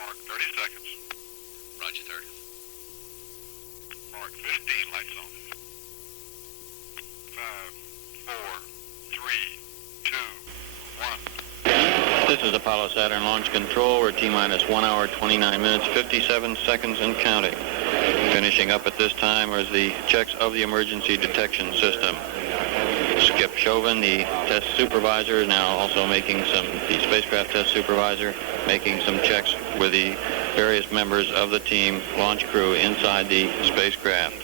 Mark 30 seconds. Roger, 30. Mark 15, lights on. 5, 4, 3, 2, 1. This is Apollo Saturn Launch Control. We're T-minus 1 hour, 29 minutes, 57 seconds and counting. Finishing up at this time is the checks of the emergency detection system. Skip Chauvin, the test supervisor, now also making the spacecraft test supervisor, making some checks with the various members of the team launch crew inside the spacecraft.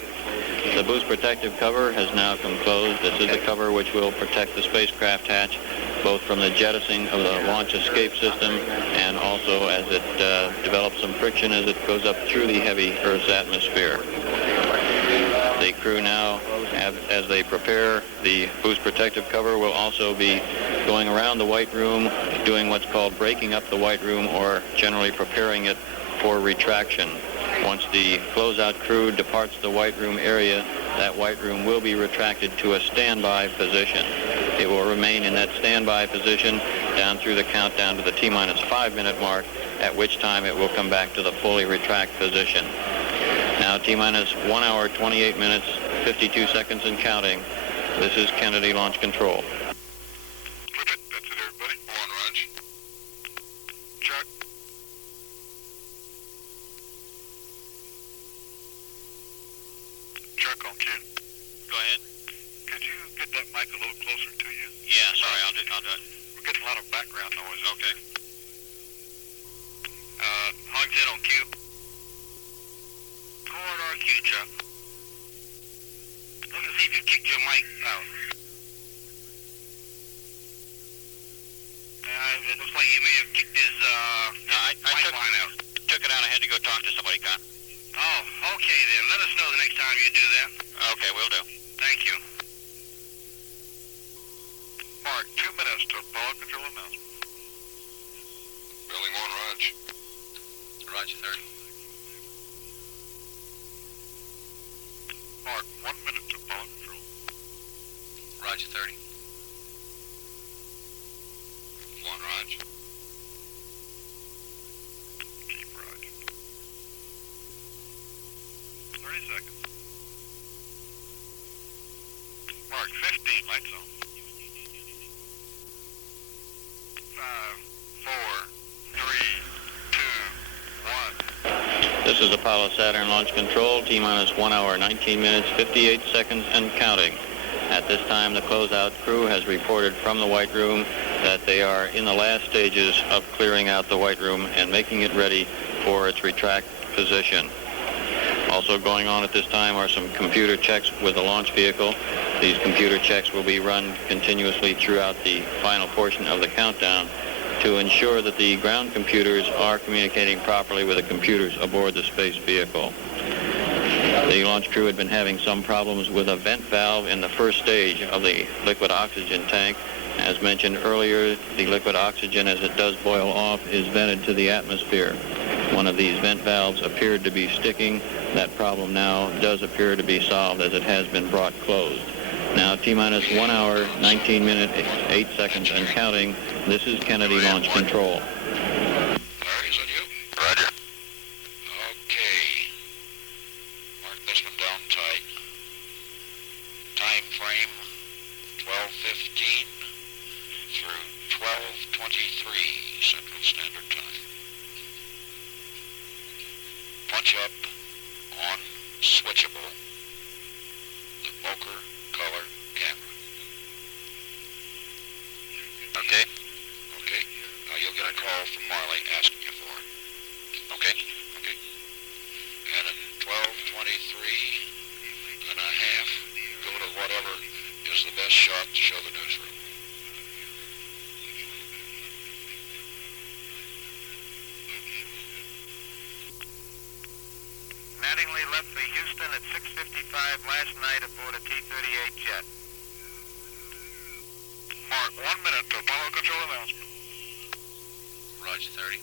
The boost protective cover has now come closed. This is the cover which will protect the spacecraft hatch, both from the jettisoning of the launch escape system and also as it develops some friction as it goes up through the heavy Earth's atmosphere. The crew now, as they prepare the boost protective cover, will also be going around the white room, doing what's called breaking up the white room, or generally preparing it for retraction. Once the closeout crew departs the white room area, that white room will be retracted to a standby position. It will remain in that standby position down through the countdown to the T-minus 5-minute mark, at which time it will come back to the fully retract position. Now T-minus 1 hour, 28 minutes, 52 seconds and counting. This is Kennedy Launch Control. Flip it. That's it, everybody. Go on, Raj. Chuck. Chuck on cue. Go ahead. Could you get that mic a little closer to you? Yeah, sorry, I'll do it. We're getting a lot of background noise. Okay. Hogshead on cue. Corridor cue, Chuck. Look and see if you kicked your mic out. It looks like you may have kicked his mic line out. Took it out. I had to go talk to somebody, Con. Oh, okay then. Let us know the next time you do that. Okay, will do. Thank you. Mark, 2 minutes to Apollo control announcement. Building 1, Raj. Roger, 30. Mark, 1 minute to Apollo control. Roger, 30. 1, Raj. Keep Raj. 30 seconds. Mark, 15, lights on. 5, 4, 3, 2, 1. This is Apollo Saturn Launch Control, T-minus 1 hour, 19 minutes, 58 seconds and counting. At this time, the closeout crew has reported from the white room that they are in the last stages of clearing out the white room and making it ready for its retract position. Also going on at this time are some computer checks with the launch vehicle. These computer checks will be run continuously throughout the final portion of the countdown to ensure that the ground computers are communicating properly with the computers aboard the space vehicle. The launch crew had been having some problems with a vent valve in the first stage of the liquid oxygen tank. As mentioned earlier, the liquid oxygen, as it does boil off, is vented to the atmosphere. One of these vent valves appeared to be sticking. That problem now does appear to be solved as it has been brought closed. Now T-minus 1 hour, 19 minutes, 8 seconds and counting. This is Kennedy Launch Control. Larry, is that you? Roger. Okay. Mark this one down tight. Time frame 12:15 through 12:23 Central Standard Time. Punch up on switchable the MOCR color camera. Okay. Okay. Now you'll get a call from Marley asking you for it. Okay. Okay. And at 12:23 and a half, go to whatever is the best shot to show the newsroom. Mattingly left for Houston at 6:55 last night aboard a T-38 jet. Mark, 1 minute to Apollo control announcement. Roger, 30.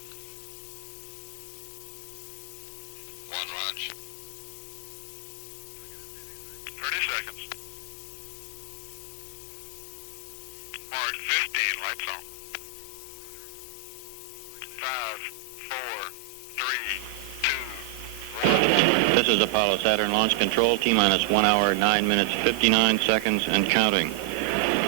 1, Raj. 30 seconds. Mark, 15, lights on. 5, 4, is Apollo Saturn Launch Control, T-minus 1 hour, 9 minutes, 59 seconds and counting.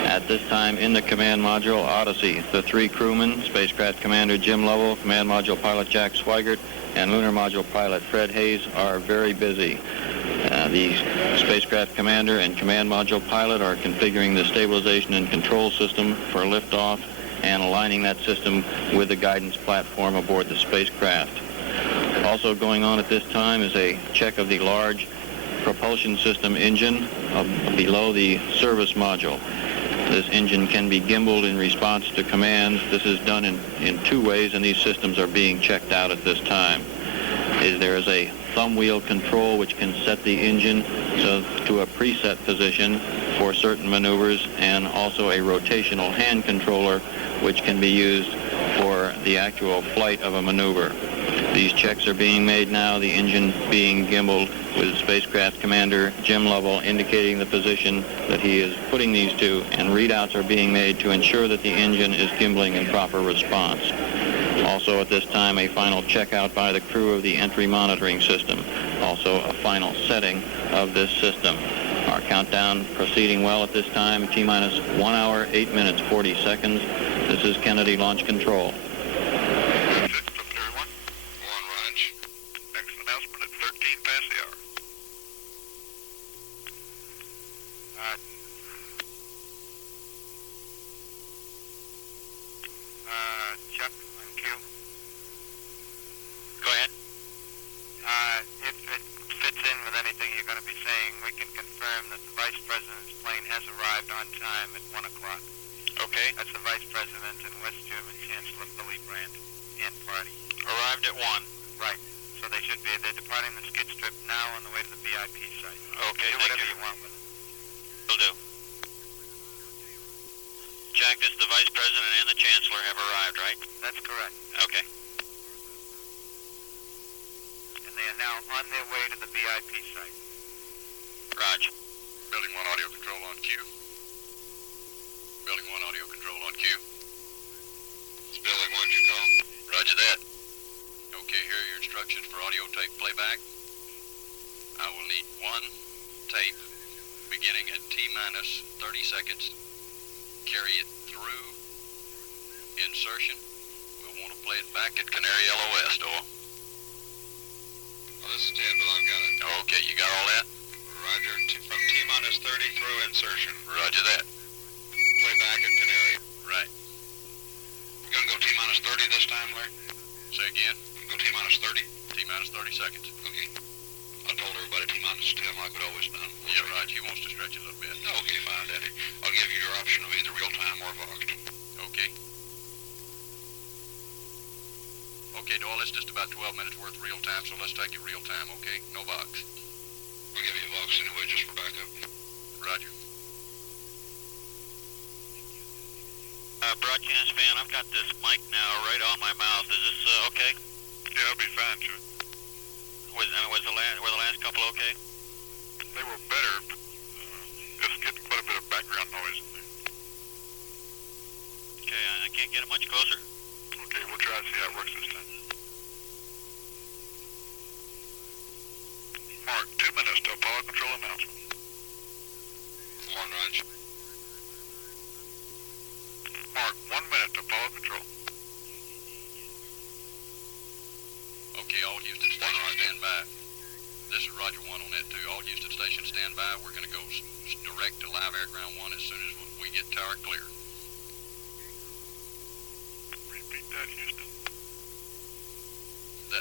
At this time in the command module, Odyssey, the 3 crewmen, Spacecraft Commander Jim Lovell, Command Module Pilot Jack Swigert, and Lunar Module Pilot Fred Hayes are very busy. The Spacecraft Commander and Command Module Pilot are configuring the stabilization and control system for liftoff and aligning that system with the guidance platform aboard the spacecraft. Also going on at this time is a check of the large propulsion system engine below the service module. This engine can be gimbaled in response to commands. This is done in 2 ways, and these systems are being checked out at this time. There is a thumb wheel control which can set the engine to a preset position for certain maneuvers, and also a rotational hand controller which can be used for the actual flight of a maneuver. These checks are being made now, the engine being gimbaled, with Spacecraft Commander Jim Lovell indicating the position that he is putting these to, and readouts are being made to ensure that the engine is gimbaling in proper response. Also at this time, a final checkout by the crew of the entry monitoring system. Also a final setting of this system. Our countdown proceeding well at this time, T-minus 1 hour, 8 minutes, 40 seconds. This is Kennedy Launch Control. Insertion. We'll want to play it back at Canary LOS, door. Well, this is 10, but I've got it. Okay, you got all that? Roger. From T-minus 30 through insertion. Roger that. Play back at Canary. Right. We're going to go T-minus 30 this time, Larry? Say again? Go T-minus 30. T-minus 30 seconds. Okay. I told everybody T-minus 10 like we'd always done. Yeah, right. He wants to stretch a little bit. Okay, fine, Daddy. I'll give you your option of either real time or boxed. Okay. Okay, Doyle, it's just about 12 minutes worth of real time, so let's take it real time, okay? No box. I'll give you a box anyway, just for backup. Roger. Broadcast fan, I've got this mic now right on my mouth. Is this okay? Yeah, it'll be fine, sir. Were the last couple okay? They were better, but just getting quite a bit of background noise in there. Okay, I can't get it much closer. Okay, we'll try to see how it works this time. Mark, 2 minutes to Apollo control announcement. One, Roger. Mark, 1 minute to Apollo control. Okay, all Houston stations stand by. This is Roger 1 on that too. All Houston stations stand by. We're going to go direct to live air ground 1 as soon as we get tower clear. Repeat that, Houston.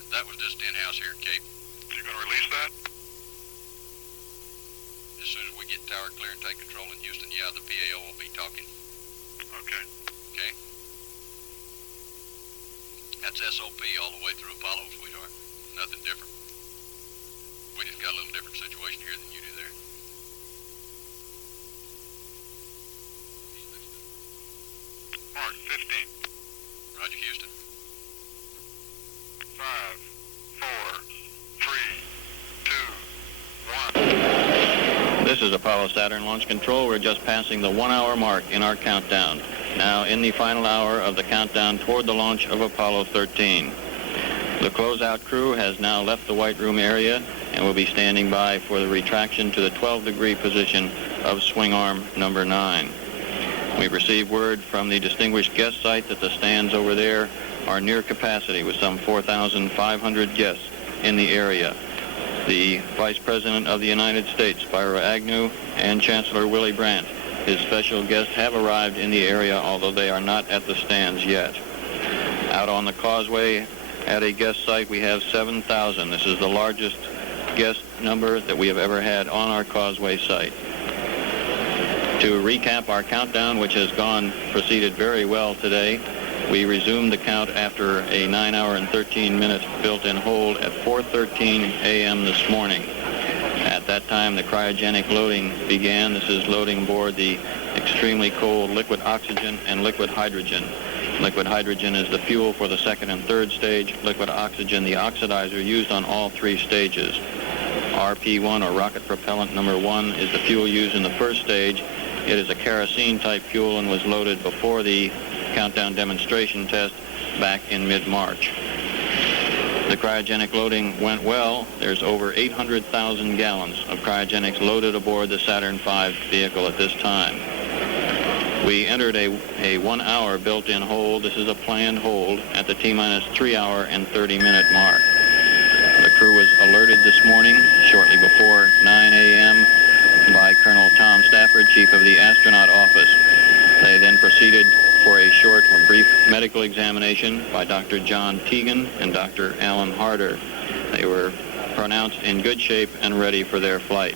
That was just in-house here, Cape. You going to release that? As soon as we get tower clear and take control in Houston, yeah, the PAO will be talking. Okay. Okay? That's SOP all the way through Apollo, sweetheart. Nothing different. We just got a little different situation here than you do there. Mark, 15. Roger, Houston. 5, 4, 3, 2, 1. This is Apollo Saturn Launch Control. We're just passing the 1 hour mark in our countdown. Now in the final hour of the countdown toward the launch of Apollo 13. The closeout crew has now left the White Room area and will be standing by for the retraction to the 12-degree position of swing arm number 9. We've received word from the distinguished guest site that the stands over there are near capacity with some 4,500 guests in the area. The Vice President of the United States, Spiro Agnew, and Chancellor Willy Brandt, his special guests, have arrived in the area, although they are not at the stands yet. Out on the causeway at a guest site, we have 7,000. This is the largest guest number that we have ever had on our causeway site. To recap our countdown, which has proceeded very well today, we resumed the count after a 9-hour and 13 minutes built-in hold at 4:13 a.m. this morning. At that time, the cryogenic loading began. This is loading aboard the extremely cold liquid oxygen and liquid hydrogen. Liquid hydrogen is the fuel for the second and third stage. Liquid oxygen, the oxidizer used on all 3 stages. RP1, or rocket propellant number 1, is the fuel used in the first stage. It is a kerosene-type fuel and was loaded before the countdown demonstration test back in mid-March. The cryogenic loading went well. There's over 800,000 gallons of cryogenics loaded aboard the Saturn V vehicle at this time. We entered a 1-hour built-in hold. This is a planned hold at the T-minus 3-hour and 30-minute mark. The crew was alerted this morning, shortly before 9 a.m., by Colonel Tom Stafford, Chief of the Astronaut Office. They then proceeded for a short or brief medical examination by Dr. John Teagan and Dr. Alan Harder. They were pronounced in good shape and ready for their flight.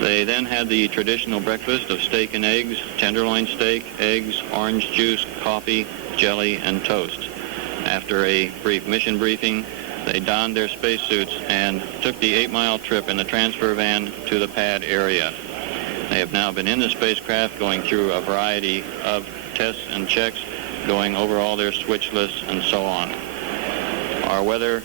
They then had the traditional breakfast of steak and eggs, tenderloin steak, eggs, orange juice, coffee, jelly, and toast. After a brief mission briefing, they donned their spacesuits and took the 8-mile trip in the transfer van to the pad area. They have now been in the spacecraft going through a variety of tests and checks, going over all their switch lists and so on. Our weather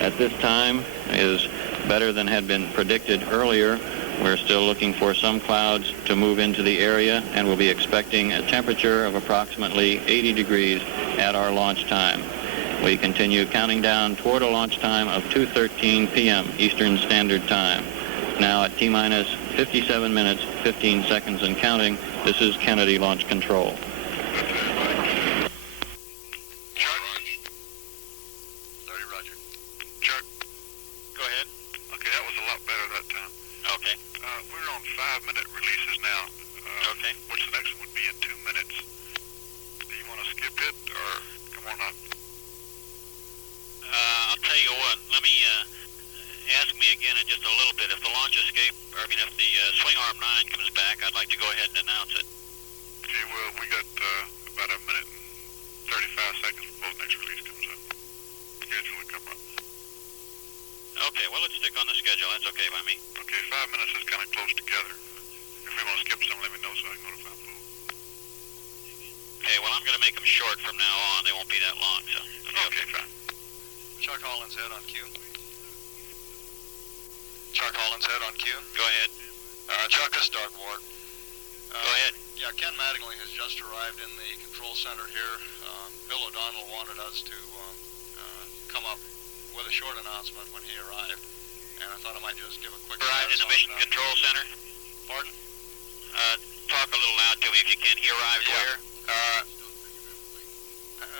at this time is better than had been predicted earlier. We're still looking for some clouds to move into the area, and we'll be expecting a temperature of approximately 80 degrees at our launch time. We continue counting down toward a launch time of 2:13 p.m. Eastern Standard Time. Now at T-minus 57 minutes, 15 seconds and counting, this is Kennedy Launch Control.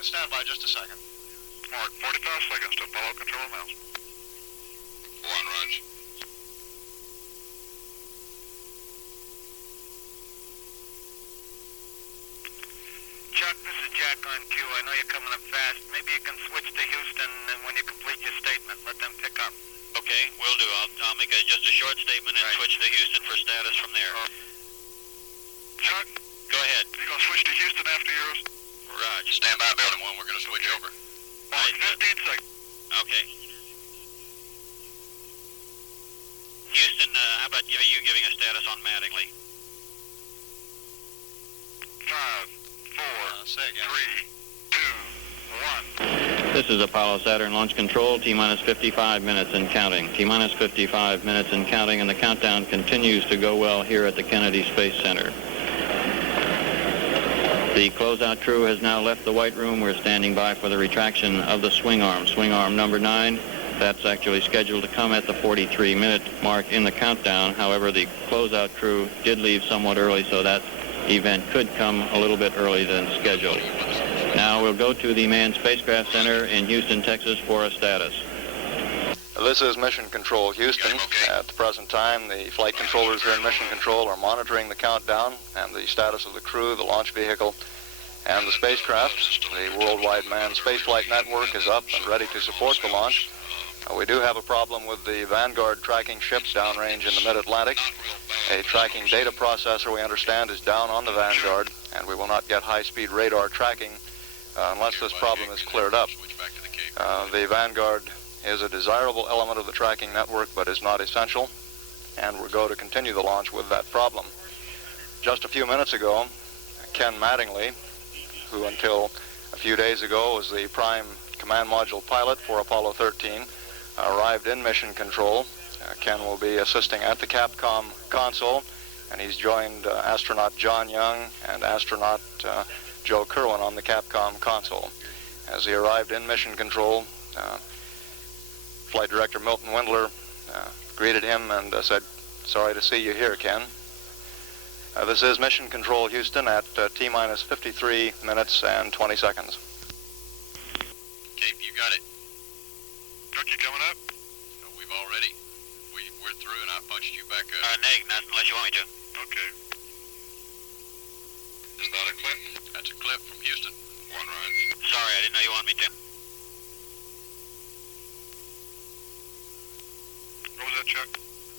Stand by just a second. Mark, 45 seconds to Apollo control announcement. 1, Raj. Chuck, this is Jack on cue. I know you're coming up fast. Maybe you can switch to Houston, and when you complete your statement, let them pick up. Okay, will do. I'll make just a short statement and switch to Houston for status from there. Chuck? Go ahead. You going to switch to Houston after yours? Roger. Stand by, building 1. We're going to switch over. Mark, 15 seconds. Okay. Houston, how about you giving a status on Mattingly? 5, 4, 3, 2, 1. This is Apollo Saturn Launch Control, T-minus 55 minutes and counting. T-minus 55 minutes and counting, and the countdown continues to go well here at the Kennedy Space Center. The closeout crew has now left the White Room. We're standing by for the retraction of the swing arm. Swing arm number 9, that's actually scheduled to come at the 43-minute mark in the countdown. However, the closeout crew did leave somewhat early, so that event could come a little bit early than scheduled. Now we'll go to the Manned Spacecraft Center in Houston, Texas for a status. This is Mission Control, Houston. At the present time, the flight controllers here in Mission Control are monitoring the countdown and the status of the crew, the launch vehicle, and the spacecraft. The worldwide manned spaceflight network is up and ready to support the launch. We do have a problem with the Vanguard tracking ships downrange in the mid-Atlantic. A tracking data processor, we understand, is down on the Vanguard, and we will not get high-speed radar tracking unless this problem is cleared up. The Vanguard is a desirable element of the tracking network, but is not essential, and we're going to continue the launch with that problem. Just a few minutes ago, Ken Mattingly, who until a few days ago was the prime command module pilot for Apollo 13, arrived in Mission Control. Ken will be assisting at the Capcom console, and he's joined astronaut John Young and astronaut Joe Kerwin on the Capcom console. As he arrived in Mission Control, Flight Director Milton Windler greeted him and said, "Sorry to see you here, Ken." This is Mission Control, Houston, at T-minus 53 minutes and 20 seconds. Cape, you got it. Aren't you coming up? No, we're through, and I punched you back up. Neg, not unless you want me to. Okay. Is that a clip? That's a clip from Houston. One right. Sorry, I didn't know you wanted me to. What was that, Chuck?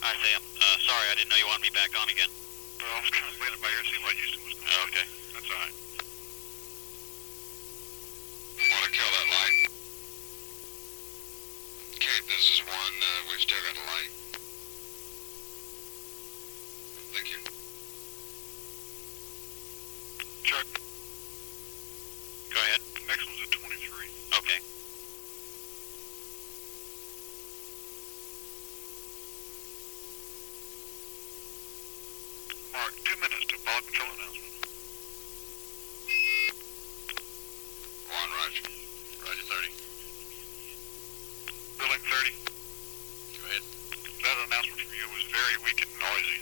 I say, sorry, I didn't know you wanted me back on again. Well, I was kind of playing it by ear, seeing what Houston was doing. Okay. That's all right. Want to kill that light? Cape, this is one. We've still got a light. Thank you. Chuck. Go ahead. The next one's at 23. Okay. Mark, 2 minutes to Apollo control announcement. One, Roger. Roger 30. Building 30. Go ahead. That announcement from you was very weak and noisy.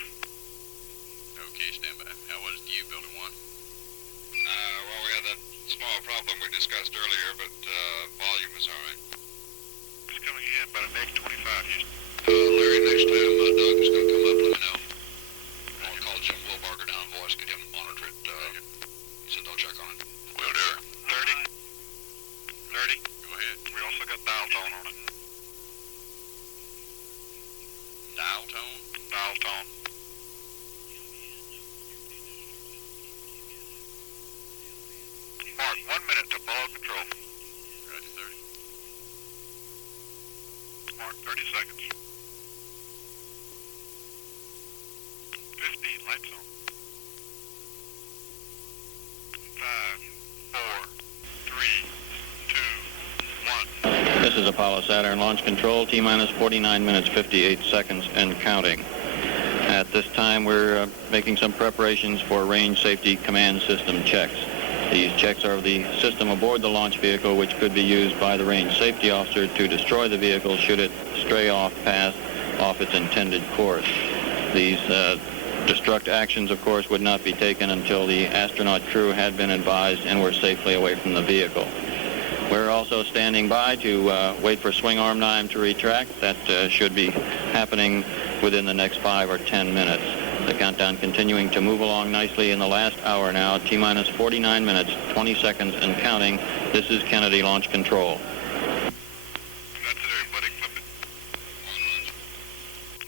Okay, stand by. How was it to you, Building 1? Well, we had that small problem we discussed earlier, but volume is all right. It's coming in about a neg 25, Houston. Larry, next time Doug is going to come up, let me know. I want to call Jim Wilbarger down voice, get him to monitor it. He said they'll check on it. Will do. 30. 30. Go ahead. We also got dial tone on it. Dial tone? Dial tone. Mark, 1 minute to Apollo control. Roger 30. Mark, 30 seconds. 15, lights on. 5, 4, 3, 2, 1. This is Apollo Saturn Launch Control, T-minus 49 minutes, 58 seconds, and counting. At this time, we're making some preparations for range safety command system checks. These checks are of the system aboard the launch vehicle, which could be used by the range safety officer to destroy the vehicle should it stray off its intended course. These destruct actions, of course, would not be taken until the astronaut crew had been advised and were safely away from the vehicle. We're also standing by to wait for swing arm 9 to retract. That should be happening within the next 5 or 10 minutes. The countdown continuing to move along nicely in the last hour now, T-minus 49 minutes, 20 seconds, and counting. This is Kennedy Launch Control. That's it, everybody. Flip it.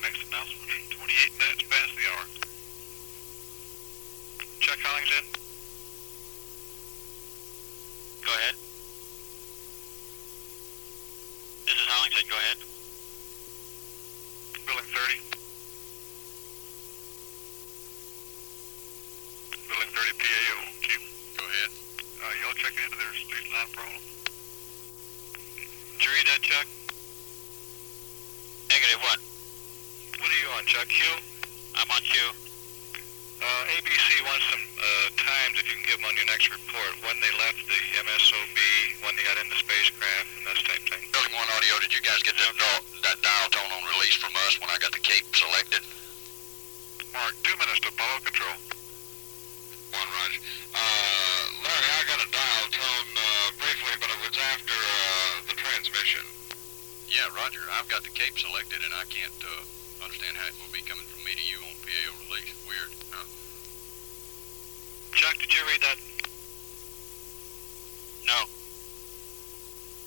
Next announcement is 28 minutes past the hour. Chuck Hollings in. Go ahead. This is Hollings in. Go ahead. Building 30. Building 30 PAO. Q. Go ahead. Y'all checking into their space line problem? Did you read that, Chuck? Negative, what? What are you on, Chuck? Q? I'm on Q. ABC wants some times, if you can give them on your next report, when they left the MSOB, when they got in the spacecraft, and that type of thing. Building 1 audio, did you guys get that dial tone on release from us when I got the cape selected? Mark, 2 minutes to Apollo control. 1, Roger. Larry, I got a dial tone briefly, but it was after the transmission. Yeah, Roger. I've got the cape selected, and I can't understand how it will be coming from me to you on PAO release. Weird. Chuck, did you read that? No.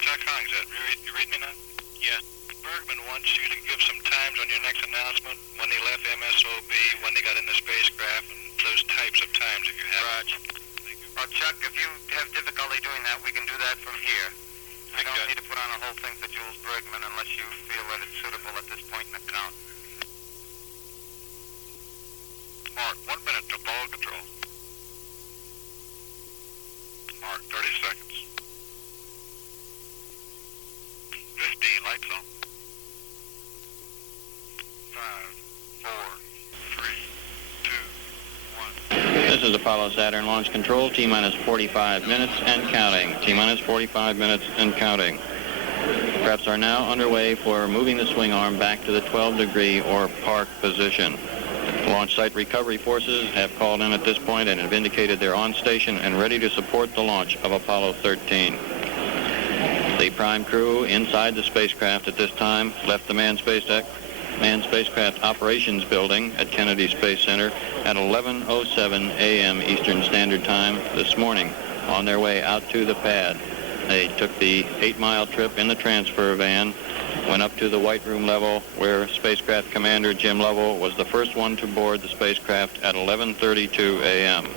Chuck Hollingshead, you read me now? Yes. Bergman wants you to give some times on your next announcement, when they left MSOB, when they got in the spacecraft, and those types of times if you have. Roger. Well, Chuck, if you have difficulty doing that, we can do that from here. I don't need to put on a whole thing for Jules Bergman unless you feel that it's suitable at this point in the count. Mark, 1 minute to Apollo control. Mark, 30 seconds. 15, lights on. 5, 4, 3, 2, 1. This is Apollo Saturn Launch Control, T-minus 45 minutes and counting. T-minus 45 minutes and counting. Preps are now underway for moving the swing arm back to the 12-degree or park position. Launch site recovery forces have called in at this point and have indicated they're on station and ready to support the launch of Apollo 13. The prime crew inside the spacecraft at this time left the manned spacecraft operations building at Kennedy Space Center at 11:07 a.m. Eastern Standard Time this morning on their way out to the pad. They took the 8-mile trip in the transfer van, went up to the White Room level where Spacecraft Commander Jim Lovell was the first one to board the spacecraft at 11:32 a.m.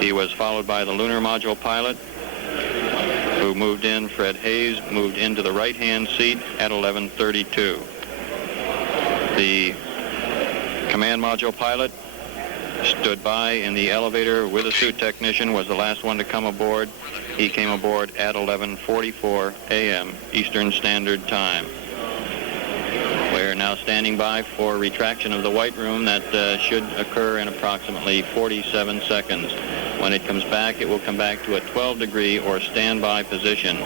He was followed by the lunar module pilot who moved in. Fred Hayes moved into the right-hand seat at 11:32. The command module pilot stood by in the elevator with a suit technician, was the last one to come aboard. He came aboard at 11:44 a.m. Eastern Standard Time. We're now standing by for retraction of the White Room that should occur in approximately 47 seconds. When it comes back, it will come back to a 12-degree or standby position.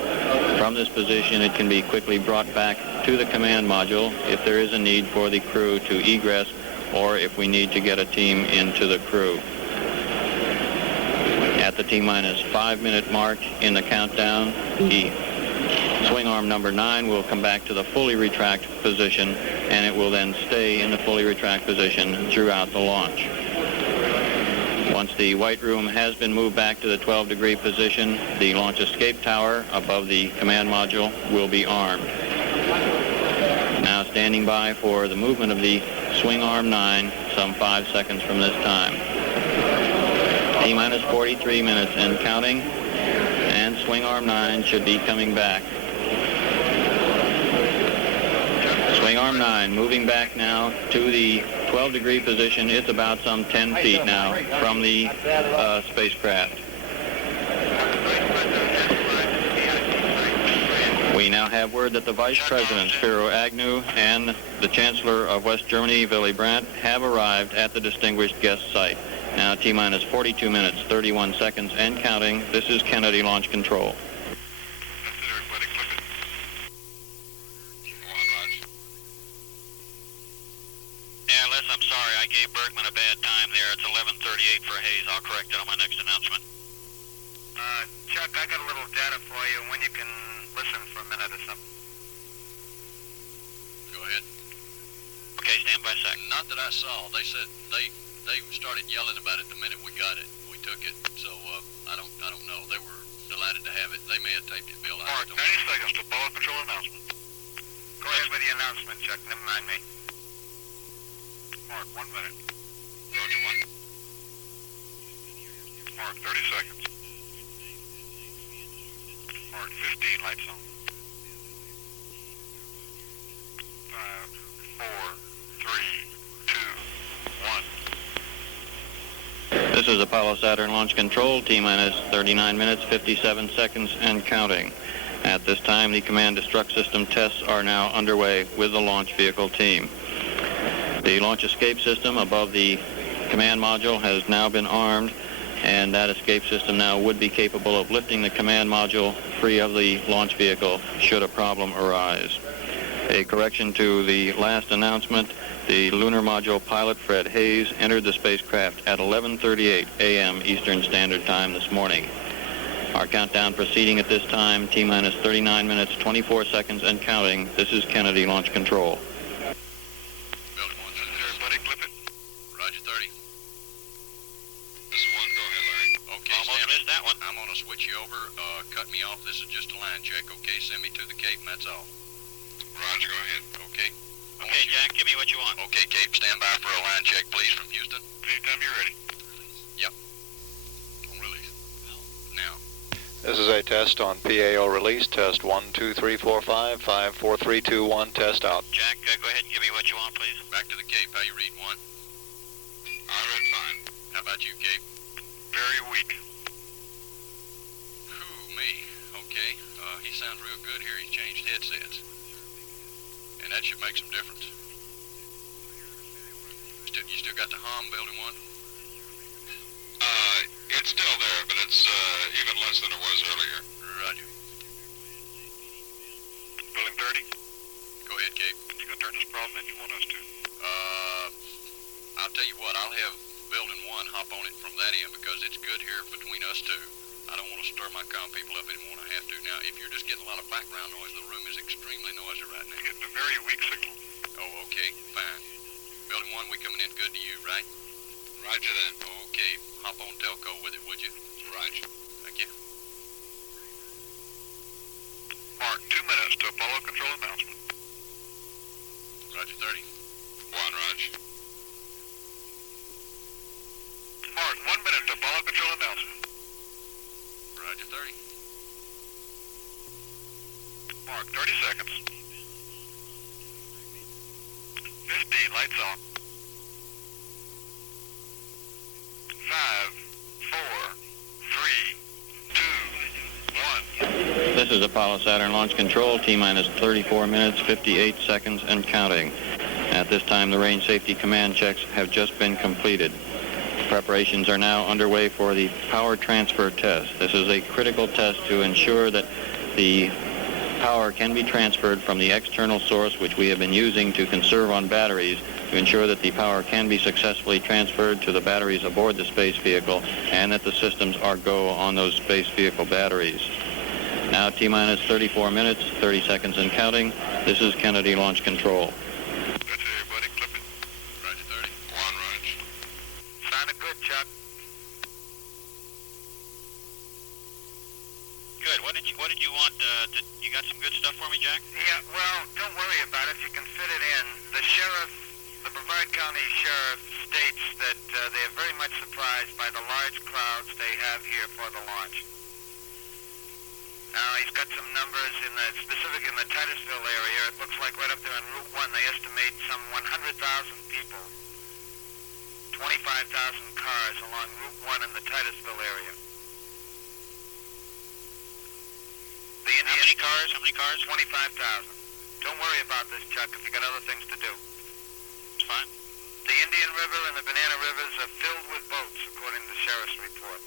From this position, it can be quickly brought back to the command module if there is a need for the crew to egress or if we need to get a team into the crew. At the T-minus 5-minute mark in the countdown, the swing arm number 9 will come back to the fully retract position, and it will then stay in the fully retract position throughout the launch. Once the White Room has been moved back to the 12-degree position, the launch escape tower above the command module will be armed. Now standing by for the movement of the swing arm 9 some 5 seconds from this time. T-minus 43 minutes and counting, and swing arm 9 should be coming back. Swing arm 9 moving back now to the 12-degree position. It's about some 10 feet now from the spacecraft. We now have word that the Vice President, Spiro Agnew, and the Chancellor of West Germany, Willy Brandt, have arrived at the distinguished guest site. Now T-minus 42 minutes, 31 seconds, and counting. This is Kennedy Launch Control. Yeah, Les, I'm sorry. I gave Bergman a bad time there. It's 11:38 for Hayes. I'll correct it on my next announcement. Chuck, I got a little data for you when you can listen for a minute or something. Go ahead. Okay, stand by a sec. Not that I saw. They said they started yelling about it the minute we got it. We took it, so I don't know. They were delighted to have it. They may have taped it, Bill. Mark, 90 seconds to Apollo control announcement. Go ahead with the announcement, Chuck. Never mind me. Mark, 1 minute. Roger, 1. Mark, 30 seconds. Mark, 15, lights on. 5, 4, 3, 2, 1. This is Apollo Saturn Launch Control, T-minus 39 minutes, 57 seconds, and counting. At this time, the command destruct system tests are now underway with the launch vehicle team. The launch escape system above the command module has now been armed, and that escape system now would be capable of lifting the command module free of the launch vehicle should a problem arise. A correction to the last announcement, the lunar module pilot Fred Hayes entered the spacecraft at 11:38 a.m. Eastern Standard Time this morning. Our countdown proceeding at this time, T-minus 39 minutes, 24 seconds and counting. This is Kennedy Launch Control. Building 1, everybody, clip it. Roger, 30. This is 1, go ahead, Larry. Okay, almost missed that one. I'm going to switch you over. Cut me off. This is just a line check, okay? Send me to the Cape, and that's all. Roger, go ahead. Okay. Okay, Jack, give me what you want. Okay, Cape, stand by for a line check, please, from Houston. Anytime you're ready. Yep. On release. Now. This is a test on PAO release, test 1, 2, 3, 4, 5, 5, 4, 3, 2, 1, test out. Jack, go ahead and give me what you want, please. Back to the Cape, how you read 1? I read fine. How about you, Cape? Very weak. Me. Okay. He sounds real good here. He's changed headsets. And that should make some difference. You still got the hum, building 1? It's still there, but it's even less than it was earlier. Roger. Building 30? Go ahead, Cape. You gonna turn this problem in? You want us to? I'll tell you what, I'll have building 1 hop on it from that end because it's good here between us two. I don't want to stir my comm people up anymore than I have to. Now, if you're just getting a lot of background noise, the room is extremely noisy right now. Getting a very weak signal. Oh, okay, fine. Building 1, we coming in good to you, right? Roger that. Okay, hop on telco with it, would you? Roger. Thank you. Mark, 2 minutes to Apollo control announcement. Roger, 30. 1, Roger. Mark, 1 minute to Apollo control announcement. Roger, 30. Mark, 30 seconds. 15, lights on. 5, 4, 3, 2, 1. This is Apollo Saturn Launch Control, T-minus 34 minutes, 58 seconds and counting. At this time, the range safety command checks have just been completed. Preparations are now underway for the power transfer test. This is a critical test to ensure that the power can be transferred from the external source, which we have been using to conserve on batteries, to ensure that the power can be successfully transferred to the batteries aboard the space vehicle and that the systems are go on those space vehicle batteries. Now T-minus 34 minutes, 30 seconds and counting. This is Kennedy Launch Control. That's it, everybody. Clip it. Roger, 30. 1, Roger. Sounded good, Chuck. Good. What did you want? You got some good stuff for me, Jack? Yeah, well, don't worry about it. You can fit it in. The sheriff, the Brevard County Sheriff, states that they are very much surprised by the large crowds they have here for the launch. Now, he's got some numbers specific in the Titusville area. It looks like right up there on Route 1, they estimate some 100,000 people, 25,000 cars along Route 1 in the Titusville area. How many cars? 25,000. Don't worry about this, Chuck, if you got other things to do. It's fine. The Indian River and the Banana Rivers are filled with boats, according to the sheriff's report.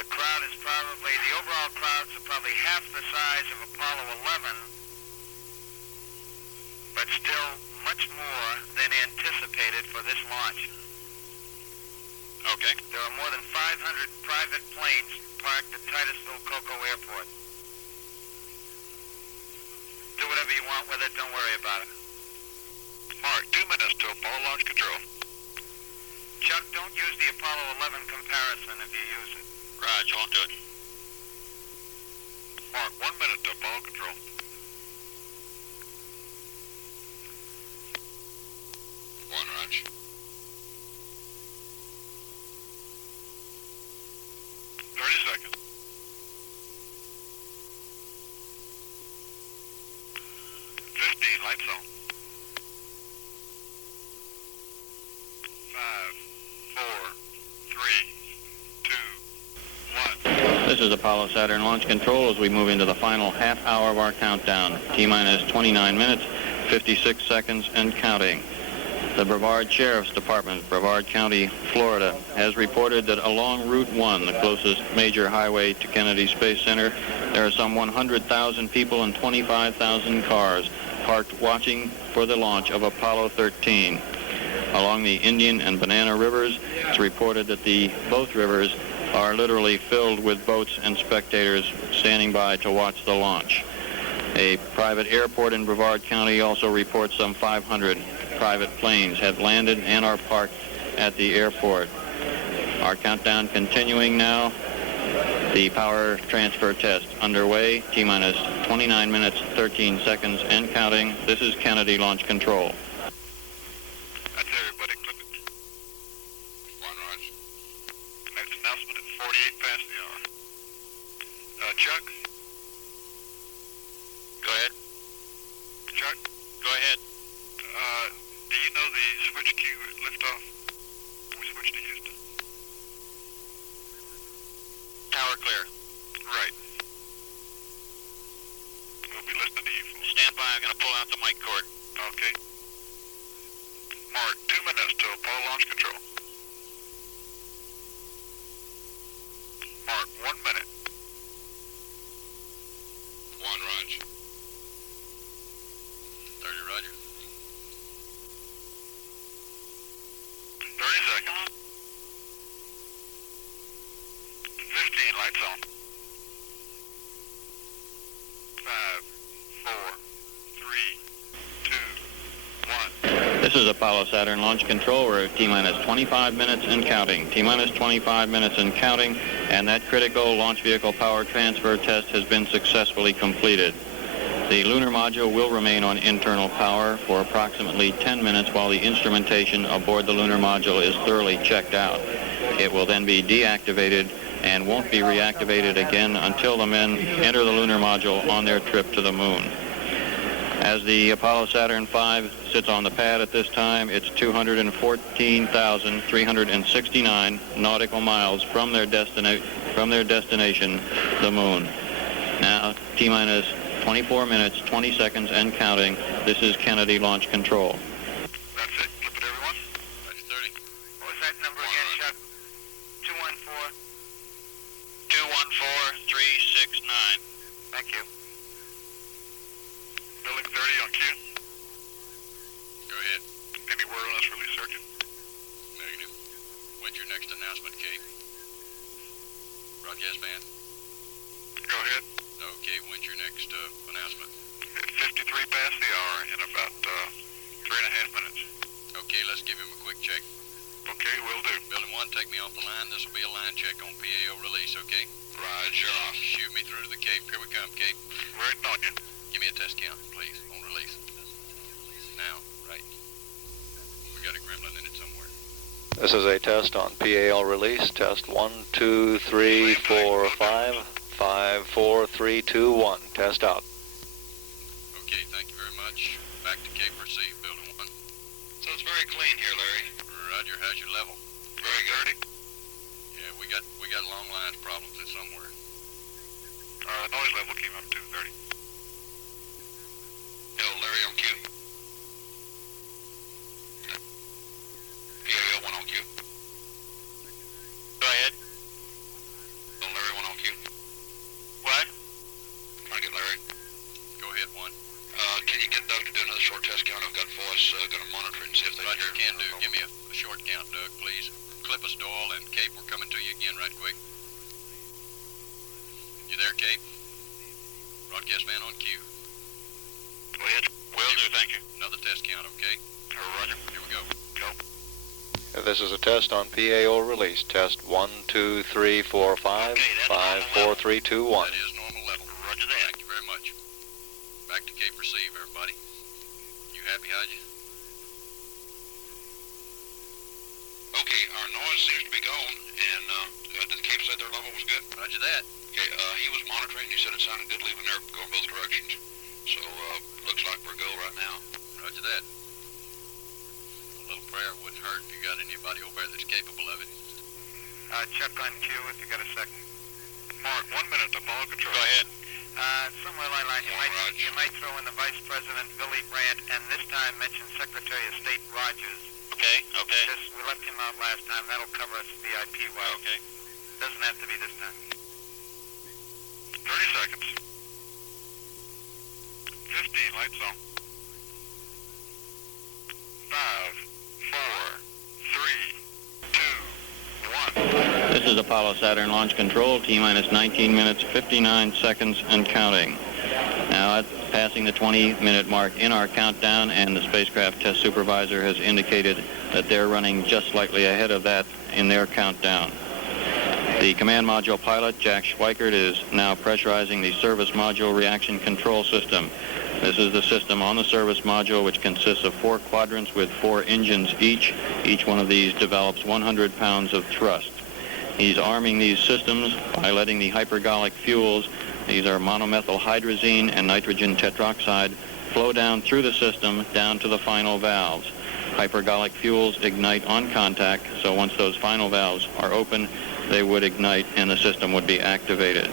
The crowd is the overall crowds are probably half the size of Apollo 11, but still much more than anticipated for this launch. Okay. There are more than 500 private planes parked at Titusville Cocoa Airport. Do whatever you want with it, don't worry about it. Mark, 2 minutes to Apollo launch control. Chuck, don't use the Apollo 11 comparison if you use it. Raj, won't do it. Mark, 1 minute to Apollo control. Raj. 30 seconds. 15, lights on. 5, 4, 3, 2, 1. This is Apollo Saturn Launch Control as we move into the final half hour of our countdown. T-minus 29 minutes, 56 seconds and counting. The Brevard Sheriff's Department, Brevard County, Florida, has reported that along Route 1, the closest major highway to Kennedy Space Center, there are some 100,000 people and 25,000 cars parked watching for the launch of Apollo 13. Along the Indian and Banana Rivers, it's reported that both rivers are literally filled with boats and spectators standing by to watch the launch. A private airport in Brevard County also reports some 500 private planes have landed and are parked at the airport. Our countdown continuing now. The power transfer test underway. T-minus 29 minutes, 13 seconds and counting. This is Kennedy Launch Control. That's everybody. Clip it. One, Raj. Next announcement at 48 past the hour. Chuck? Go ahead. Chuck? Go ahead. Do you know the switch queue at Liftoff? We switched to Houston. Tower clear. Right. We'll be listening to you folks. Stand by. I'm going to pull out the mic cord. Okay. Mark, 2 minutes to Apollo launch control. Mark, 1 minute. One, Raj. 30, Roger. 30 seconds. 15, lights on. 5, 4, 3, 2, 1. This is Apollo Saturn Launch Control. We're at T-minus 25 minutes and counting. T-minus 25 minutes and counting, and that critical launch vehicle power transfer test has been successfully completed. The lunar module will remain on internal power for approximately 10 minutes while the instrumentation aboard the lunar module is thoroughly checked out. It will then be deactivated and won't be reactivated again until the men enter the lunar module on their trip to the moon. As the Apollo Saturn V sits on the pad at this time, it's 214,369 nautical miles from their destination, the moon. Now, T-minus 24 minutes, 20 seconds and counting. This is Kennedy Launch Control. That's it. Clip it, everyone. Roger, 30. What was that number again, Chuck? 214? 214369. Thank you. Building 30 on cue. Go ahead. Any word on this release circuit? Negative. When's your next announcement, Kate? Broadcast band? Go ahead. Okay, when's your next announcement? At 53 past the hour in about 3.5 minutes. Okay, let's give him a quick check. Okay, will do. Building 1, take me off the line. This will be a line check on PAO release, okay? Roger. Shoot me through to the Cape. Here we come, Cape. Waiting on you. Give me a test count, please, on release. Now, right. We got a gremlin in it somewhere. This is a test on PAO release. Test 1, 2, 3, 4, 5. 5, 4, 3, 2, 1. Test out. Okay, thank you very much. Back to Cape Receive, Building 1. So it's very clean here, Larry. Roger, how's your level? Very good. Yeah, we got long lines problems in somewhere. Noise level came up to 30. Yo, Larry on cue. PAO 1 on cue. Go ahead. Yo, Larry 1 on cue. What? Trying to get Larry. Go ahead, 1. Can you get Doug to do another short test count? I've got voice going to monitor and see if they Roger, hear. can do. Give me a short count, Doug, please. Clippus, Doyle, and Cape, we're coming to you again right quick. You there, Cape? Broadcast man on cue. Go ahead. Will do, thank you. Another test count, okay? Roger. Here we go. Go. This is a test on PAO release. Test 1, 2, 3, 4, 5. 5, 4, 3, 2, 1. That is normal level. Roger that. Thank you very much. Back to Cape Receive, everybody. You happy, Hodge? Okay, our noise seems to be gone, and did the Cape say their level was good? Roger that. Okay, he was monitoring. He said it sounded good leaving there, going both directions. So, looks like we're go right now. Roger that. A little prayer wouldn't hurt if you got anybody over there that's capable of it. Chuck on cue if you got a second. Mark, 1 minute to Apollo control. Go ahead. Somewhere along the line, you might throw in the Vice President, Willie Brandt, and this time mention Secretary of State Rogers. Okay. We left him out last time. That'll cover us VIP-wise. Okay. Doesn't have to be this time. 30 seconds. 15, lights on. 5, 4, 3, 2, 1. This is Apollo Saturn Launch Control, T-minus 19 minutes, 59 seconds, and counting. Now, it's passing the 20-minute mark in our countdown, and the spacecraft test supervisor has indicated that they're running just slightly ahead of that in their countdown. The command module pilot, Jack Schweikert, is now pressurizing the service module reaction control system. This is the system on the service module, which consists of 4 quadrants with 4 engines each. Each one of these develops 100 pounds of thrust. He's arming these systems by letting the hypergolic fuels, these are monomethyl hydrazine and nitrogen tetroxide, flow down through the system down to the final valves. Hypergolic fuels ignite on contact, so once those final valves are open, they would ignite and the system would be activated.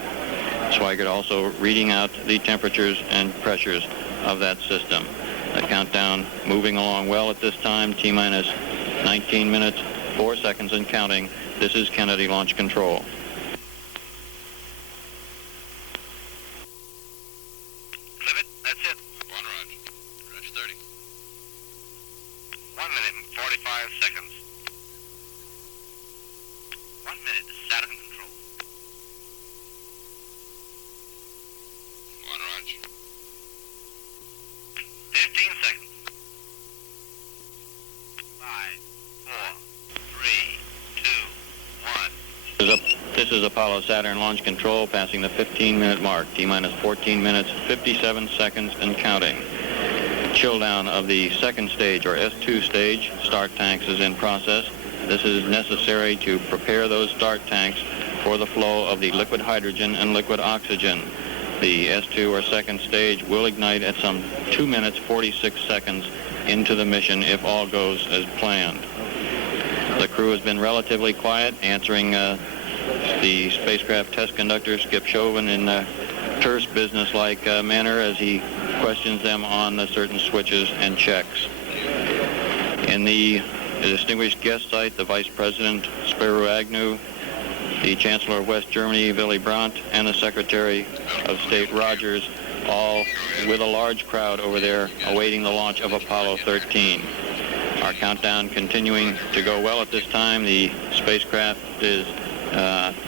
Schweikert also reading out the temperatures and pressures of that system. The countdown moving along well at this time, T-minus 19 minutes, 4 seconds and counting. This is Kennedy Launch Control. Limit, that's it. 1 Roger. Roger 30. 1 minute and 45 seconds. 1 minute to Saturn control. 1 Roger. 15 seconds. 5, 4, 3, 2, 1. This is Apollo Saturn Launch Control, passing the 15-minute mark, T-minus 14 minutes, 57 seconds, and counting. Chilldown of the second stage, or S2 stage, start tanks is in process. This is necessary to prepare those start tanks for the flow of the liquid hydrogen and liquid oxygen. The S2 or second stage will ignite at some 2 minutes, 46 seconds into the mission if all goes as planned. The crew has been relatively quiet, answering the spacecraft test conductor, Skip Chauvin, in a terse, business-like manner as he questions them on certain switches and checks. In the distinguished guest site, the Vice President, Spiro Agnew, the Chancellor of West Germany, Willy Brandt, and the Secretary of State Rogers, all with a large crowd over there awaiting the launch of Apollo 13. Our countdown continuing to go well at this time. The spacecraft is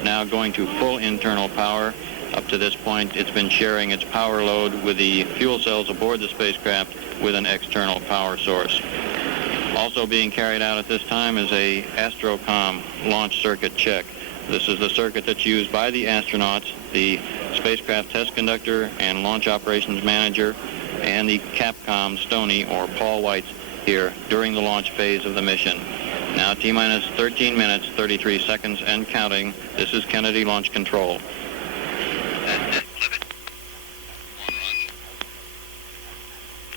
now going to full internal power. Up to this point, it's been sharing its power load with the fuel cells aboard the spacecraft with an external power source. Also being carried out at this time is a Astrocom launch circuit check. This is the circuit that's used by the astronauts, the spacecraft test conductor and launch operations manager, and the Capcom Stoney, or Paul Weitz, here during the launch phase of the mission. Now T-minus 13 minutes, 33 seconds, and counting. This is Kennedy Launch Control.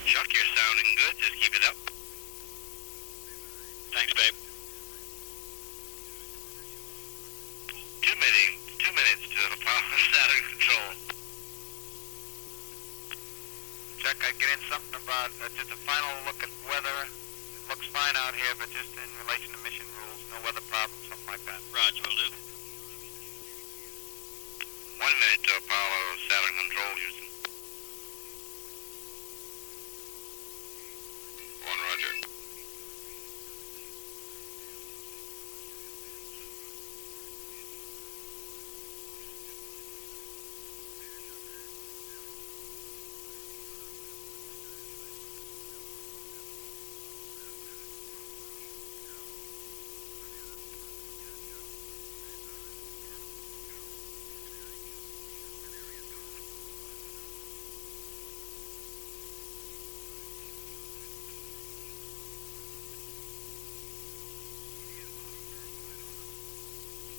Chuck, you're sounding good. Just keep it up. Thanks, babe. 2 minutes to Apollo Saturn control. Chuck, I get in something about just a final look at weather. It looks fine out here, but just in relation to mission rules, no weather problems, something like that. Roger, will do. 1 minute to Apollo Saturn control, Houston. 1 Roger.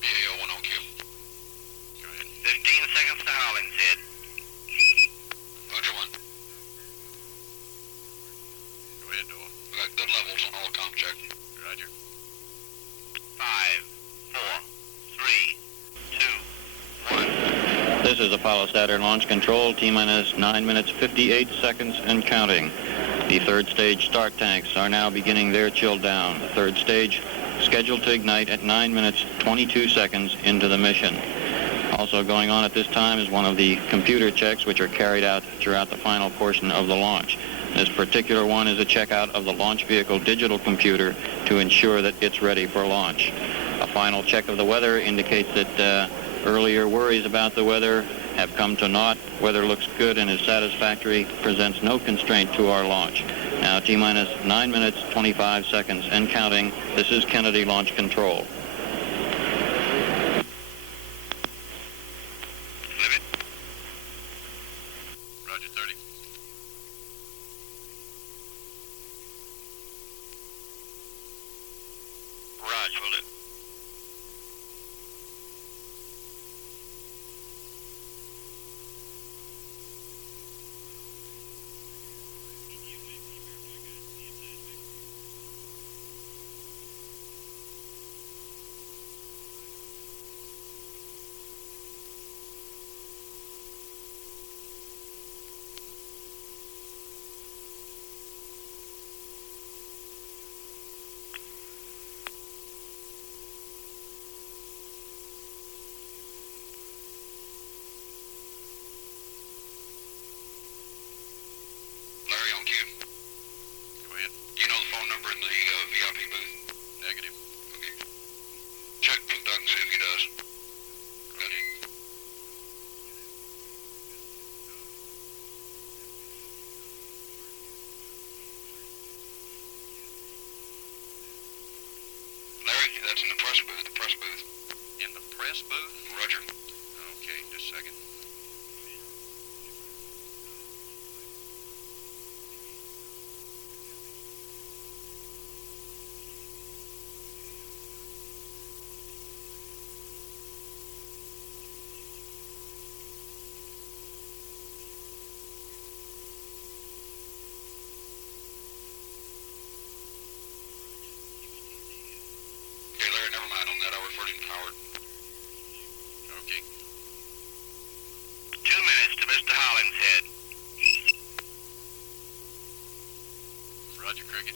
PAO 10Q. Go ahead. 15 seconds to Hollingshead. Roger 1. Go ahead, Noah. We got good levels on all com check. Roger. 5, 4, 3, 2, 1. This is Apollo Saturn Launch Control, T-minus 9 minutes 58 seconds and counting. The third stage start tanks are now beginning their chill down. The third stage scheduled to ignite at 9 minutes 22 seconds into the mission. Also going on at this time is one of the computer checks which are carried out throughout the final portion of the launch. This particular one is a checkout of the launch vehicle digital computer to ensure that it's ready for launch. A final check of the weather indicates that earlier worries about the weather have come to naught. Weather looks good and is satisfactory, presents no constraint to our launch. Now T-minus 9 minutes 25 seconds and counting. This is Kennedy Launch Control. Roger, 30. Roger, will do. Larry on cue. Go ahead. Do you know the phone number in the VIP booth? Negative. Okay. Check with Doug and see if he does. Ready? Larry, that's in the press booth. The press booth. In the press booth? Roger. Okay, just a second. Okay, Larry, never mind on that. I'll refer him to Howard. Okay. 2 minutes to Mr. Hollingshead. Roger, Cricket.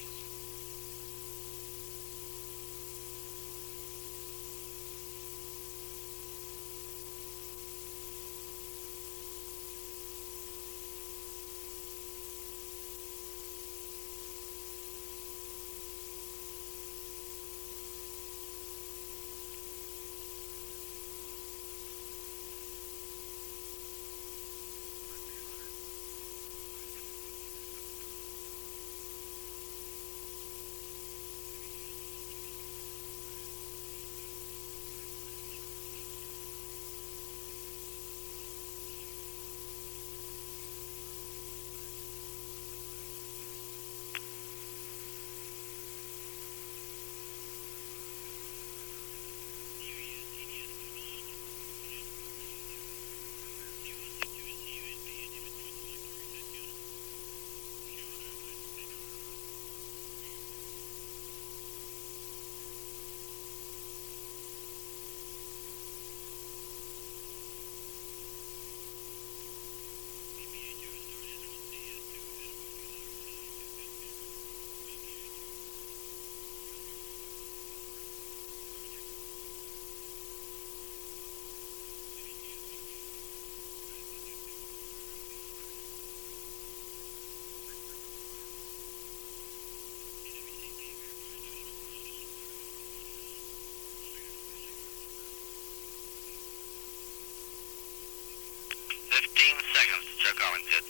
Hollingshead.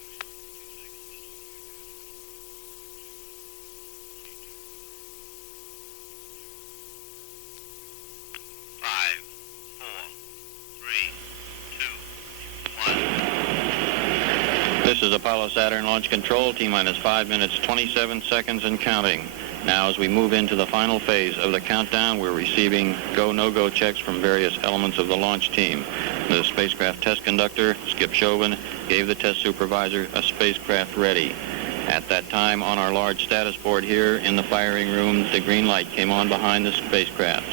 This is Apollo Saturn Launch Control, T-minus 5 minutes, 27 seconds and counting. Now as we move into the final phase of the countdown, we're receiving go, no-go checks from various elements of the launch team. The spacecraft test conductor, Skip Chauvin, gave the test supervisor a spacecraft ready. At that time, on our large status board here in the firing room, the green light came on behind the spacecraft.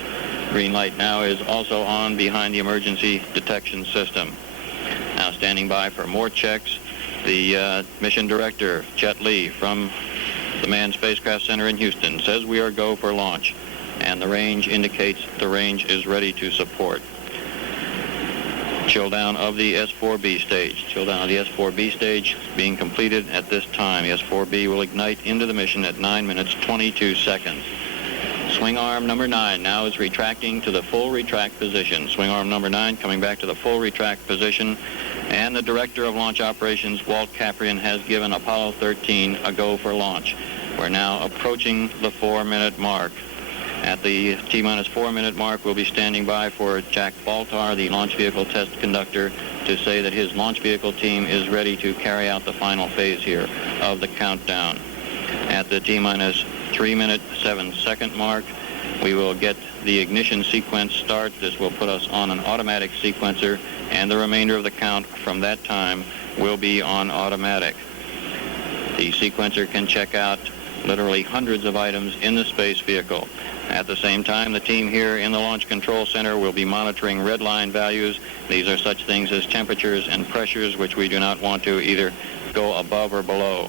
Green light now is also on behind the emergency detection system. standing by for more checks. The mission director, Chet Lee, from the Manned Spacecraft Center in Houston, says we are go for launch, and the range indicates the range is ready to support. Chill down of the S-4B stage. Chill down of the S-4B stage being completed at this time. The S-4B will ignite into the mission at 9 minutes 22 seconds. Swing arm number 9 now is retracting to the full retract position. Swing arm number 9 coming back to the full retract position. And the Director of Launch Operations, Walt Caprian, has given Apollo 13 a go for launch. We're now approaching the 4-minute mark. At the T-minus 4-minute mark, we'll be standing by for Jack Baltar, the launch vehicle test conductor, to say that his launch vehicle team is ready to carry out the final phase here of the countdown. At the T-minus 3-minute 7-second mark, we will get the ignition sequence start. This will put us on an automatic sequencer, and the remainder of the count from that time will be on automatic. The sequencer can check out literally hundreds of items in the space vehicle. At the same time, the team here in the Launch Control Center will be monitoring red line values. These are such things as temperatures and pressures, which we do not want to either go above or below.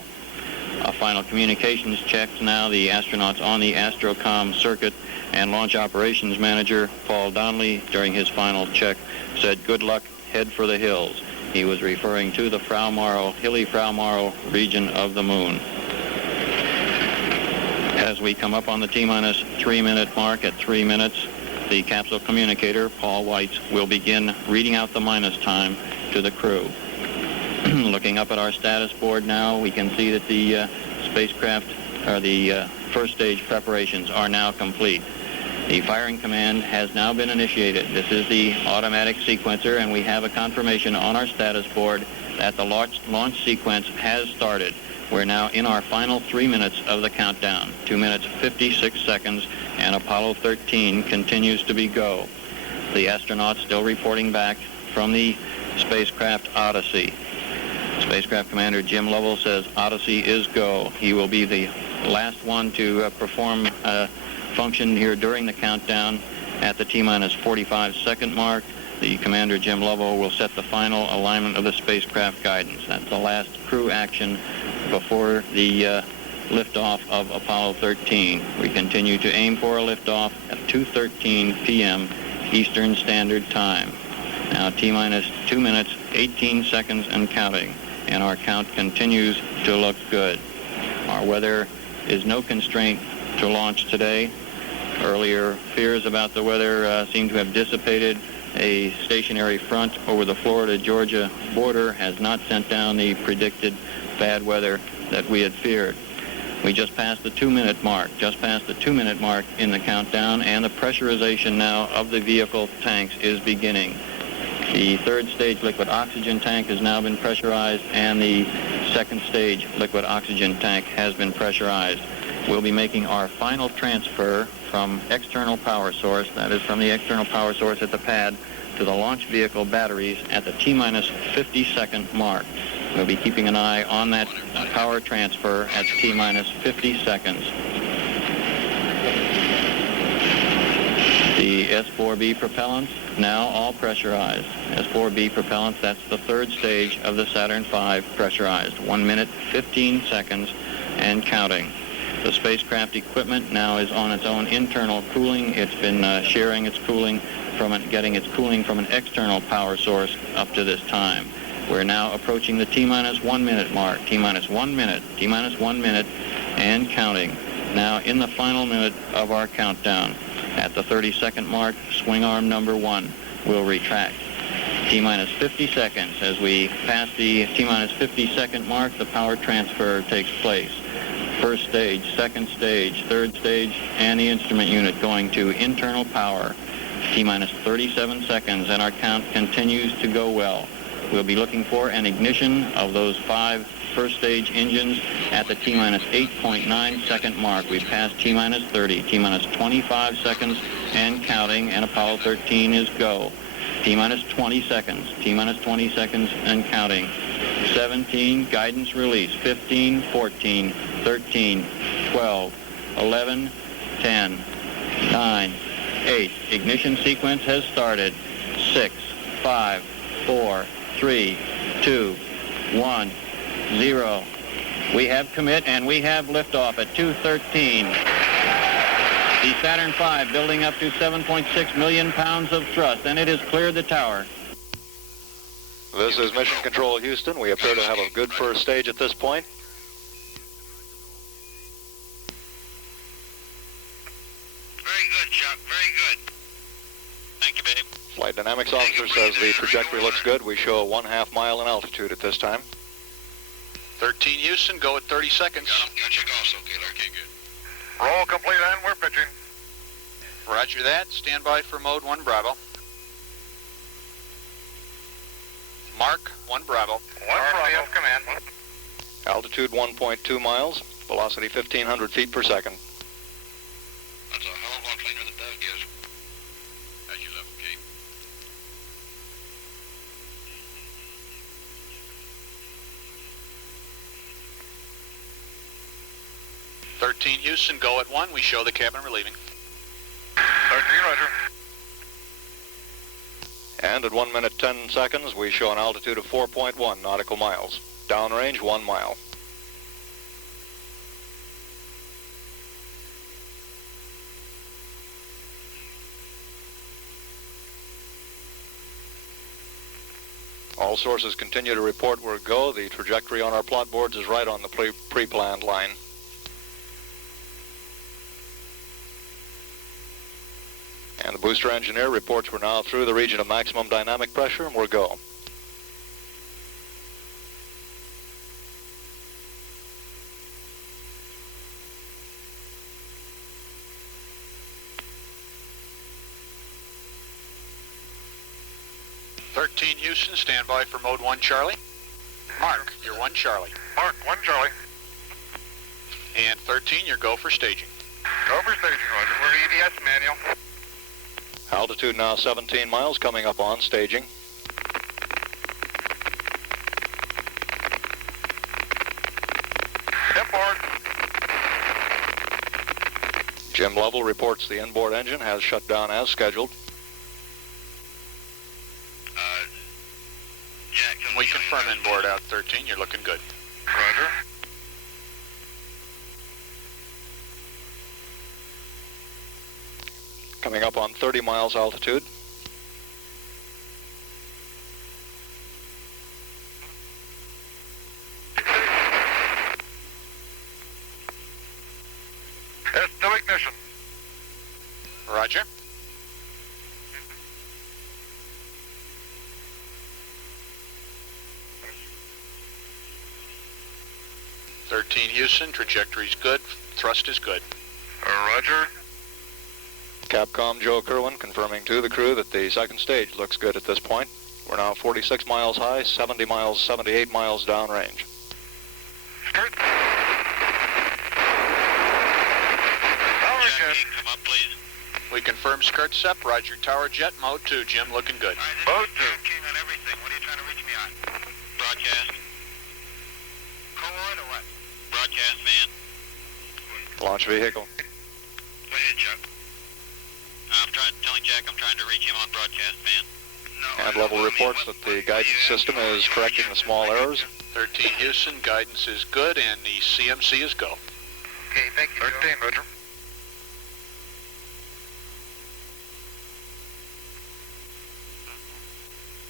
A final communications checks now. The astronauts on the Astrocom circuit, and Launch Operations Manager Paul Donnelly, during his final check, said, "Good luck, head for the hills." He was referring to the hilly Frau Morrow region of the moon. As we come up on the T-minus 3-minute mark at 3 minutes, the capsule communicator, Paul Weitz, will begin reading out the minus time to the crew. Looking up at our status board now, we can see that the spacecraft, or the first stage preparations, are now complete. The firing command has now been initiated. This is the automatic sequencer, and we have a confirmation on our status board that the launch sequence has started. We're now in our final 3 minutes of the countdown, 2 minutes 56 seconds, and Apollo 13 continues to be go. The astronauts still reporting back from the spacecraft Odyssey. Spacecraft Commander Jim Lovell says Odyssey is go. He will be the last one to perform a function here during the countdown. At the T-minus 45-second mark, the Commander Jim Lovell will set the final alignment of the spacecraft guidance. That's the last crew action before the liftoff of Apollo 13. We continue to aim for a liftoff at 2:13 p.m. Eastern Standard Time. Now T-minus 2 minutes, 18 seconds and counting, and our count continues to look good. Our weather is no constraint to launch today. Earlier fears about the weather seem to have dissipated. A stationary front over the Florida-Georgia border has not sent down the predicted bad weather that we had feared. We just passed the 2-minute mark, in the countdown, and the pressurization now of the vehicle tanks is beginning. The third stage liquid oxygen tank has now been pressurized, and the second stage liquid oxygen tank has been pressurized. We'll be making our final transfer from external power source, that is from the external power source at the pad, to the launch vehicle batteries at the T-minus 50-second mark. We'll be keeping an eye on that power transfer at T-minus 50 seconds. The S-4B propellants, now all pressurized. S-4B propellants, that's the third stage of the Saturn V pressurized. 1 minute, 15 seconds, and counting. The spacecraft equipment now is on its own internal cooling. It's been sharing its cooling getting its cooling from an external power source up to this time. We're now approaching the T-minus 1 minute mark. T-minus 1 minute, T-minus 1 minute, and counting. Now in the final minute of our countdown. At the 30-second mark, swing arm number 1 will retract. T-minus 50 seconds. As we pass the T-minus 50-second mark, the power transfer takes place. First stage, second stage, third stage, and the instrument unit going to internal power. T-minus 37 seconds, and our count continues to go well. We'll be looking for an ignition of those 5 first stage engines at the T-minus 8.9 second mark. We've passed T-minus 30, T-minus 25 seconds and counting, and Apollo 13 is go. T-minus 20 seconds, T-minus 20 seconds and counting. 17, guidance release, 15, 14, 13, 12, 11, 10, 9, 8. Ignition sequence has started. 6, 5, 4, 3, 2, 1, 0. We have commit and we have liftoff at 2:13. The Saturn V building up to 7.6 million pounds of thrust, and it has cleared the tower. This is Mission Control Houston. We appear to have a good first stage at this point. Very good, Chuck. Very good. Thank you, babe. Flight Dynamics Officer says the trajectory looks good. We show a 1/2 mile in altitude at this time. 13 Houston, go at 30 seconds. Got your go, so Keeler. Okay, good. Roll complete and we're pitching. Roger that. Stand by for mode 1 Bravo. Mark 1 Bravo. 1 Bravo. Command. Altitude 1.2 miles, velocity 1,500 feet per second. That's a hell of a lot cleaner than Doug is. As you level, Cape. "13 Houston, go at 1. We show the cabin relieving. 13, roger. And at 1 minute 10 seconds, we show an altitude of 4.1 nautical miles. Downrange 1 mile. All sources continue to report we're go. The trajectory on our plot boards is right on the pre-planned line. And the booster engineer reports we're now through the region of maximum dynamic pressure and we're go. Houston, stand by for mode 1 Charlie. Mark, you're 1 Charlie. Mark, 1 Charlie. And 13, you're go for staging. Go for staging, roger. We're EDS manual. Altitude now 17 miles, coming up on staging. Inboard. Jim Lovell reports the inboard engine has shut down as scheduled. Jack, can we confirm inboard out 13? You're looking good. Roger. Coming up on 30 miles altitude. No ignition. Roger. Houston, trajectory's good, thrust is good. Roger. Capcom Joe Kerwin confirming to the crew that the second stage looks good at this point. We're now 46 miles high, 78 miles downrange. Skirt. Tower jet. Come up, please. We confirm skirt SEP, roger. Tower jet, mode 2, Jim, looking good. Mode 2. King on everything. What are you trying to reach me on? Broadcast. Co-ord or what? Broadcast van. Launch vehicle. Go ahead, Chuck. Telling Jack I'm trying to reach him on broadcast van. No. And Lovell reports that the guidance system is correcting the small errors. 13 Houston, guidance is good and the CMC is go. Okay, thank you. 13, roger.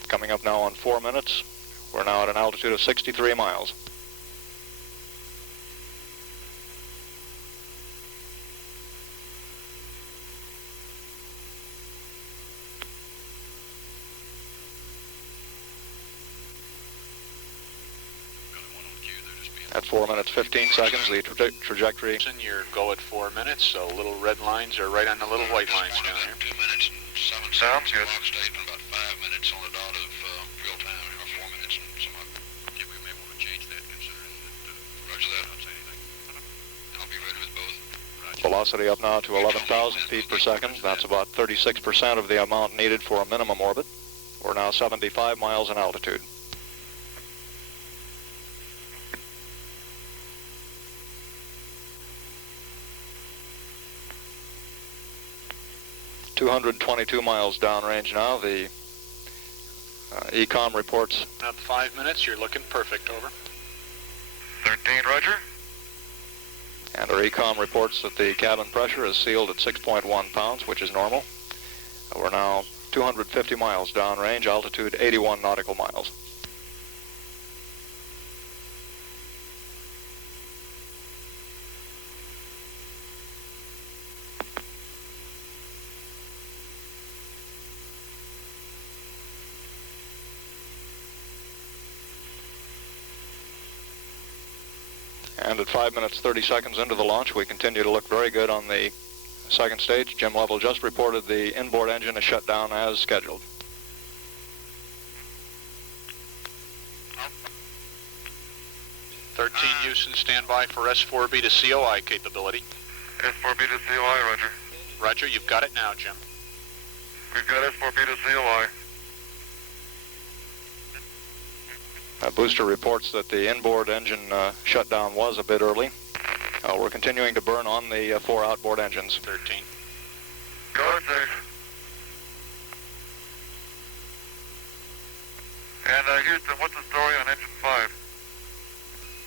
Coming up now on 4 minutes. We're now at an altitude of 63 miles. At 4 minutes 15 seconds, the trajectory. You're go at 4 minutes, so little red lines are right on the little white lines down here. 2 minutes and 7 seconds. Sounds good. Clock stayed in about 5 minutes on the dot of real time, or 4 minutes and some odd. Yeah, we may want to change that considering that. Roger that, I'll say anything. I'll be ready with both. Roger. Velocity up now to 11,000 feet per second. That's about 36% of the amount needed for a minimum orbit. We're now 75 miles in altitude. ...222 miles downrange now. The Ecom reports. Up 5 minutes, you're looking perfect, over. 13, roger. And our Ecom reports that the cabin pressure is sealed at 6.1 pounds, which is normal. We're now 250 miles downrange, altitude 81 nautical miles. And at 5 minutes 30 seconds into the launch, we continue to look very good on the second stage. Jim Lovell just reported the inboard engine is shut down as scheduled. Oh. 13 Houston, stand by for S-4B to COI capability. S-4B to COI, roger. Roger, you've got it now, Jim. We've got S-4B to COI. Booster reports that the inboard engine shutdown was a bit early. We're continuing to burn on the 4 outboard engines. 13. Go ahead, sir. And Houston, what's the story on engine 5?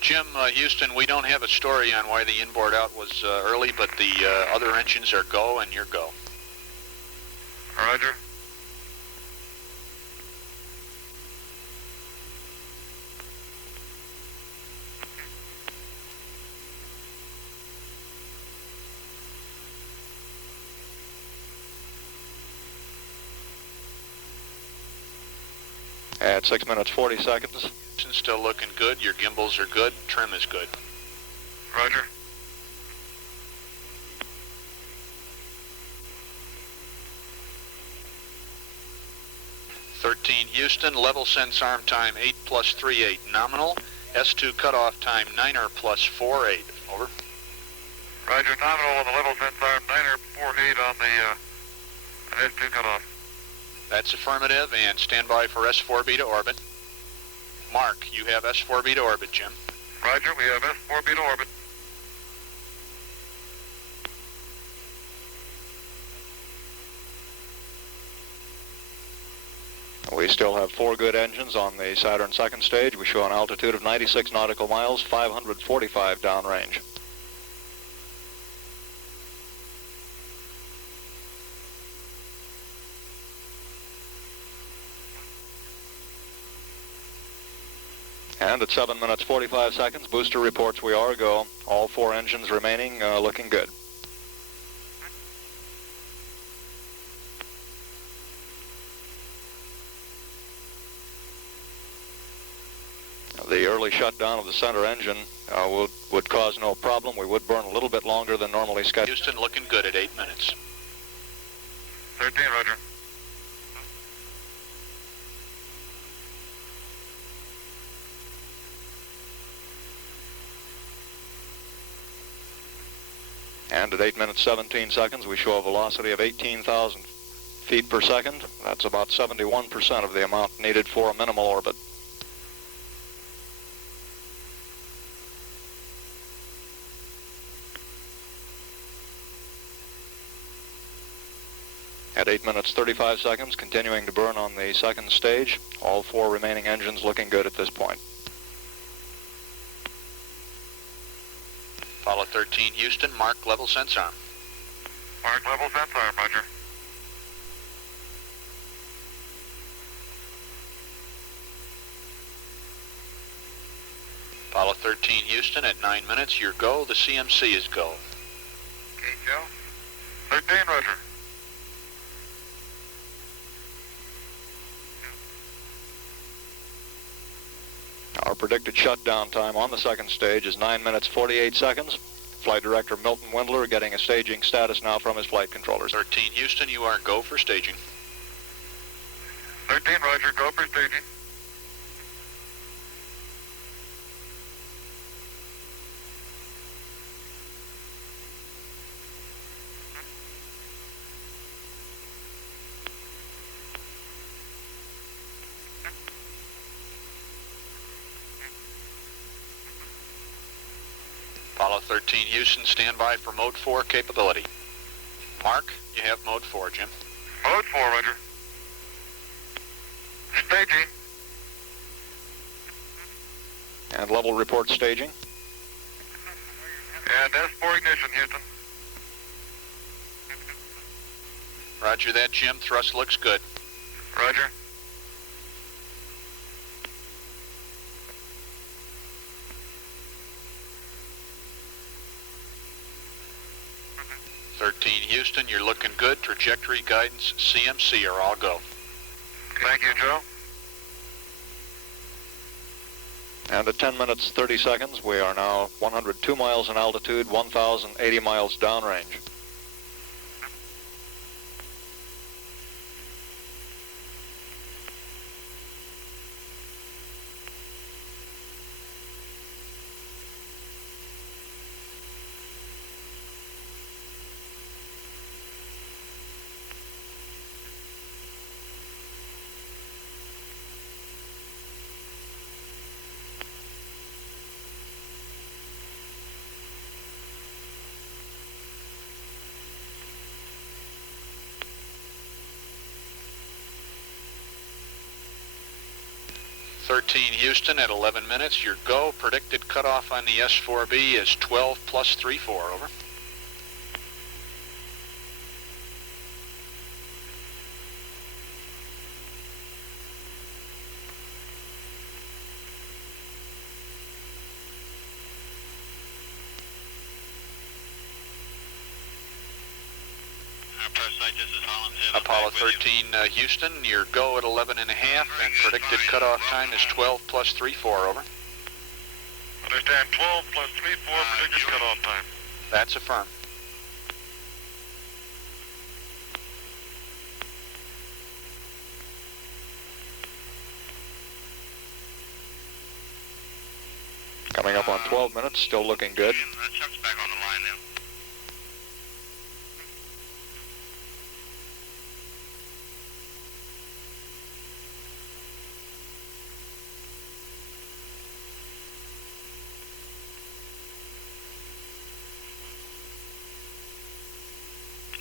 Jim, Houston, we don't have a story on why the inboard out was early, but the other engines are go and you're go. Roger. At 6 minutes 40 seconds. Still looking good. Your gimbals are good. Trim is good. Roger. Houston, level sense arm time 8 plus 3.8 nominal. S2 cutoff time 9er plus 4.8. Over. Roger, nominal on the level sense arm 9er 4.8 on the S2 cutoff. That's affirmative, and stand by for S4B to orbit. Mark, you have S4B to orbit, Jim. Roger, we have S4B to orbit. We still have 4 good engines on the Saturn second stage. We show an altitude of 96 nautical miles, 545 downrange. And at 7 minutes 45 seconds, booster reports we are go. All 4 engines remaining looking good. The early shutdown of the center engine would cause no problem. We would burn a little bit longer than normally scheduled. Houston looking good at 8 minutes. 13, roger. And at 8 minutes 17 seconds, we show a velocity of 18,000 feet per second. That's about 71% of the amount needed for a minimal orbit. At 8 minutes 35 seconds, continuing to burn on the second stage. All 4 remaining engines looking good at this point. Apollo 13 Houston, mark level sense arm. Mark level sense arm, roger. Apollo 13 Houston at 9 minutes, you're go. The CMC is go. Okay, Joe. 13, roger. Our predicted shutdown time on the second stage is 9 minutes 48 seconds. Flight Director Milton Windler getting a staging status now from his flight controllers. 13 Houston, you are go for staging. 13, roger, go for staging. Apollo 13 Houston, stand by for mode 4 capability. Mark, you have mode 4, Jim. Mode 4, roger. Staging. And level report staging. And S4 ignition, Houston. Roger that, Jim. Thrust looks good. Roger. Houston, you're looking good. Trajectory, guidance, CMC are all go. Thank you, Joe. And at 10 minutes 30 seconds, we are now 102 miles in altitude, 1,080 miles downrange. Houston at 11 minutes, your go. Predicted cutoff on the S-4B is 12 plus 3-4, over. Apollo 13, Houston, your go at 11 and a half, and predicted cutoff time is 12 plus 3-4, over. Understand, 12 plus 3-4 predicted cutoff time. That's affirmed. Coming up on 12 minutes, still looking good. Chuck's back on the line now.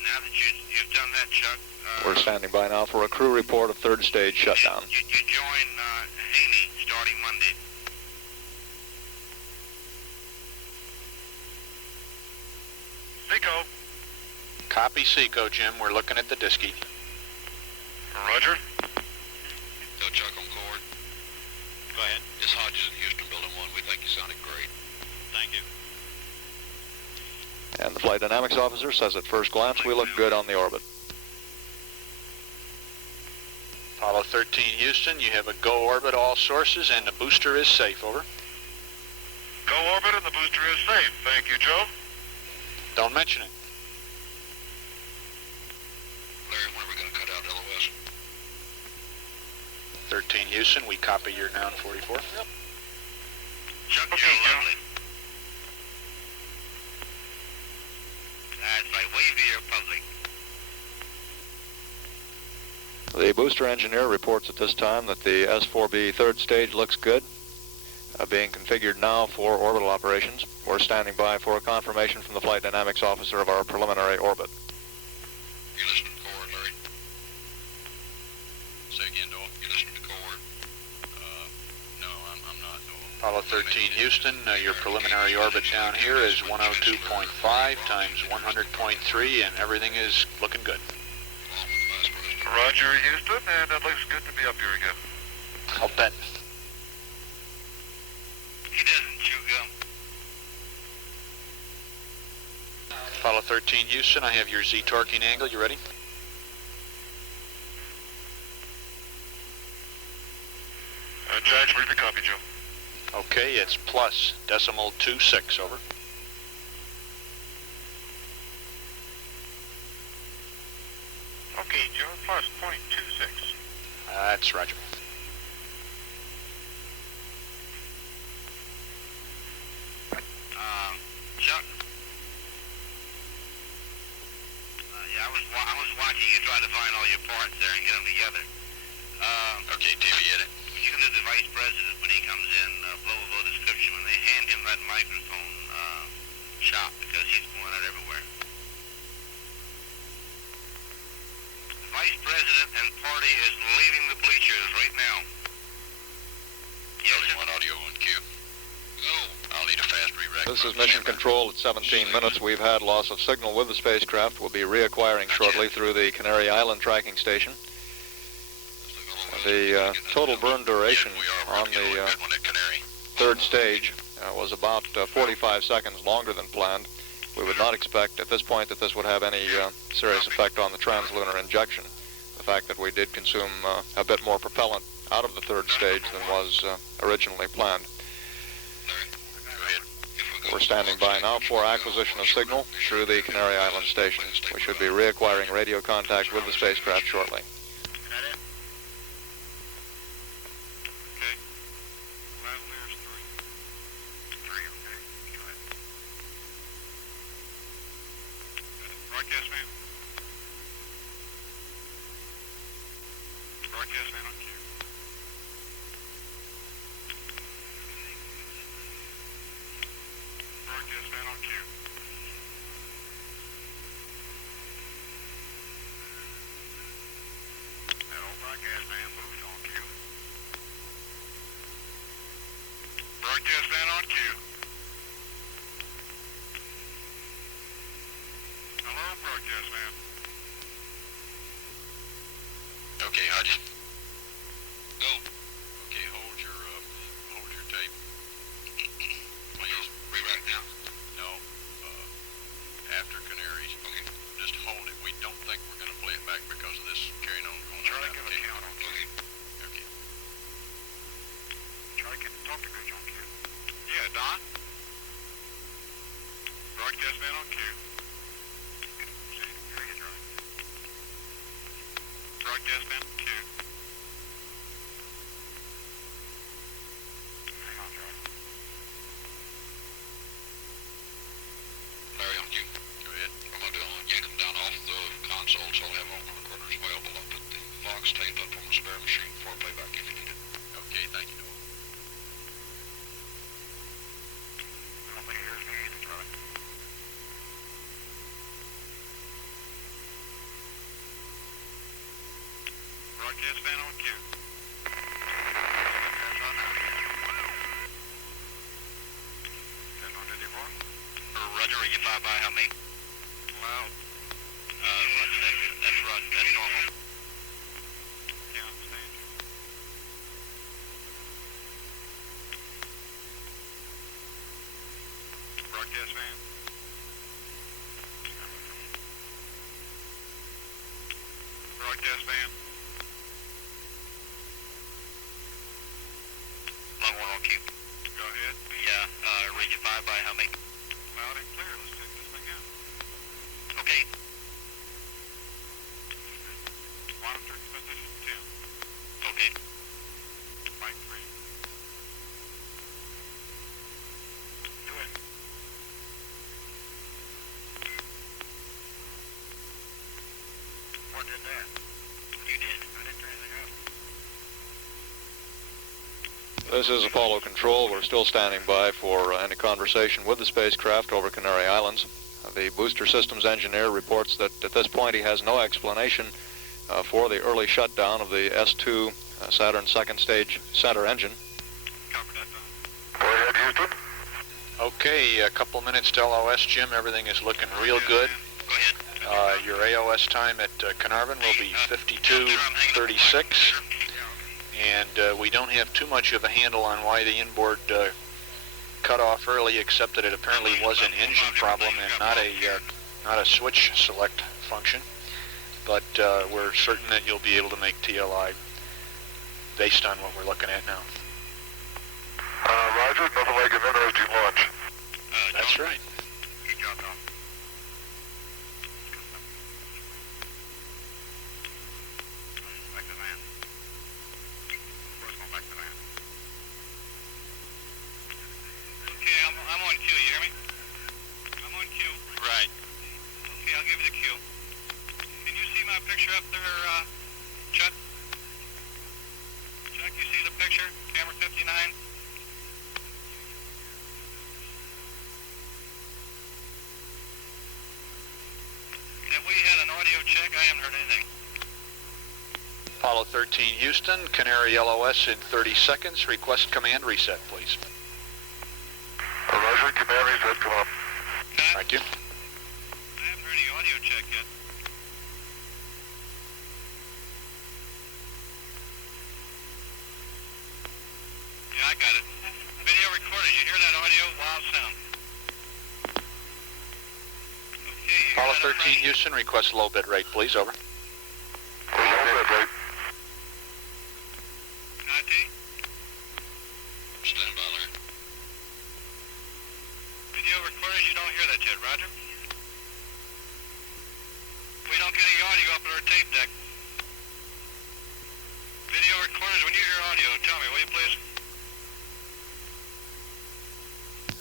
Now that you've done that, Chuck, We're standing by now for a crew report of third stage shutdown. You join Haney starting Monday. Seco. Copy Seco, Jim. We're looking at the Disky. Roger. Tell Chuck I'm forward. Go ahead. It's Hodges in Houston, Building 1. We think you sounded great. Thank you. And the flight dynamics officer says at first glance we look good on the orbit. Apollo 13, Houston, you have a go orbit, all sources, and the booster is safe, over. Go orbit and the booster is safe. Thank you, Joe. Don't mention it. Larry, when are we going to cut out LOS? 13, Houston, we copy your noun 44. Chuck, Okay, you're Joe. lovely. That's right, wave to your public. The booster engineer reports at this time that the S-4B third stage looks good, being configured now for orbital operations. We're standing by for a confirmation from the flight dynamics officer of our preliminary orbit. You listening to forward, Larry? Say again, Doyle. You listening to forward? No, I'm not, Doyle. Apollo 13, Houston, your preliminary orbit down here is 102.5 times 100.3, and everything is looking good. Roger, Houston, and it looks good to be up here again. I'll bet. He doesn't chew gum. Apollo 13, Houston, I have your Z torquing angle. You ready? Judge, read the copy, Joe. Okay, it's plus decimal 26, over. Okay, Joe, plus 0.26. That's Roger. Chuck? Yeah, I was watching you try to find all your parts there and get them together. Okay, TV, hit it. You can do the vice president when he comes in, blow a little description when they hand him that microphone shop because he's going out everywhere. The vice president and party is leaving the bleachers right now. Yes, sir. One audio on cue. Go. I'll need a fast re-rack. This is Mission Control at 17 minutes. We've had loss of signal with the spacecraft. We'll be reacquiring shortly through the Canary Island tracking station. The total burn duration on the third stage was about 45 seconds longer than planned. We would not expect at this point that this would have any serious effect on the trans-lunar injection. The fact that we did consume a bit more propellant out of the third stage than was originally planned. We're standing by now for acquisition of signal through the Canary Island station. We should be reacquiring radio contact with the spacecraft shortly. Broadcast man. Broadcast man on cue. Broadcast man on cue. Hello, broadcast man, boost on cue. Broadcast man on cue. Hello, broadcast man. Okay, Hodge. Go. Okay, hold your tape. Want to use re-rack now? No. After Canaries. Okay. Just hold it. We don't think we're going to play it back because of this carrying on going on. Charlie, give a count on cue. Okay. Charlie, can you talk to Gooch on cue? Yeah, Don? Broadcast man on cue. Broadcast man on cue. Hang on, Charlie. Larry on cue. Go ahead. I'm going to do is yank them down off the console so I'll have them on the recorders available. I'll put the Fox taped up on the spare machine for playback if you need it. Okay, thank you, Noel. I don't think he hears me either, Charlie. Broadcast man on cue. Roger, are you 5 by, how many? Wow. Roger, that's right, that's normal. Yeah, I understand. Broadcast man. Broadcast man. Long one on cue. Go ahead. Yeah, region 5 by how many? Loud and clear. Let's take this thing out. Okay. Monitor position 10. Okay. Mic 3. Do it. What did that? You did. I didn't turn anything up. This is Apollo Control. We're still standing by for any conversation with the spacecraft over Canary Islands. The booster systems engineer reports that at this point he has no explanation for the early shutdown of the S2 Saturn second stage center engine. Copy that, Don. Go ahead, Houston. Okay, a couple minutes to LOS, Jim. Everything is looking real good. Go ahead. Your AOS time at Carnarvon will be 52:36. And we don't have too much of a handle on why the inboard cut off early, except that it apparently was an engine problem and not a switch select function. But we're certain that you'll be able to make TLI based on what we're looking at now. Roger, nothing like an interesting launch. That's right. Good job, Don. Back to the van. Where's going back to the van? Okay, I'm on cue, you hear me? I'm on cue. Right. Okay, I'll give you the cue. Can you see my picture up there, Chuck? Chuck, you see the picture? Camera 59? Have we had an audio check? I haven't heard anything. Apollo 13 Houston, Canary LOS in 30 seconds. Request command reset, please. Roger, command reset, come up. Thank you. I haven't heard any audio check yet. Yeah, I got it. Video recorded. You hear that audio? Wow sound. Okay, you Apollo hear that 13 Houston, request low bit rate, please. Over. Low bit rate. IT? Stand by, Larry. Video recorded. You don't hear that yet, Roger? We don't get any audio up at our tape deck. Video recorders, when you hear audio, tell me, will you please?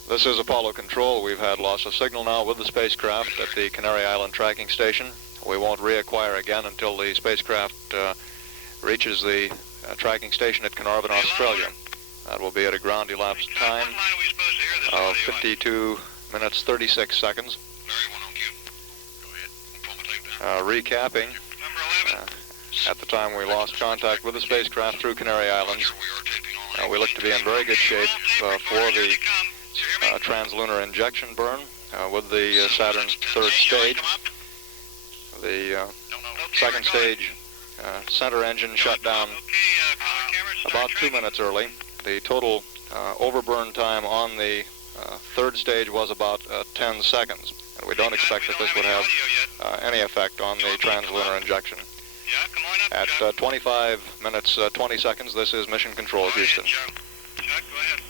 This is Apollo Control. We've had loss of signal now with the spacecraft at the Canary Island tracking station. We won't reacquire again until the spacecraft reaches the tracking station at Carnarvon, Australia. That will be at a ground elapsed time What line are we supposed to hear this of audio on? 52 minutes 36 seconds. Larry, one on cue. Go ahead. Pull the tape down. Recapping, Number 11? at the time we lost contact with the spacecraft through Canary Islands, Roger, we are taping all we look to be in very good shape for the Here they come. Do you hear me? Trans-lunar injection burn with the Saturn third stage. The second stage center engine shut down about 2 minutes early. The total overburn time on the third stage was about 10 seconds. And we don't expect that this would have any effect on the trans-lunar injection. Yeah, come on up, At Chuck. 25 minutes 20 seconds, this is Mission Control, Go ahead, Houston. Chuck. Chuck, go ahead.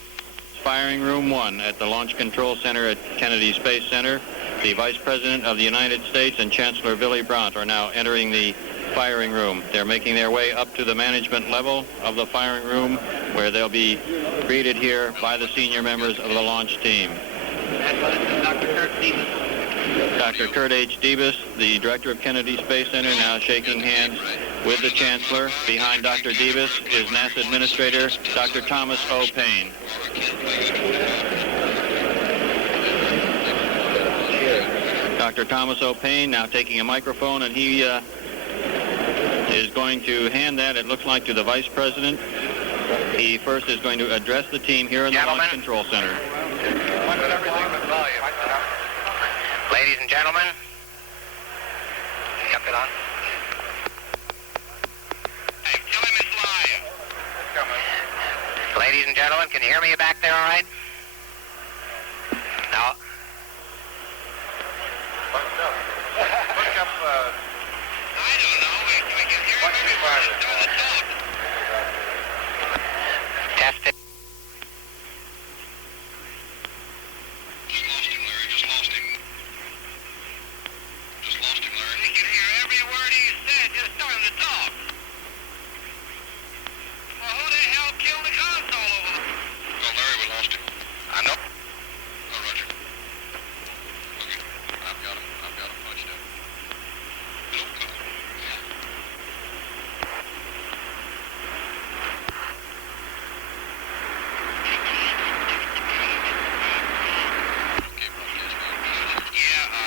Firing Room 1 at the Launch Control Center at Kennedy Space Center. The Vice President of the United States and Chancellor Willy Brandt are now entering the firing room. They're making their way up to the management level of the firing room, where they'll be greeted here by the senior members of the launch team. Dr. Kurt H. Debus, the Director of Kennedy Space Center, now shaking hands with the Chancellor. Behind Dr. Debus is NASA Administrator Dr. Thomas O. Payne. Dr. Thomas O. Payne now taking a microphone, and he is going to hand that, it looks like, to the Vice President. He first is going to address the team here in the Launch Control Center. Ladies and gentlemen, kept it on. Hey, tell him it's live. Ladies and gentlemen, can you hear me back there all right? No. I don't know. We can hear him everywhere. He's doing the talk. Test it. Just lost him, Larry. Just lost him. Just lost him, Larry. We can hear every word he said. Just tell him to talk. Well, who the hell killed the console over there? Well, Larry, we lost him. I know. Oh, Roger. Okay. I've got him. I've got him punched up. Don't come. Okay, broadcast now. Yeah,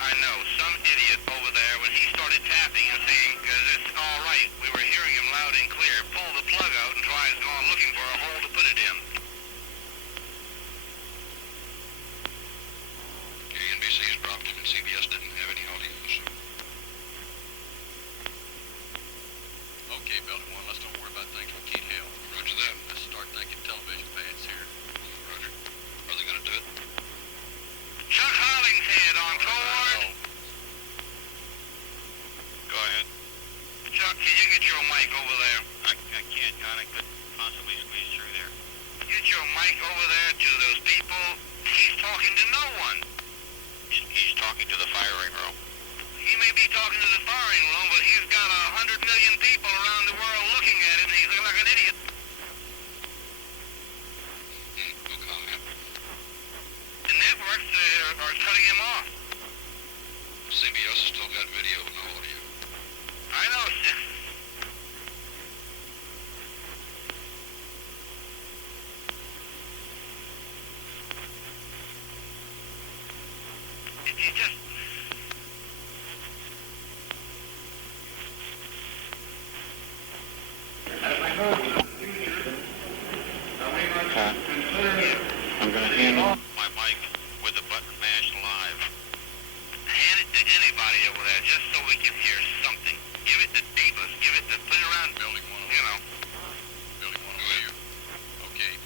I know. Some idiot over there, when he started tapping and saying, because it's all right, we were hearing him loud and clear, pulled the plug out and tried going looking for a hole to put it in. NBC's dropped him and CBS didn't have any audios. Okay, Building 1, let's don't worry about things we can't help. Roger that. Let's start thinking television pads here. Roger. Are they going to do it? Chuck Hollingshead on board. Go ahead. Chuck, can you get your mic over there? I can't, Con. I couldn't possibly squeeze through there. Get your mic over there to those people. He's talking to no one. He's talking to the firing room. He may be talking to the firing room, but he's got 100 million people around the world looking at him, and he's looking like an idiot. No comment. The networks are cutting him off. CBS has still got video, no audio. I know. You just... I'm going to handle My mic with the button mashed live. Hand it to anybody over there, just so we can hear something. Give it to Divas. Give it to... Put it around... Building 1 over You know. Building 1 over here. Okay,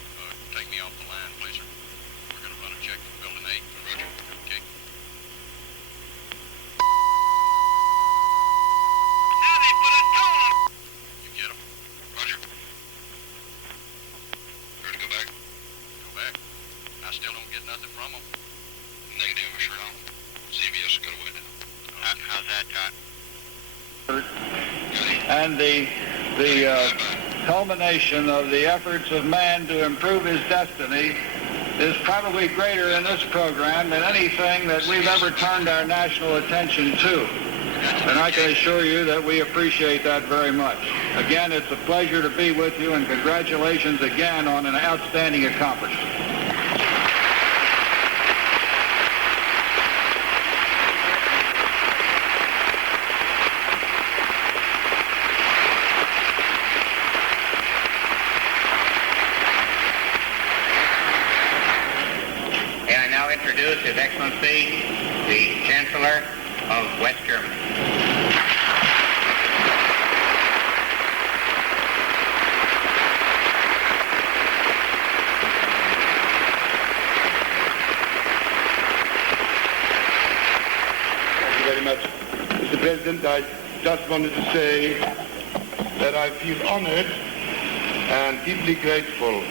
take me off the line, please, sir. We're going to run a check from Building 8. Roger. Okay. Now they put a tone on... You get him? Roger. Ready to go back? Go back. I still don't get nothing from them. Negative, sure don't. CBS got away now. How's that, Todd? And the culmination of the efforts of man to improve his destiny is probably greater in this program than anything that we've ever turned our national attention to. And I can assure you that we appreciate that very much. Again, it's a pleasure to be with you, and congratulations again on an outstanding accomplishment. May I now introduce His Excellency, the Chancellor of West Germany. Thank you very much. Mr. President, I just wanted to say that I feel honored and deeply grateful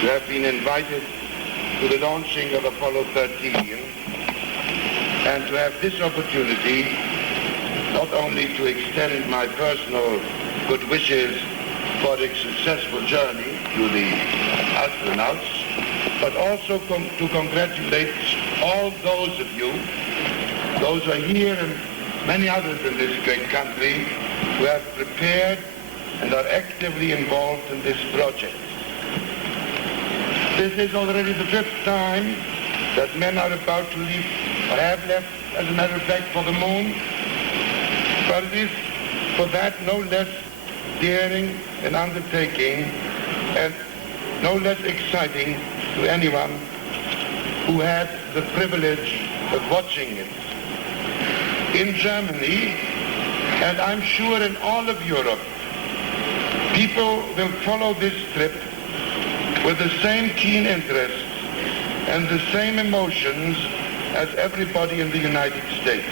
to have been invited to the launching of Apollo 13 and to have this opportunity not only to extend my personal good wishes for a successful journey to the astronauts, but also to congratulate all those of you, those who are here and many others in this great country who have prepared and are actively involved in this project. This is already the 5th time that men are about to leave, or have left, as a matter of fact, for the moon. But it is for that no less daring an undertaking and no less exciting to anyone who had the privilege of watching it. In Germany, and I'm sure in all of Europe, people will follow this trip with the same keen interest and the same emotions as everybody in the United States.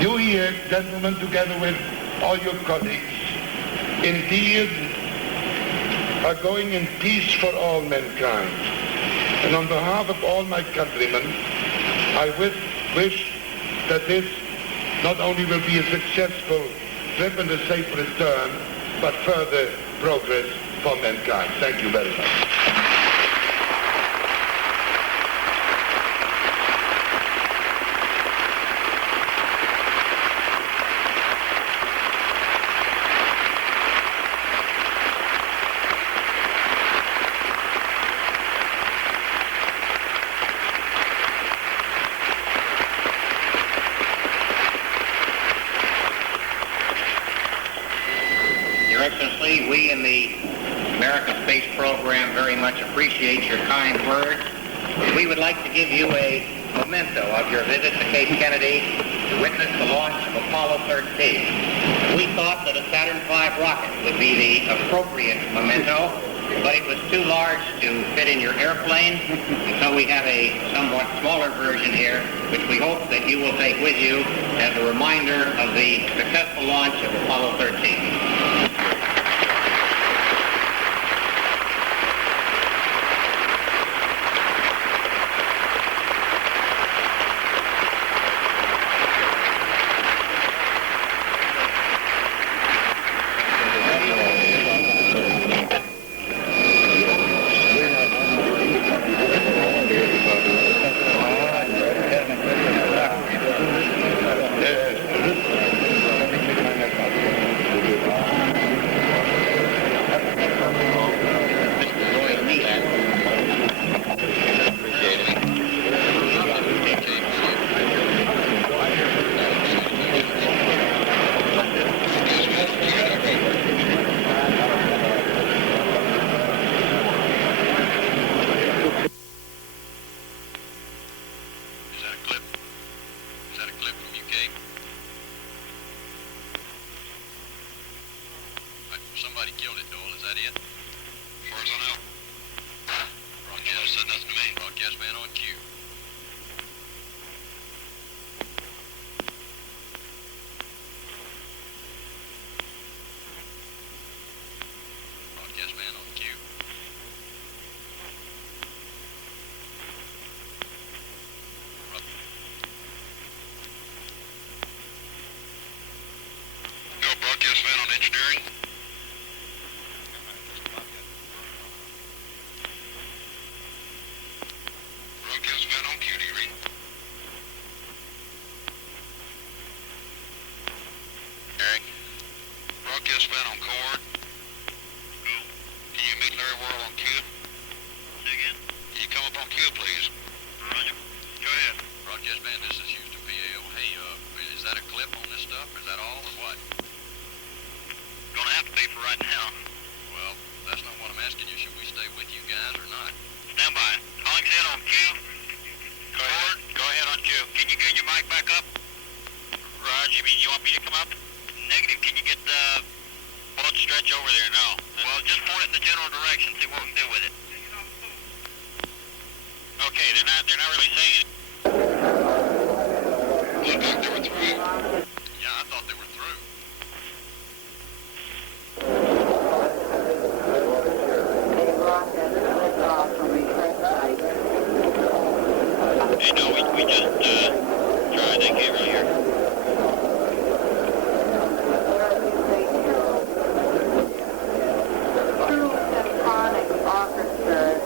You here, gentlemen, together with all your colleagues, indeed are going in peace for all mankind. And on behalf of all my countrymen, I wish that this not only will be a successful trip and a safe return, but further progress for mankind. Thank you very much. program very much appreciates your kind words. We would like to give you a memento of your visit to Cape Kennedy to witness the launch of Apollo 13. We thought that a Saturn V rocket would be the appropriate memento, but it was too large to fit in your airplane, and so we have a somewhat smaller version here, which we hope that you will take with you as a reminder of the successful launch of Apollo 13. Somebody killed it, Doyle. Is that it? As far as I know. Broadcast said nothing to me. Broadcast man on cue. Broadcast man on cue. Go, broadcast man on engineering. Broadcast man on cue, do you read? Eric. Broadcast man on cord. Go. Can you meet Larry Worrell on cue? Say again? Can you come up on cue, please? Roger. Go ahead. Broadcast man, this is Houston PAO. Hey, is that a clip on this stuff, or is that all, or what? Gonna have to be for right now. Well, that's not what I'm asking you. Should we stay with you guys or not? Stand by. Calling head on cue. Go ahead. Go ahead on cue. Can you get your mic back up? Raj, you want me to come up? Negative. Can you get the boat stretch over there? No. Well, just point it in the general direction. See what we can do with it. Okay, they're not really saying it. Looked like they were through. Yeah, I thought they were through. Hey, no, we just tried. They can't really hear. True symphonic orchestras.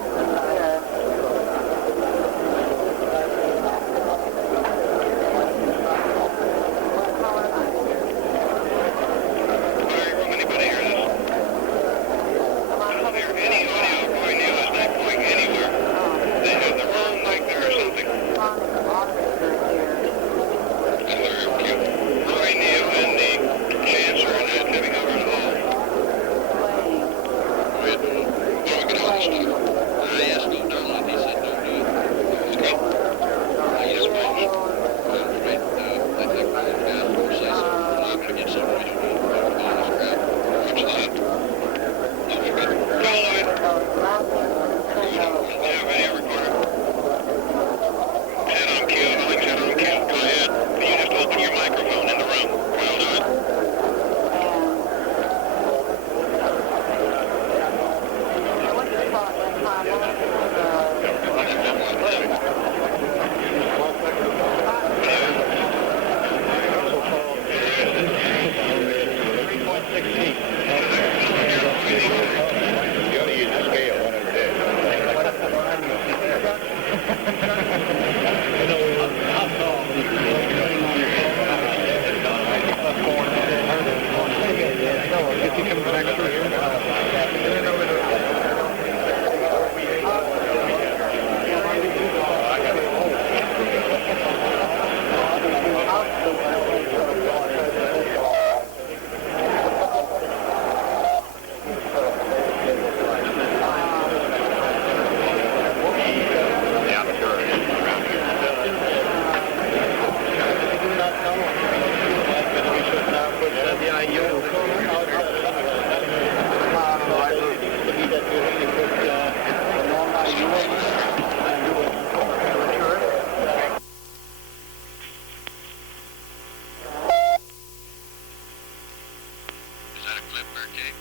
that a clip, Barricade?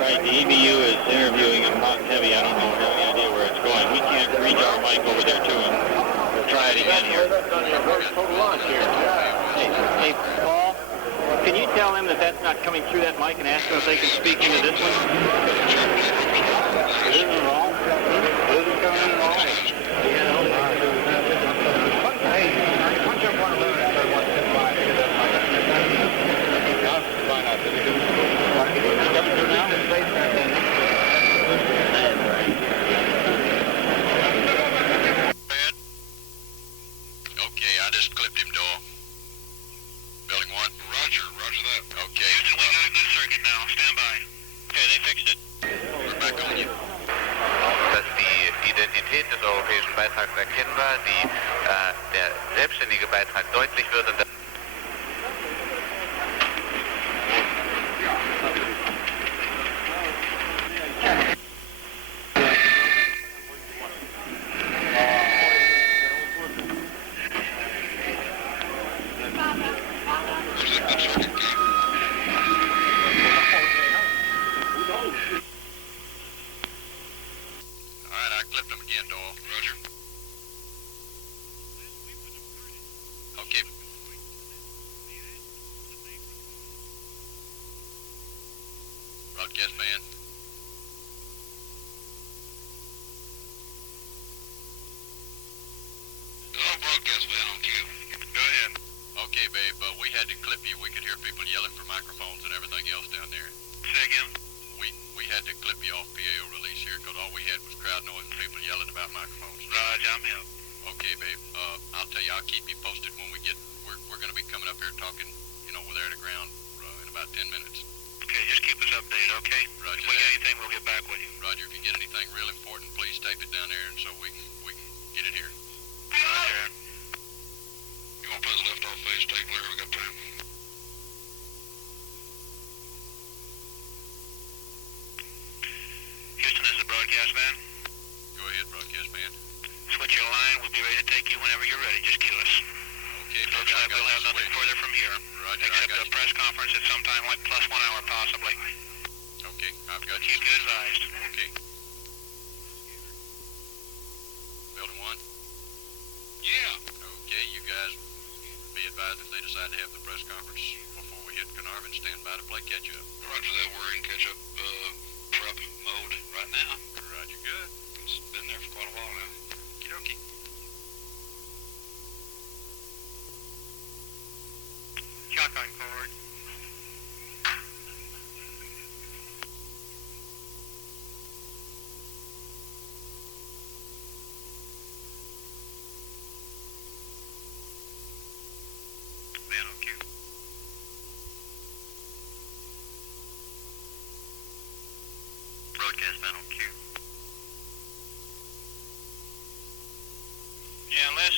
Right, the EBU is interviewing him hot and heavy. I don't know if you have any idea where it's going. We can't reach our mic over there to him. We'll try it again here. Hey, Paul, can you tell him that that's not coming through that mic and ask them if they can speak into this one? It isn't at all? It isn't coming in at all? Hey, punch up one of those and say what's in line. Okay, I just clipped him, Doyle. Building 1. Roger that. Okay. Houston, we got a good circuit now. Stand by. Okay, they fixed it. We're back on you. Dass die Identität des europäischen Beitrags erkennbar, der selbstständige Beitrag deutlich wird und Alright, I clipped him again, Doyle. Roger. Okay. Broadcast band. Hello, broadcast band on cue. Go ahead. Okay, babe, we had to clip you. We could hear people yelling for microphones and everything else down there. Say again. We had to clip you off PAO release here because all we had was crowd noise and people yelling about microphones. Roger, I'm here. Okay, babe. I'll tell you, I'll keep you posted when we get. We're going to be coming up here talking, with air to ground in about 10 minutes. Okay, just keep us updated, okay? Roger If we get anything, we'll get back with you. Roger, if you get anything real important, please tape it down there and so we can get it here. Roger. You want to put the liftoff phase tape later? We got time. Houston, this is the broadcast van. Go ahead, broadcast band. Switch your line. We'll be ready to take you whenever you're ready. Just cue us. Okay, Looks like we'll have nothing further from here. Roger, Except a press conference at some time like plus 1 hour possibly. Okay, I've got you. Keep you advised. Okay. Building 1? Yeah. Okay, you guys be advised if they decide to have the press conference before we hit Carnarvon, stand by to play catch-up. Roger that. We're in catch-up prep mode right now. Roger, good. It's been there for quite a while now. Okie dokie. Shotgun forward. Van on cue. Broadcast van on cue. Yeah, unless,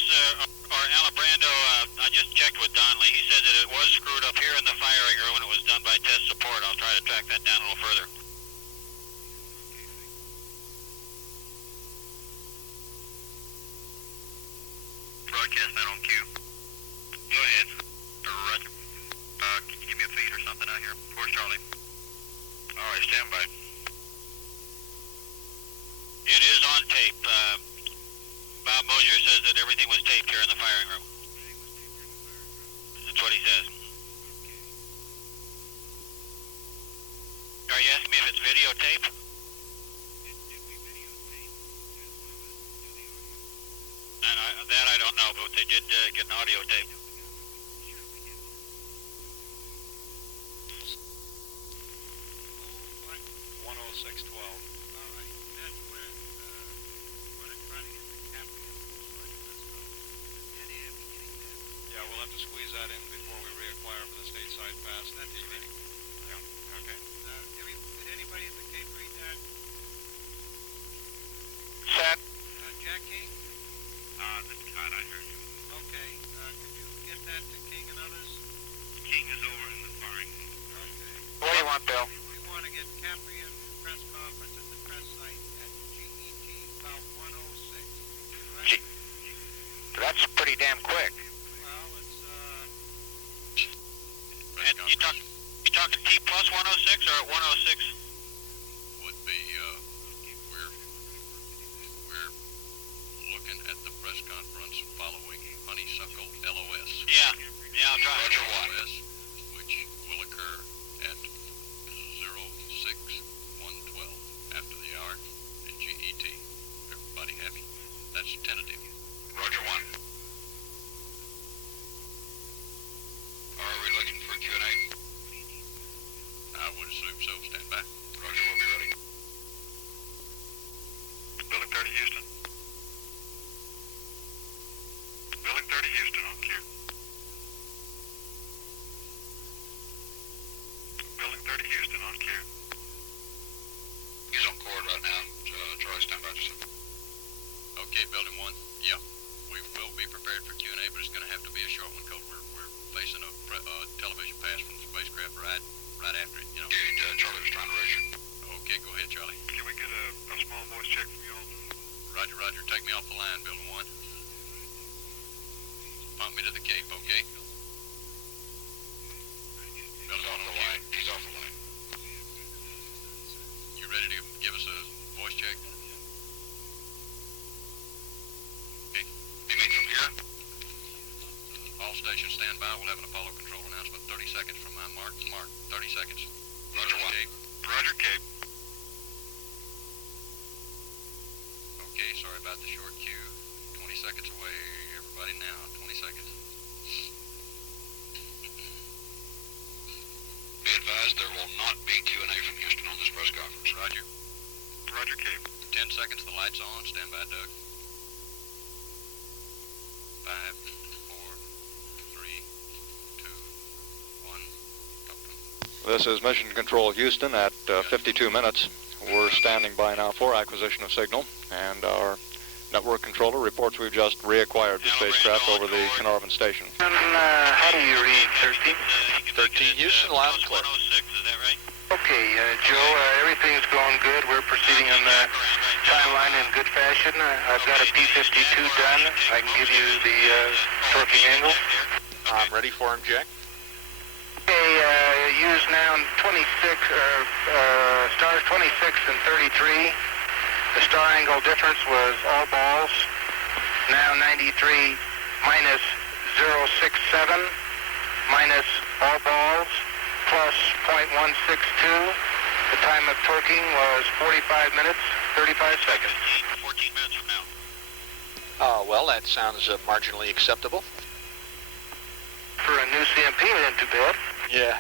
or Alabrando, I just checked with Donnelly. He said that it was screwed up here in the firing room and it was done by test support. I'll try to track that down a little further. Broadcast man on cue. Go ahead. Roger. Can you give me a feed or something out here? Where's Charlie? All right, stand by. It is on tape. Bob Mosier says that everything was taped here in the firing room. That's what he says. Are you asking me if it's videotape? That I don't know, but they did get an audio tape. Squeeze that in before we reacquire for the stateside pass. That's evening. Yeah, okay. Did anybody at the Cape read that? Set. Jack King? This is Todd, I heard you. Could you get that to King and others? King is over in the firing. Okay. What do you want, Bill? We want to get Cambrian press conference at the press site at GET about 106. Right? That's pretty damn quick. Well, it's And you talking T plus 106 or at 106? Would be, we're looking at the press conference following Honeysuckle LOS. Yeah, I'll try. Roger, LOS, which will occur at 06:112 after the hour in GET. Everybody happy? That's tentative. Roger, 1. Are we looking for Q&A? I would assume so. Stand by. Roger, we'll be ready. Building 30 Houston. Building 30 Houston on cue. Building 30 Houston on cue. He's on chord right now. Charlie, stand by just a second. Okay, Building 1. Yeah. We will be prepared for Q&A, but it's going to have to be a short one because we're facing a television pass from the spacecraft right after it, you know. Okay, Charlie was trying to raise you. Okay, go ahead, Charlie. Can we get a small voice check from y'all? Roger, Roger. Take me off the line, Building 1. Pump me to the Cape, okay? Building 1 on the line. He's off the line. You ready to give us a voice check? Okay. You mean from here? All stations stand by. We'll have an Apollo control announcement 30 seconds from my mark. 30 seconds. Roger, 1. Cape. Roger, Cape. Okay, sorry about the short queue. 20 seconds away. Everybody now. 20 seconds. Be advised there will not be Q&A from Houston on this press conference. Roger. Roger, Cape. 10 seconds. The light's on. Stand by, Doug. 5, 4, 3, 2, 1. This is Mission Control Houston at 52 minutes. We're standing by now for acquisition of signal, and our network controller reports we've just reacquired the spacecraft over the Carnarvon station. And how do you read 13? 13 Houston, loud and clear. 106, is that right? Okay, Joe, everything's going good. We're proceeding on the timeline in good fashion. I've got a P-52 done. I can give you the torquing angle. I'm ready for him, Jack. Okay, use now 26, stars 26 and 33. The star angle difference was all balls. Now 93 minus 067 minus all balls plus 0.162. The time of torquing was 45 minutes, 35 seconds. 14 minutes from now. Well, that sounds marginally acceptable. For a new CMP, it ain't too bad. Yeah.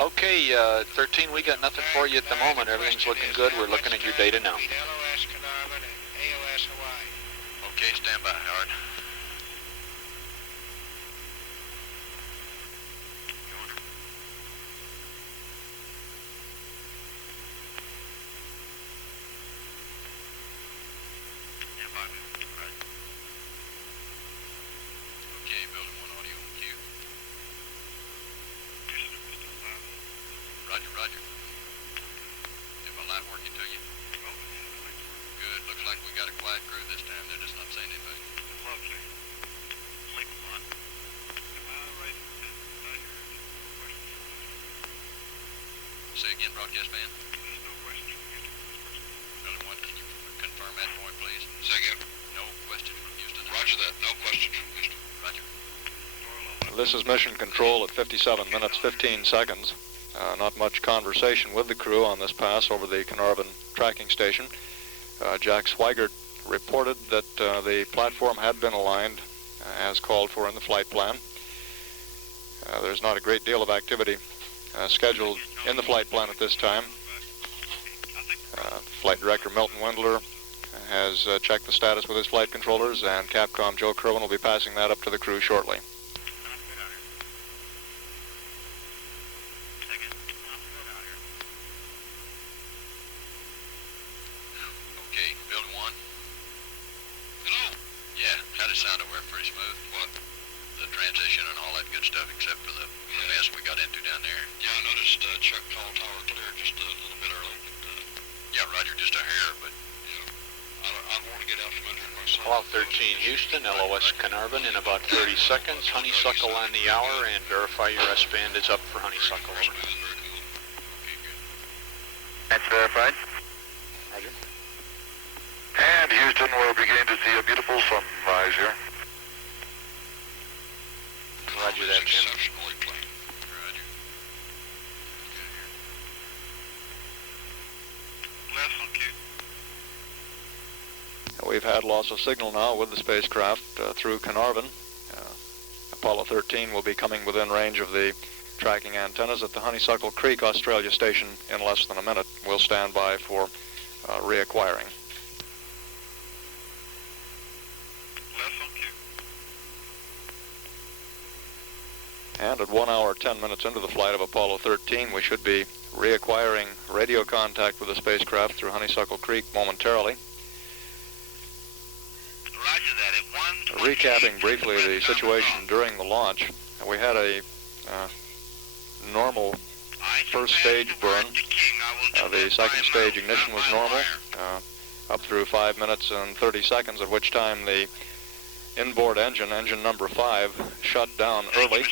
Okay, 13, we got nothing for you at the moment. Everything's looking good. We're looking at your data now. Okay, stand by, Howard. Okay, Building 1 audio on cue. Roger, roger. Is my light working to you? Good. Looks like we got a quiet crew this time. They're just not saying anything. Lovely. Link 1. Am I right? Say again, broadcast man. There's no question from Houston. Building 1, can you confirm that point, please? Say again. No question from Houston. Roger that. No question from Houston. Roger. This is Mission Control at 57 minutes, 15 seconds. Not much conversation with the crew on this pass over the Carnarvon tracking station. Jack Swigert reported that the platform had been aligned as called for in the flight plan. There's not a great deal of activity scheduled in the flight plan at this time. Flight Director Milton Wendler has checked the status with his flight controllers, and Capcom Joe Kerwin will be passing that up to the crew shortly. Okay, Building 1. Hello? Yeah. transition and all that good stuff, except for the mess we got into down there. Yeah, I noticed Chuck called tower clear just a little bit early. Yeah, Roger, just a hair, but yeah, I want to get out from under it myself. Apollo 13 Houston, LOS Carnarvon in about 30 seconds. Honeysuckle on the hour, and verify your S-band is up for Honeysuckle. Over. That's verified. Roger. And Houston, we're beginning to see a beautiful sunrise here. Roger that, Jim. Exceptionally clean. Roger. Less on cue. We've had loss of signal now with the spacecraft through Carnarvon. Apollo 13 will be coming within range of the tracking antennas at the Honeysuckle Creek, Australia station in less than a minute. We'll stand by for reacquiring. Less on cue. And at 1 hour, 10 minutes into the flight of Apollo 13, we should be reacquiring radio contact with the spacecraft through Honeysuckle Creek momentarily. Roger that. At 1:28. Recapping briefly the situation during the launch, we had a normal first stage burn. The second stage ignition was normal, up through 5 minutes and 30 seconds, at which time the inboard engine number 5, shut down early.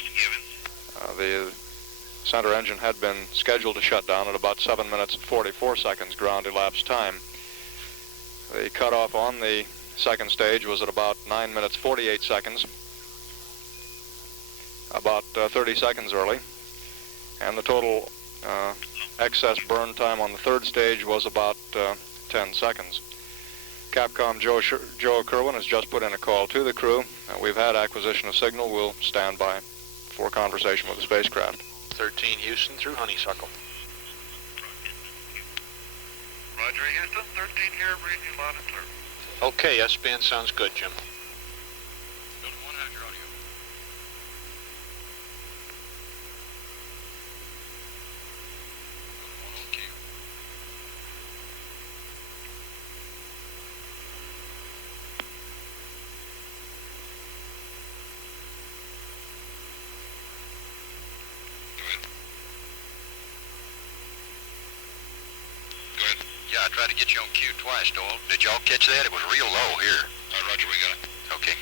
The center engine had been scheduled to shut down at about 7 minutes and 44 seconds ground elapsed time. The cutoff on the second stage was at about 9 minutes 48 seconds, about 30 seconds early, and the total excess burn time on the third stage was about 10 seconds. Capcom Joe Kerwin has just put in a call to the crew. We've had acquisition of signal. We'll stand by for conversation with the spacecraft. 13 Houston through Honeysuckle. Roger, Houston. 13 here, reading you loud and clear. Okay, S-band sounds good, Jim. Building 1, how's your audio? Building 1 on cue. Go ahead. Go ahead. Yeah, I tried to get you on cue twice, Doyle. Did y'all catch that? It was real low here. Roger, we got it. Okay.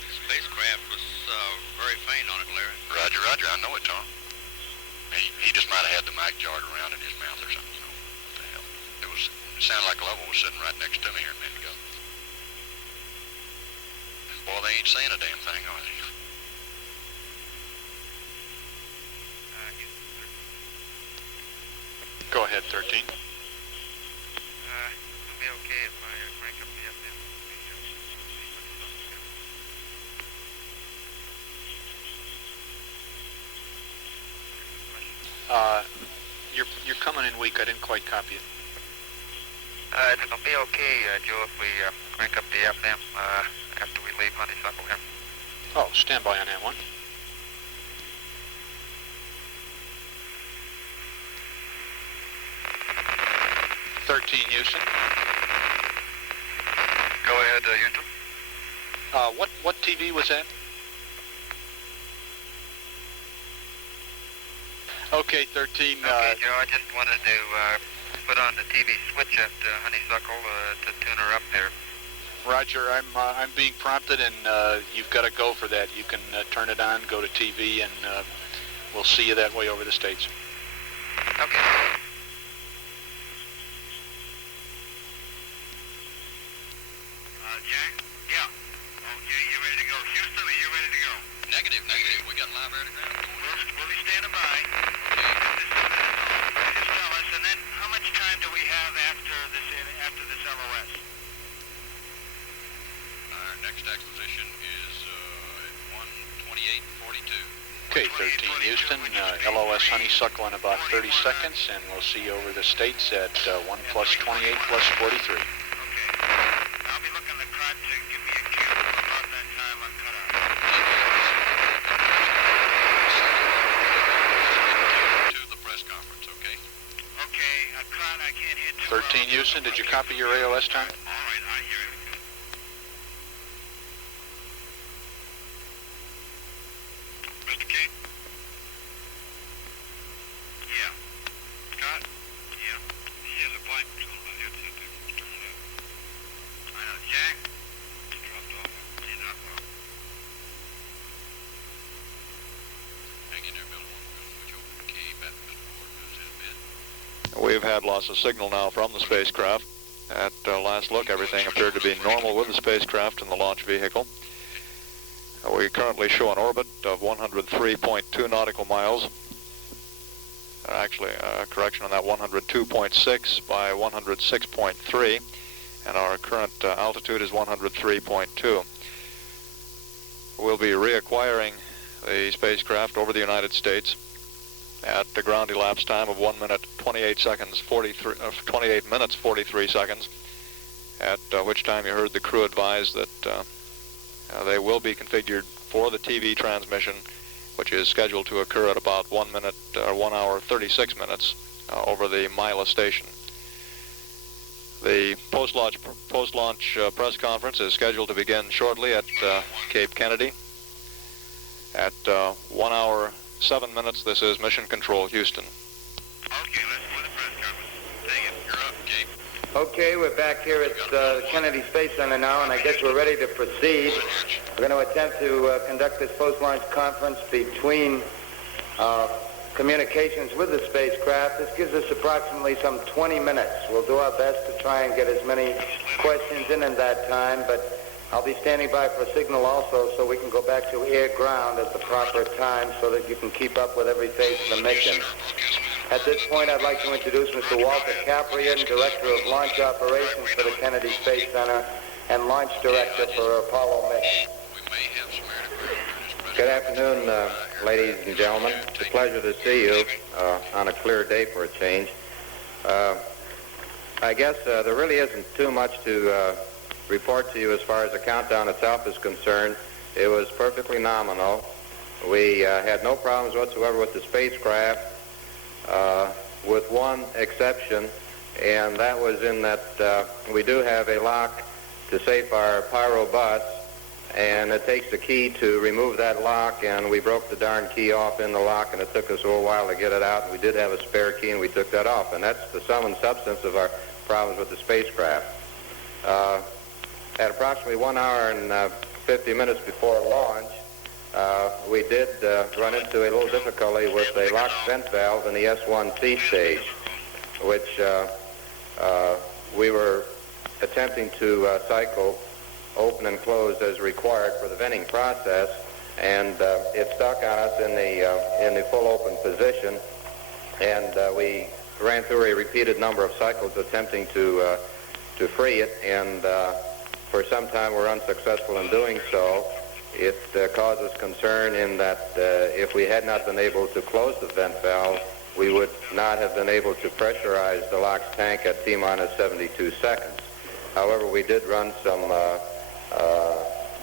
The spacecraft was very faint on it, Larry. Roger, Roger. I know it, Tom. He just might have had the mic jarred around in his mouth or something, you know. What the hell? It sounded like Lovell was sitting right next to me here a minute ago. Boy, they ain't saying a damn thing, are they? Go ahead, 13. It'll be okay if I crank up the FM. You're coming in weak. I didn't quite copy it. It'll be okay, Joe, if we crank up the FM after we leave Honeysuckle here. Oh, stand by on that one. Houston. Go ahead, Houston. What TV was that? Okay, 13. Okay, Joe, I just wanted to put on the TV switch at Honeysuckle to tune her up there. Roger, I'm being prompted, and you've got to go for that. You can turn it on, go to TV, and we'll see you that way over the States. Okay. Jack? Yeah. Okay, you ready to go? Houston, are you ready to go? Negative. We got live air to ground. We'll be standing by. Just tell us, and then how much time do we have after this LOS? Our next acquisition is at 1:28:42. Okay, 13 Houston, LOS Honeysuckle in about 30 seconds, and we'll see you over the States at 1 + 28 + 43. I'll be looking to cut to give me a cue about that time on cutoff. To the press conference, okay? Okay, cut. I can't hear too 13 Houston, did you copy your AOS time? All right, I hear it. had loss of signal now from the spacecraft. At last look, everything appeared to be normal with the spacecraft and the launch vehicle. We currently show an orbit of 103.2 nautical miles. Actually, correction on that, 102.6 by 106.3, and our current altitude is 103.2. We'll be reacquiring the spacecraft over the United States at the ground elapsed time of 1 minute 28 seconds 28 minutes 43 seconds, at which time you heard the crew advise that they will be configured for the TV transmission, which is scheduled to occur at about 1 hour 36 minutes over the Mila station. The post-launch press conference is scheduled to begin shortly at Cape Kennedy. At 1 hour 7 minutes, this is Mission Control, Houston. Okay, let's do the press conference. Dang it, you're up, Gabe. Okay, we're back here at the Kennedy Space Center now, and I guess we're ready to proceed. We're going to attempt to conduct this post-launch conference between communications with the spacecraft. This gives us approximately some 20 minutes. We'll do our best to try and get as many questions in that time, but I'll be standing by for a signal also so we can go back to air-ground at the proper time so that you can keep up with every phase of the mission. At this point, I'd like to introduce Mr. Walter Caprian, Director of Launch Operations for the Kennedy Space Center and Launch Director for Apollo mission. Good afternoon, ladies and gentlemen. It's a pleasure to see you on a clear day for a change. I guess there really isn't too much to report to you as far as the countdown itself is concerned. It was perfectly nominal. We had no problems whatsoever with the spacecraft, with one exception, and that was in that we do have a lock to safe our pyro bus, and it takes a key to remove that lock, and we broke the darn key off in the lock, and it took us a little while to get it out, and we did have a spare key, and we took that off, and that's the sum and substance of our problems with the spacecraft. At approximately 1 hour and 50 minutes before launch, we did run into a little difficulty with a locked vent valve in the S1C stage, which we were attempting to cycle open and closed as required for the venting process, and it stuck on us in the full open position, and we ran through a repeated number of cycles attempting to free it, and for some time we're unsuccessful in doing so. It causes concern in that if we had not been able to close the vent valve, we would not have been able to pressurize the LOX tank at T-minus 72 seconds. However, we did run some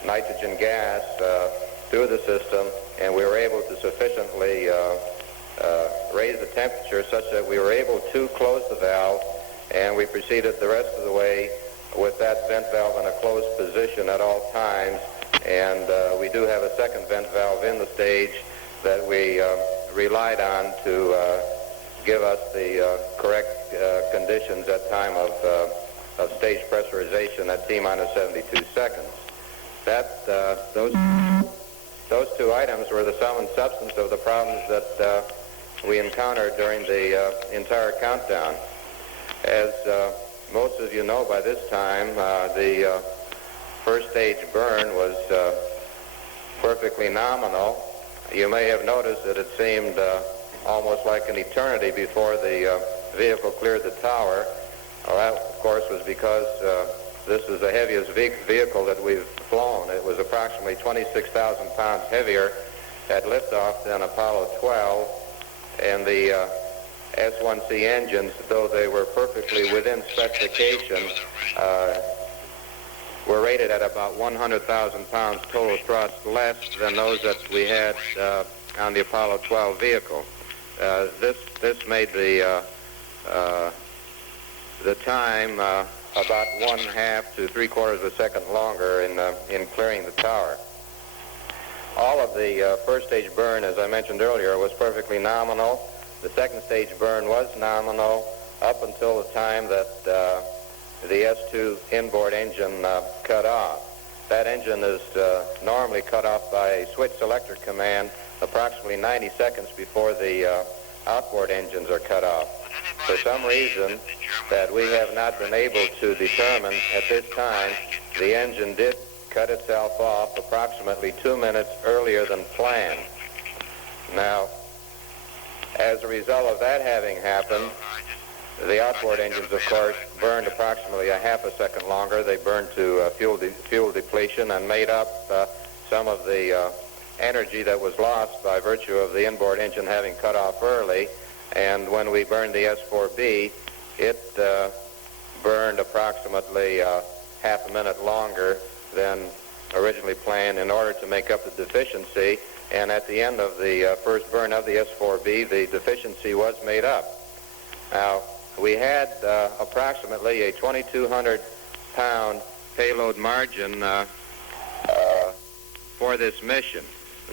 nitrogen gas through the system, and we were able to sufficiently raise the temperature such that we were able to close the valve, and we proceeded the rest of the way with that vent valve in a closed position at all times. And we do have a second vent valve in the stage that we relied on to give us the correct conditions at time of stage pressurization at T-minus 72 seconds. Those two items were the sum and substance of the problems that we encountered during the entire countdown. As most of you know by this time, the first stage burn was perfectly nominal. You may have noticed that it seemed almost like an eternity before the vehicle cleared the tower. Well, that, of course, was because this is the heaviest vehicle that we've flown. It was approximately 26,000 pounds heavier at liftoff than Apollo 12, and the S1C engines, though they were perfectly within specification, were rated at about 100,000 pounds total thrust less than those that we had on the Apollo 12 vehicle. This made the time about 1/2 to 3/4 of a second longer in clearing the tower. All of the first stage burn, as I mentioned earlier, was perfectly nominal. The second stage burn was nominal up until the time that the S2 inboard engine cut off. That engine is normally cut off by a switch selector command approximately 90 seconds before the outboard engines are cut off. for some reason that we have not been able to determine at this time, the engine did cut itself off approximately 2 minutes earlier than planned. Now, as a result of that having happened, the outboard engines, of course, burned approximately a half a second longer. They burned to fuel depletion and made up some of the energy that was lost by virtue of the inboard engine having cut off early. And when we burned the S-IVB, it burned approximately half a minute longer than originally planned in order to make up the deficiency. And at the end of the first burn of the S-IVB, the deficiency was made up. Now, we had approximately a 2,200-pound payload margin for this mission.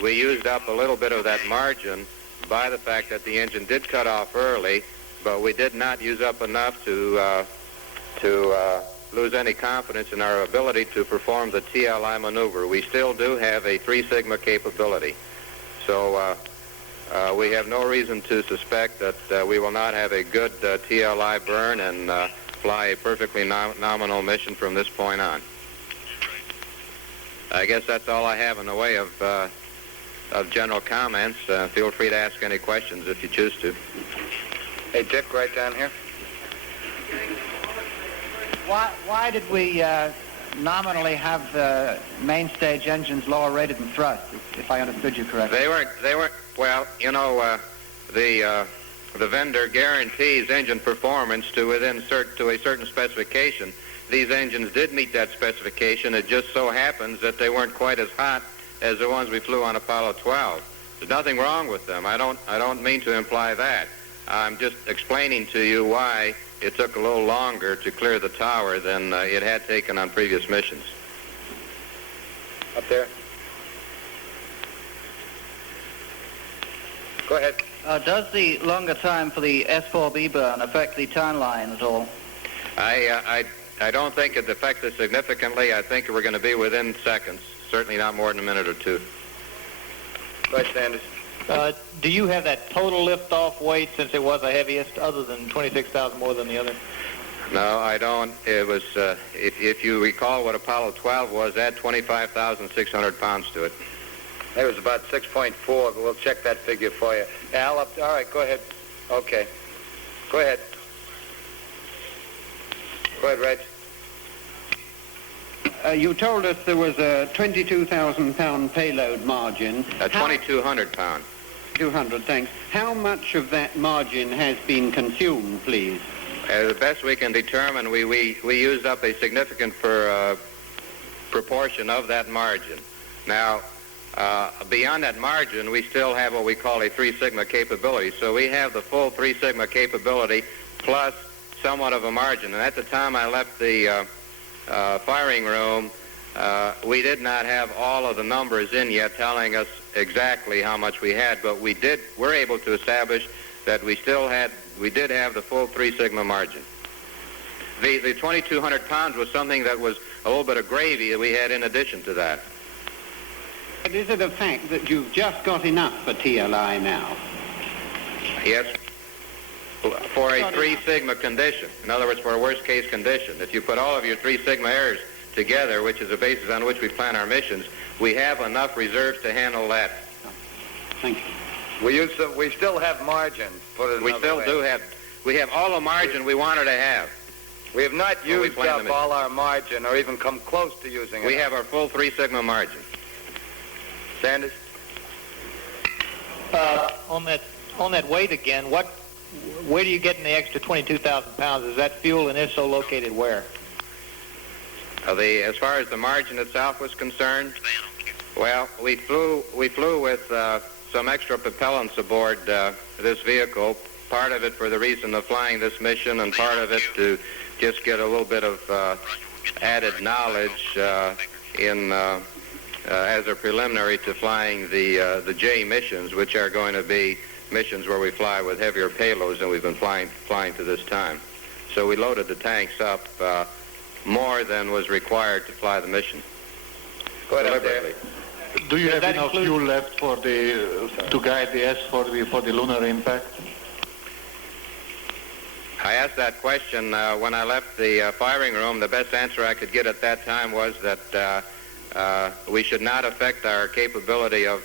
We used up a little bit of that margin by the fact that the engine did cut off early, but we did not use up enough to lose any confidence in our ability to perform the TLI maneuver. We still do have a 3 sigma capability. So we have no reason to suspect that we will not have a good TLI burn and fly a perfectly nominal mission from this point on. I guess that's all I have in the way of general comments. Feel free to ask any questions if you choose to. Hey, Dick, right down here. Why did we nominally have the main stage engines lower rated than thrust, if I understood you correctly? They weren't, well, you know, the vendor guarantees engine performance to a certain specification. These engines did meet that specification. It just so happens that they weren't quite as hot as the ones we flew on Apollo 12. There's nothing wrong with them. I don't mean to imply that. I'm just explaining to you why it took a little longer to clear the tower than it had taken on previous missions. Up there. Go ahead. Does the longer time for the S-IVB burn affect the timeline at all? I don't think it affects it significantly. I think we're going to be within seconds, certainly not more than a minute or two. Go ahead, Sanders. Do you have that total liftoff weight, since it was the heaviest, other than 26,000 more than the other? No, I don't. It was, if you recall what Apollo 12 was, add 25,600 pounds to it. It was about 6.4, but we'll check that figure for you. Al, all right, go ahead. Okay. Go ahead. Go ahead, Reg. You told us there was a 22,000-pound payload margin. 2,200 pound. 200, thanks. How much of that margin has been consumed, please? The best we can determine, we used up a significant proportion of that margin. Now, beyond that margin, we still have what we call a 3 sigma capability. So we have the full 3 sigma capability plus somewhat of a margin. And at the time I left the firing room, we did not have all of the numbers in yet telling us exactly how much we had, but we're able to establish that we did have the full 3 sigma margin. The 2,200 pounds was something that was a little bit of gravy that we had in addition to that. But is it a fact that you've just got enough for TLI now? Yes. For a 3 sigma condition. In other words, for a worst case condition. If you put all of your 3 sigma errors together, which is the basis on which we plan our missions, we have enough reserves to handle that. Thank you. We still have margin. We still do have. We have all the margin we wanted to have. We have not used up all our margin or even come close to using it. We have our full 3 sigma margin. Sanders? On that weight again, where do you get in the extra 22,000 pounds? Is that fuel, and if so, located where? As far as the margin itself was concerned, well, we flew with some extra propellants aboard this vehicle, part of it for the reason of flying this mission and part of it to just get a little bit of added knowledge as a preliminary to flying the J missions, which are going to be missions where we fly with heavier payloads than we've been flying to this time. So we loaded the tanks up more than was required to fly the mission. Go ahead up there. Do you have enough fuel left to guide the S-IVB for the lunar impact? I asked that question when I left the firing room. The best answer I could get at that time was that we should not affect our capability of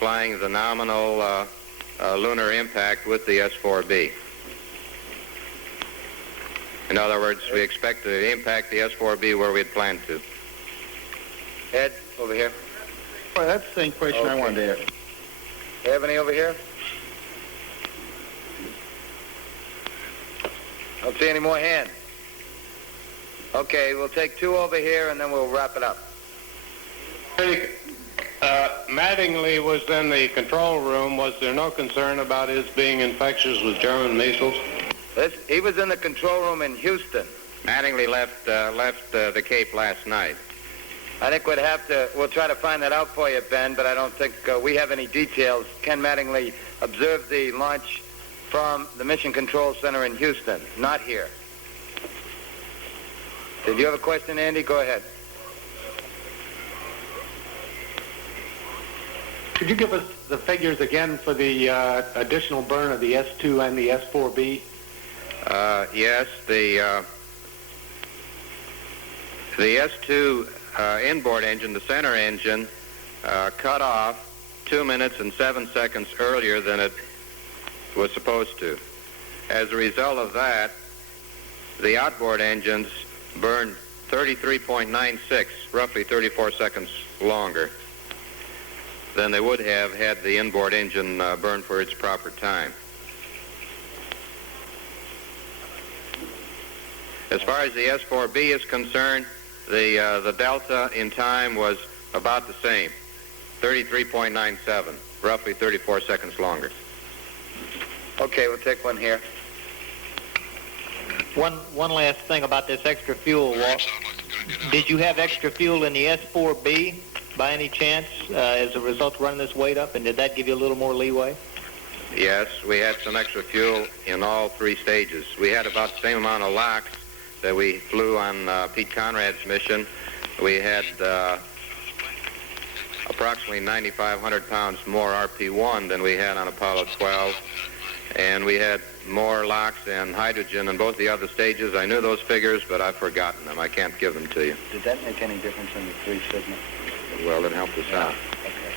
flying the nominal lunar impact with the S-4B. In other words, we expect to impact the S-4B where we had planned to. Ed, over here. Well, that's the same question I wanted to ask. You have any over here? I don't see any more hands. Okay, we'll take two over here and then we'll wrap it up. Mattingly was in the control room. Was there no concern about his being infectious with German measles? He was in the control room in Houston. Mattingly left the Cape last night. I think we'll try to find that out for you, Ben, but I don't think we have any details. Ken Mattingly observed the launch from the Mission Control Center in Houston, not here. Did you have a question, Andy? Go ahead. Could you give us the figures again for the additional burn of the S2 and the S4B? Yes, the S2 inboard engine, the center engine, cut off 2 minutes and 7 seconds earlier than it was supposed to. As a result of that, the outboard engines burned 33.96, roughly 34 seconds longer than they would have had the inboard engine burn for its proper time. As far as the S4B is concerned, the delta in time was about the same, 33.97, roughly 34 seconds longer. Okay, we'll take one here. One last thing about this extra fuel, Walt. Did you have extra fuel in the S4B by any chance as a result of running this weight up, and did that give you a little more leeway? Yes, we had some extra fuel in all three stages. We had about the same amount of LOX that we flew on Pete Conrad's mission. We had approximately 9,500 pounds more RP1 than we had on Apollo 12, and we had more LOX and hydrogen in both the other stages. I knew those figures, but I've forgotten them. I can't give them to you. Did that make any difference in the 3 sigma? Well, it helped us out. Okay.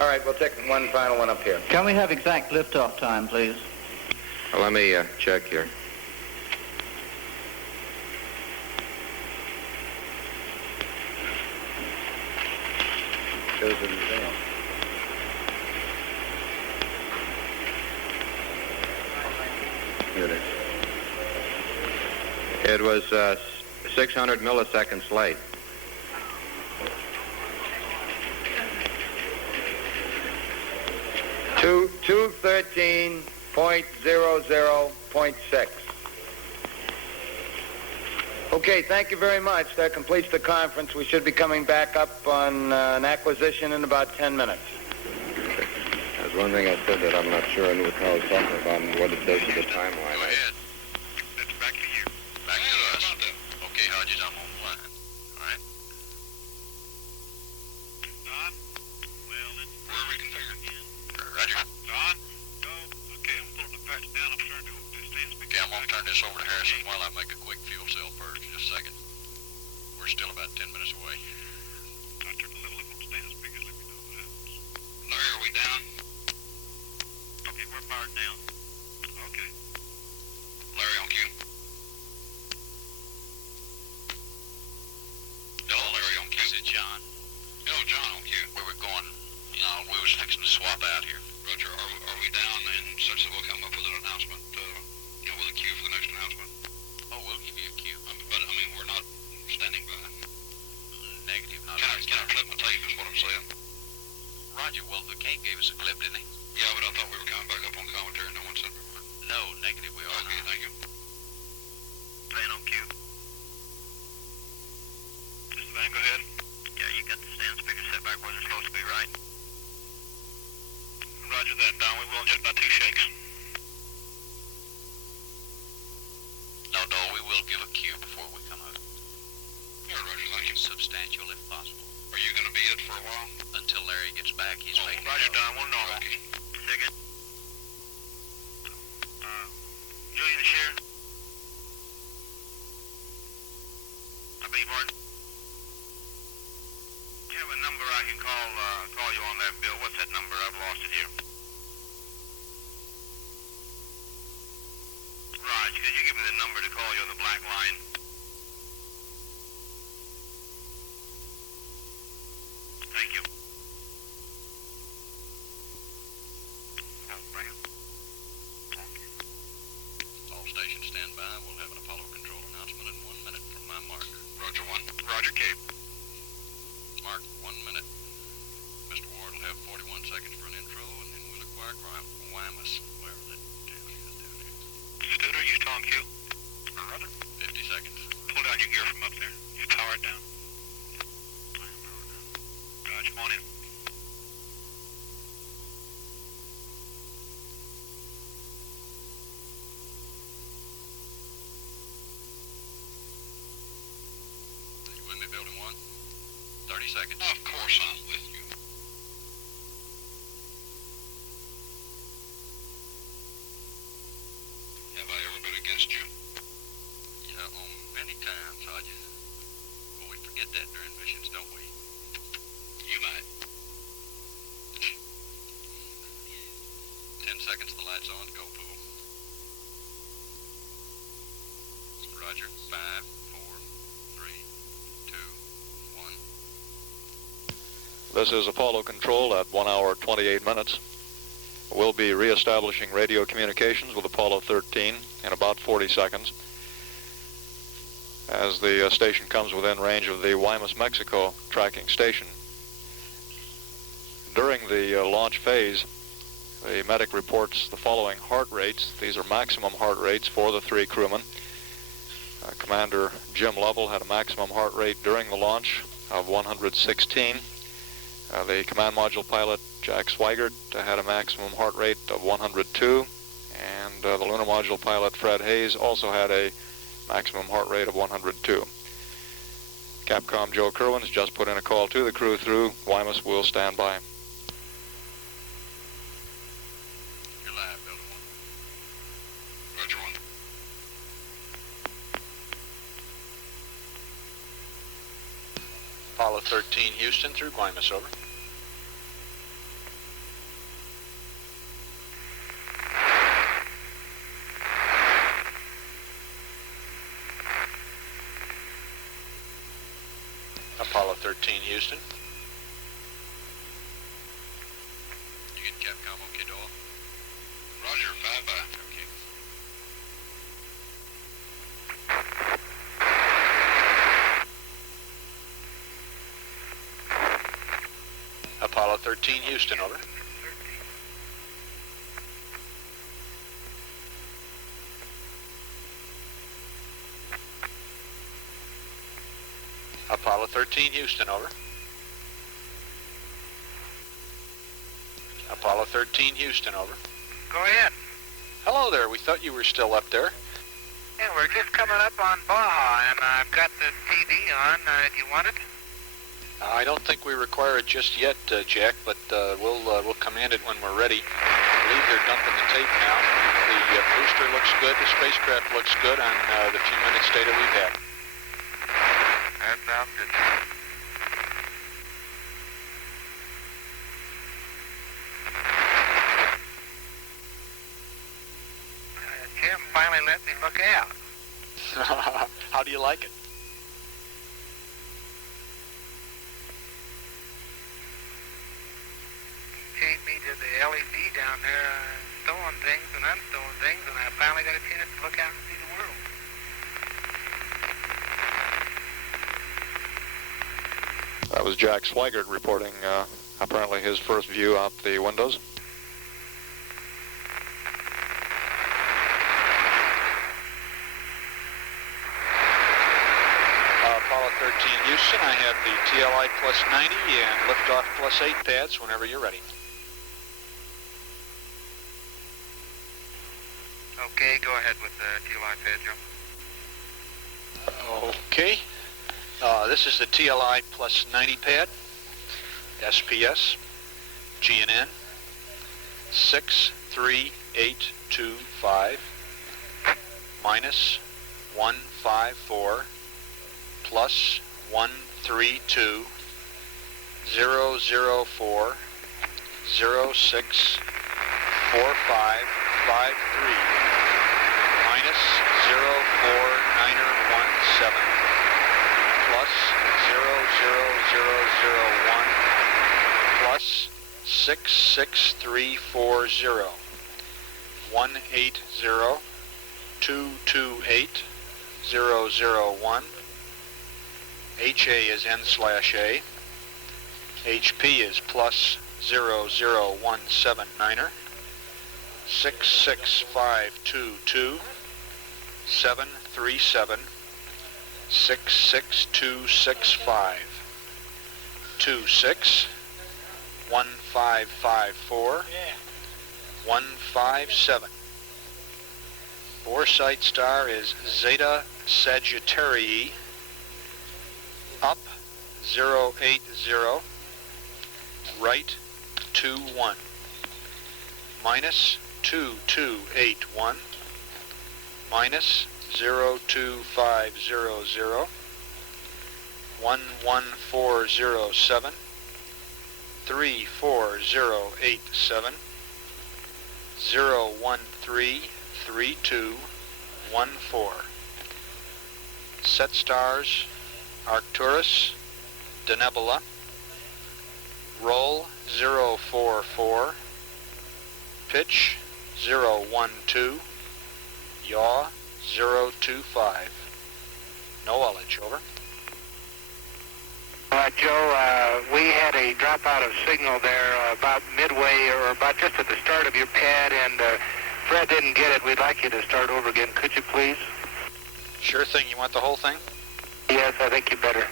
All right, we'll take one final one up here. Can we have exact liftoff time, please? Well, let me check here. Shows it as well. Here it is. It was 600 milliseconds late. Two 213.00.6. Okay, thank you very much. That completes the conference. We should be coming back up on an acquisition in about 10 minutes. There's one thing I said that I'm not sure I knew what I was talking about and what it does to the timeline. Go ahead. It's back to you. Back to us. Okay, Hodges, I'm on the line. All right. Don? Well, it's... We're reconfigured. Roger. Don? No? Okay, I'm pulling the patch down. I'm starting to stand speaker. Okay, I'm going to turn this over to Harrison while I make a quick fuel cell purge. Just a second. We're still about 10 minutes away. I turn the level up on the stand speakers. Let me know what happens. Larry, are we down? Okay, we're powered down. Okay. Larry on cue. Hello, Larry on cue. Is it John? Hello, John on cue. Where we're going, we was fixing to swap out here. Roger, are we down in such that we'll come up with an announcement, with a cue for the next announcement? Oh, we'll give you a cue. But we're not standing by. Negative, not Can I clip my tape is what I'm saying. Roger, well, the Cape gave us a clip, didn't he? Yeah, but I thought we were coming back up on commentary. No one said we were. No, negative, we are. Okay, thank you. Van on cue. Mr. Van, go ahead. Yeah, you got the stand speakers set back where they're supposed to be, right? Roger that, Don. We will in just about 2 shakes. No, we will give a cue before we come out. Yeah, Roger, thank you. Substantial if possible. Are you going to be it for a while? Until Larry gets back, he's making... Roger, Don. We'll know. Okay. Second. Julian is here. have a number I can call you on that, Bill. What's that number? I've lost it here. Raj, could you give me the number to call you on the black line? Thank you. All stations stand by. We'll have an Apollo control announcement in 1 minute from my mark. Roger 1. Roger Cape. Mark, 1 minute. Mr. Ward will have 41 seconds for an intro, and then we'll acquire Guaymas, wherever that town is down there. Studer, you still on cue? Roger. 50 seconds. Pull down your gear from up there. You power it down. Roger, come on in. You with me, Building 1? 30 seconds. Of course I'm with you. Have I ever been against you? Yeah, many times, Hodges. But we forget that during missions, don't we? You might. 10 seconds, the light's on. Go, Pool. Roger. 5, 4, 3, 2, 1. This is Apollo Control at 1 hour 28 minutes. We'll be reestablishing radio communications with Apollo 13 in about 40 seconds. As the station comes within range of the Guaymas, Mexico tracking station. During the launch phase, the medic reports the following heart rates. These are maximum heart rates for the 3 crewmen. Commander Jim Lovell had a maximum heart rate during the launch of 116. The command module pilot, Jack Swigert, had a maximum heart rate of 102. And the lunar module pilot, Fred Hayes, also had a maximum heart rate of 102. Capcom Joe Kerwin's just put in a call to the crew through Guaymas. Will stand by. You're live, Building 1. Roger 1. Apollo 13 Houston through Guaymas, over. Apollo 13 Houston. You get Capcom okay, Doyle? Roger, 5 by. Okay. Apollo 13 Houston, over. Apollo 13 Houston, over. Apollo 13 Houston, over. Go ahead. Hello there, we thought you were still up there. Yeah, we're just coming up on Baja, and I've got the TV on. Do you want it? I don't think we require it just yet, Jack, but we'll command it when we're ready. I believe they're dumping the tape now. The booster looks good, the spacecraft looks good on the few minutes data we've had. That sounds good. Jim finally let me look out. How do you like it? Changed me to the LED down there, stowing things and unstowing things, and I finally got a chance to look out and see the world. That was Jack Swigert reporting apparently his first view out the windows. Apollo 13 Houston, I have the TLI plus 90 and liftoff plus 8 pads whenever you're ready. Okay, go ahead with the TLI pad, Joe. Okay. This is the TLI plus 90 pad, SPS, GNN, 63825, minus 154, plus 132, 004 064553 minus 04917 plus 00001 plus 66340 180-228-001. HA is N/A. HP is plus 00179er. 66522 737 66265 26 1554 157. Boresight star is Zeta Sagittarii, up 080, right 21, minus 2281, minus 02500, 11407, 34087, 0133214. Set stars Arcturus, Denebula, roll 044, pitch 012, yaw 025. No ullage, over. Joe, we had a dropout of signal there about midway or about just at the start of your pad, and Fred didn't get it. We'd like you to start over again. Could you please? Sure thing. You want the whole thing? Yes, I think you better.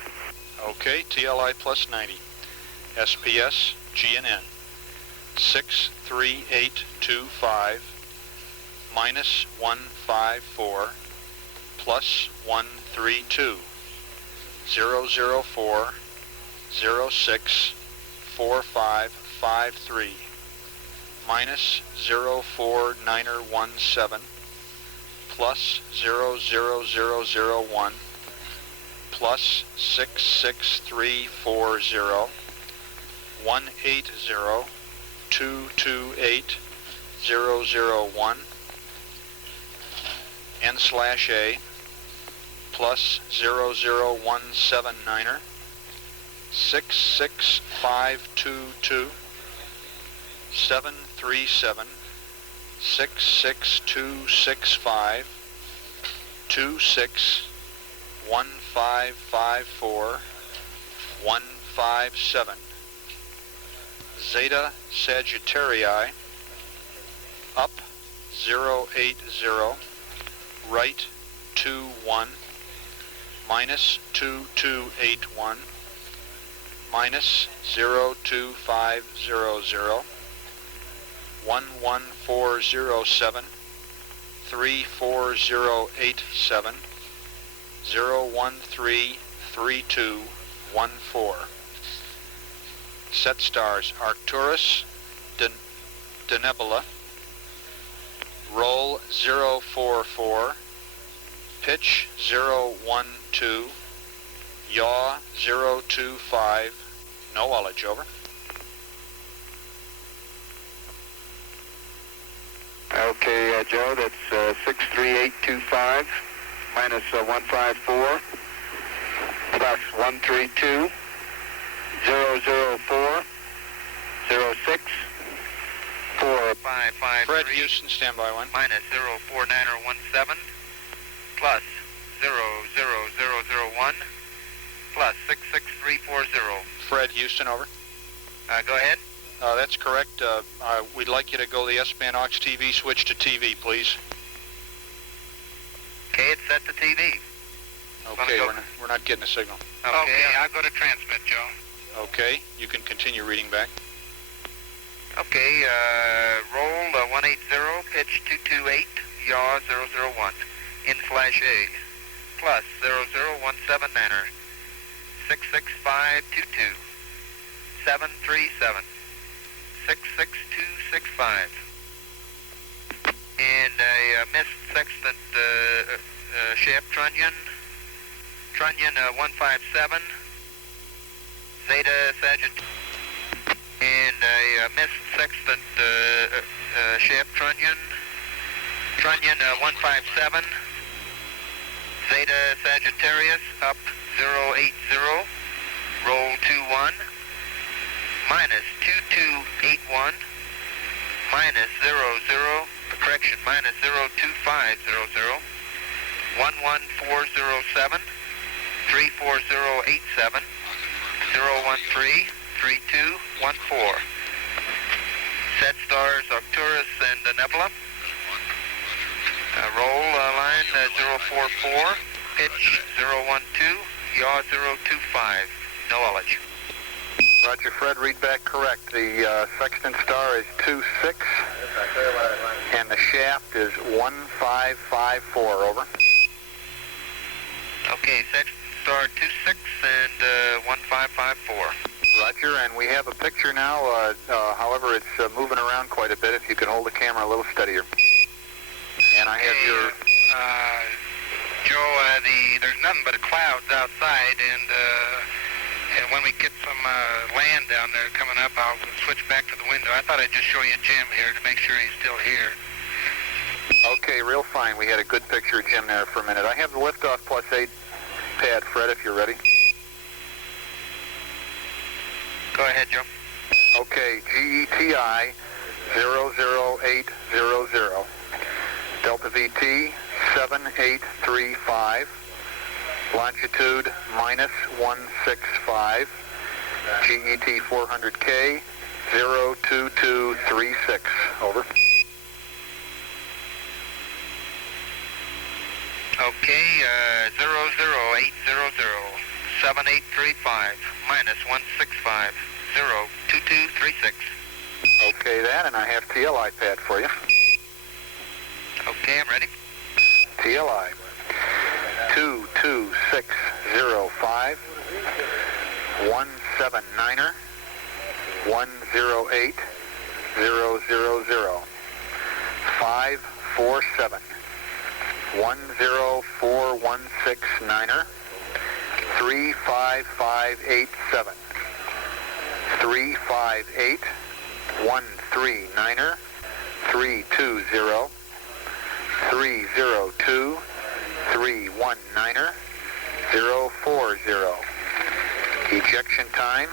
Okay, TLI plus 90. SPS, GNN. 63825 minus 154 plus 132 004 06 4553 minus 04917 plus 00001 plus 66340 180 228 001 N/A plus 00179er 66522 737 66265 26 1554 157. Zeta Sagittarii, up 080, right 21, minus 2281, minus 02500, 11407, 34087, 0133214. Set stars Arcturus, Denebula, roll 044, pitch 012, yaw 025, no ullage, over. Okay, Joe, that's 63825 minus 154 plus 132 004 06 4553. Fred Houston, standby one. Minus 04917 plus 00001 plus 66340. Fred Houston, over. Go ahead. That's correct. We'd like you to go the S-band aux TV switch to TV, please. Okay, it's set to TV. Okay, we're not getting a signal. Okay, I'll go to transmit, Joe. Okay, you can continue reading back. Okay, roll 180, pitch 228, yaw 001, N/A, plus 00179er, 66522, 737, 66265. And a missed sextant shaft trunnion 157, Zeta Sagittarius. And I missed sextant shaft trunnion. Trunnion 157. Zeta Sagittarius up 080. Roll 21. Minus 2281. Minus 00. Correction, minus 02500. 11407. 34087. 013. 3214. Set stars Arcturus and Nebula. Roll line 044. Pitch 012. Yaw 025. No ullage. Roger, Fred, read back correct. The sextant star is 26, and the shaft is 1554, over. Okay, sextant star 26 and 1554. Roger, and we have a picture now. However, it's moving around quite a bit. If you could hold the camera a little steadier. And I have your... Joe, there's nothing but clouds outside, and when we get some land down there coming up, I'll switch back to the window. I thought I'd just show you Jim here to make sure he's still here. Okay, real fine. We had a good picture of Jim there for a minute. I have the liftoff +8 pad, Fred, if you're ready. Go ahead, Joe. Okay, GETI 00800. Delta VT 7835. Longitude -165. GET 400K 02236. Over. Okay, 00800. 7835. -165. 02236. Okay, that, and I have TLI pad for you. Okay, I'm ready. TLI 22605 179er 108 000 547 104169er 35587 358 139er 320 302 319er 040. Ejection time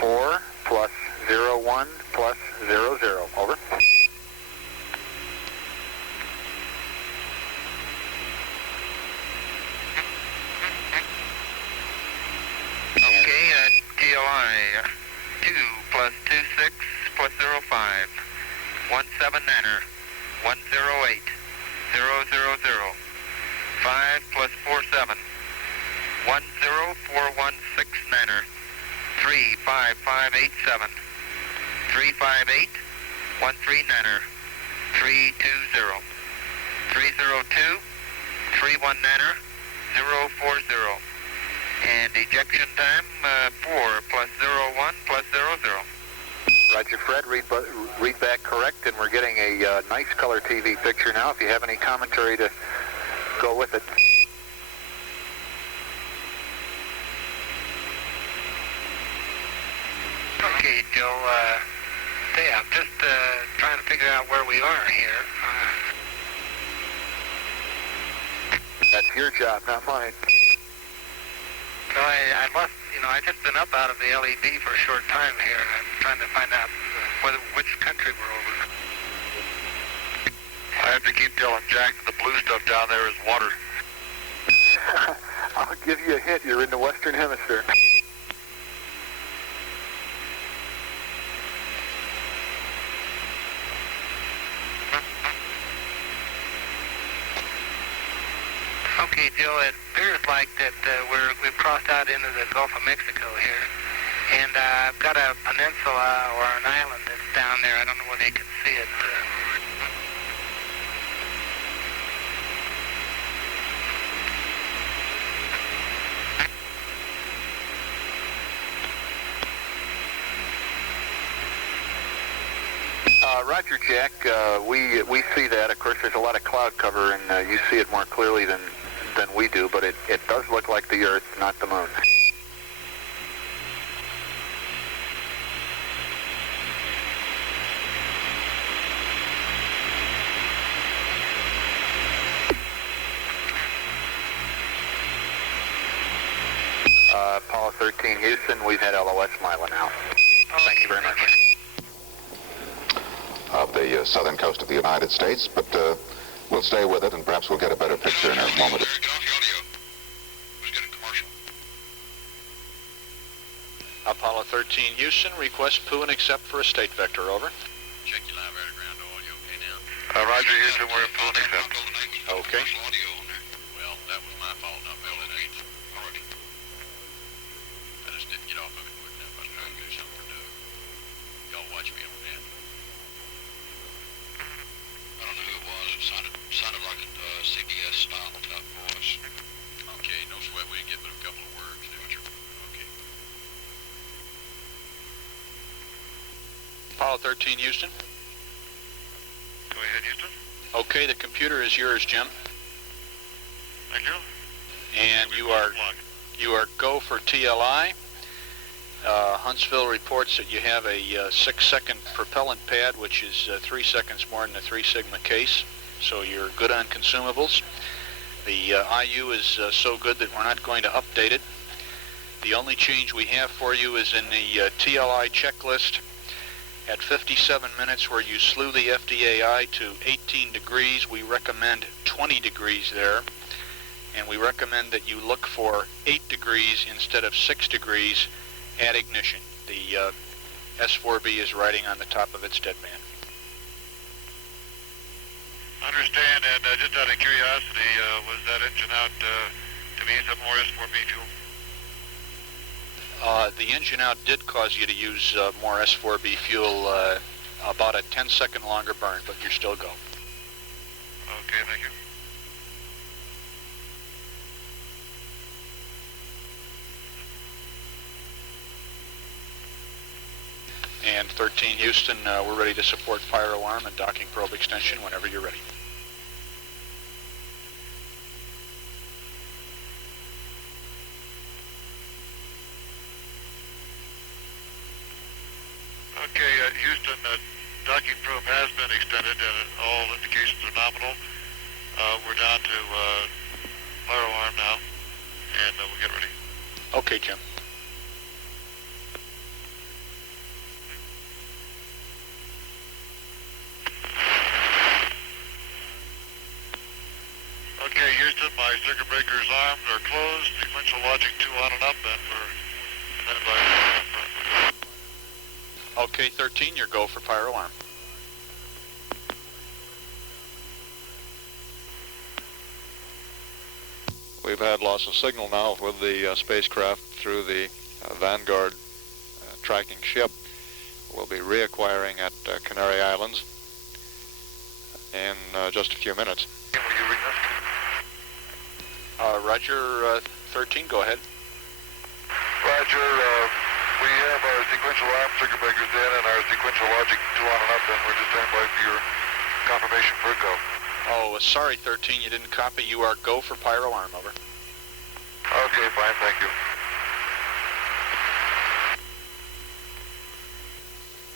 4 plus 01 plus 00. Over. Okay, GLI 2 plus 26 plus 05 179er 108 000 5 plus 47 104169er 35587 358 139er 320 302 319er 040. And ejection time 4 plus 01 plus 00. Roger, Fred. Read back correct, and we're getting a nice color TV picture now. If you have any commentary to go with it. Okay, Joe. I'm just trying to figure out where we are here. That's your job, not mine. So I must, I just been up out of the LED for a short time here, and I'm trying to find out which country we're over. I have to keep telling Jack that the blue stuff down there is water. I'll give you a hint. You're in the Western Hemisphere. Okay, Joe, it appears like that we've crossed out into the Gulf of Mexico here. And I've got a peninsula or an island that's down there. I don't know whether you can see it. Roger, Jack. We see that. Of course, there's a lot of cloud cover, and you see it more clearly than we do, but it does look like the Earth, not the Moon. Apollo 13 Houston, we've had LOS Mila now. Thank you very much. Of the southern coast of the United States, but we'll stay with it and perhaps we'll get a better picture in a moment. Get off the audio. Who's getting commercial? Apollo 13 Houston, request POO and accept for a state vector, over. Check your live air ground audio, okay now? Roger, Houston, we're POO and accept. Okay. Audio on there. Well, that was my fault, not building it. Alrighty. I just didn't get off of it quick enough. I was trying to do something for Doug. Y'all watch me on that. I don't know who it was. It sounded like a CBS style type voice. Okay, no sweat. We didn't get but a couple of words. Okay. Apollo 13 Houston. Go ahead, Houston. Okay, the computer is yours, Jim. Thank you. And you are go for TLI. Huntsville reports that you have a 6-second propellant pad, which is 3 seconds more than the 3 sigma case. So you're good on consumables. The IU is so good that we're not going to update it. The only change we have for you is in the TLI checklist. At 57 minutes, where you slew the FDAI to 18 degrees, we recommend 20 degrees there. And we recommend that you look for 8 degrees instead of 6 degrees at ignition. The S-4B is riding on the top of its deadband. Understand, and just out of curiosity, was that engine out to ease up more S-4B fuel? The engine out did cause you to use more S-4B fuel, about a 10-second longer burn, but you're still go. Okay, thank you. And 13 Houston, we're ready to support fire alarm and docking probe extension whenever you're ready. Okay, Houston, docking probe has been extended and all indications are nominal. We're down to fire alarm now, and we'll get ready. Okay, Jim. Okay, Houston, my circuit breakers armed are closed, sequential logic 2 on and up, and we're standing by. Okay, 13, your go for fire alarm. We've had loss of signal now with the spacecraft through the Vanguard tracking ship. We'll be reacquiring at Canary Islands in just a few minutes. Will you read this? Roger, 13, go ahead. Roger, we have our sequential arm circuit breakers in and our sequential logic 2 on and up, and we're just standing by for your confirmation for a go. Oh, sorry, 13, you didn't copy. You are go for fire alarm, over. Okay, fine, thank you.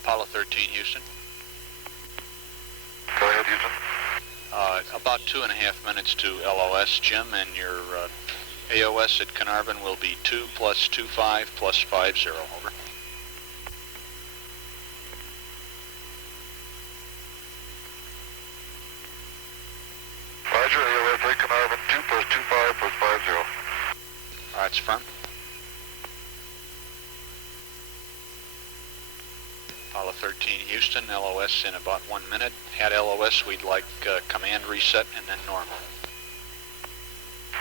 Apollo 13, Houston. Go ahead, Houston. About 2.5 minutes to LOS, Jim, and your AOS at Carnarvon will be 2 plus 25 plus 50, over. Roger, AOS at Carnarvon, 2 plus 25 plus 50. That's firm. Apollo 13 Houston, LOS in about 1 minute. At LOS, we'd like command reset and then normal.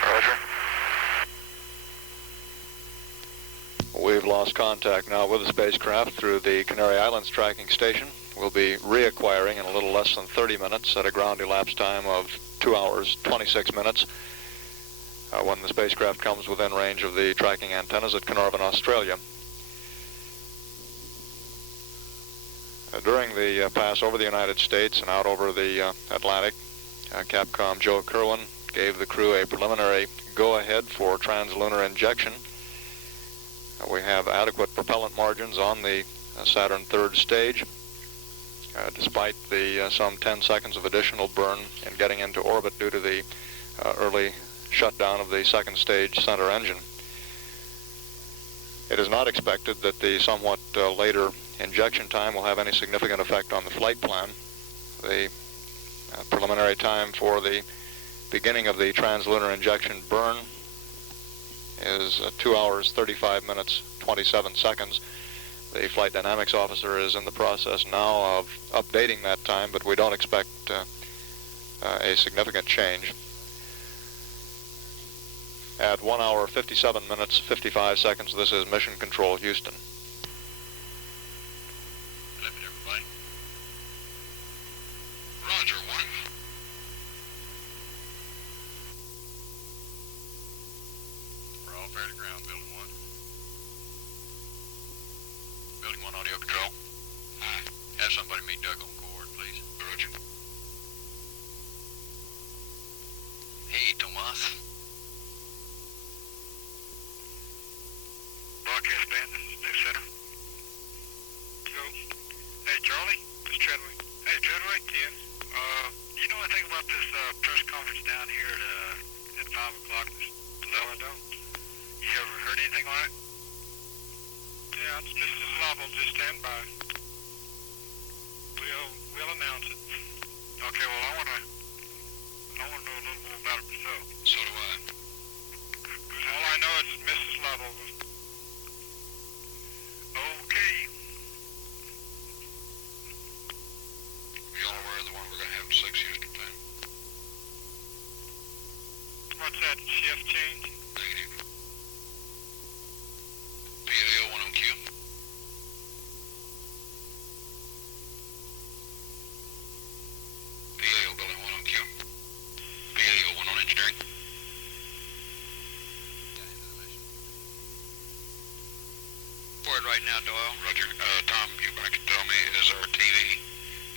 Roger. We've lost contact now with the spacecraft through the Canary Islands tracking station. We'll be reacquiring in a little less than 30 minutes at a ground elapsed time of 2 hours, 26 minutes. When the spacecraft comes within range of the tracking antennas at Carnarvon, Australia. During the pass over the United States and out over the Atlantic, Capcom Joe Kerwin gave the crew a preliminary go-ahead for trans-lunar injection. We have adequate propellant margins on the Saturn third stage, despite the some 10 seconds of additional burn in getting into orbit due to the early shutdown of the second stage center engine. It is not expected that the somewhat later injection time will have any significant effect on the flight plan. The preliminary time for the beginning of the translunar injection burn is 2 hours, 35 minutes, 27 seconds. The flight dynamics officer is in the process now of updating that time, but we don't expect a significant change. At 1 hour, 57 minutes, 55 seconds, this is Mission Control, Houston. Roger, 1. We're all fair to ground, Building 1. Building 1 audio control. Hi. Have somebody meet Doug on coord, please. Roger. Hey, Tomas. Broadcast band, this is News Center. Go. Hey, Charlie, this is Treadway. Hey, Treadway, yes. You know anything about this press conference down here at 5 o'clock? No, I don't. You ever heard anything on it? Yeah, it's Mrs. Lovell. Just stand by. We'll announce it. Okay, well, I want to know a little more about it myself. So do I. All I know is that Mrs. Lovell was... Okay. Y'all aware of the one we're going to have at 6 Houston time? What's that, shift change? Negative. PAO 1 on cue. PAO Building 1 on cue. PAO 1 on engineering. Forward right now, Doyle. Roger. Tom, you back and tell me, is our TV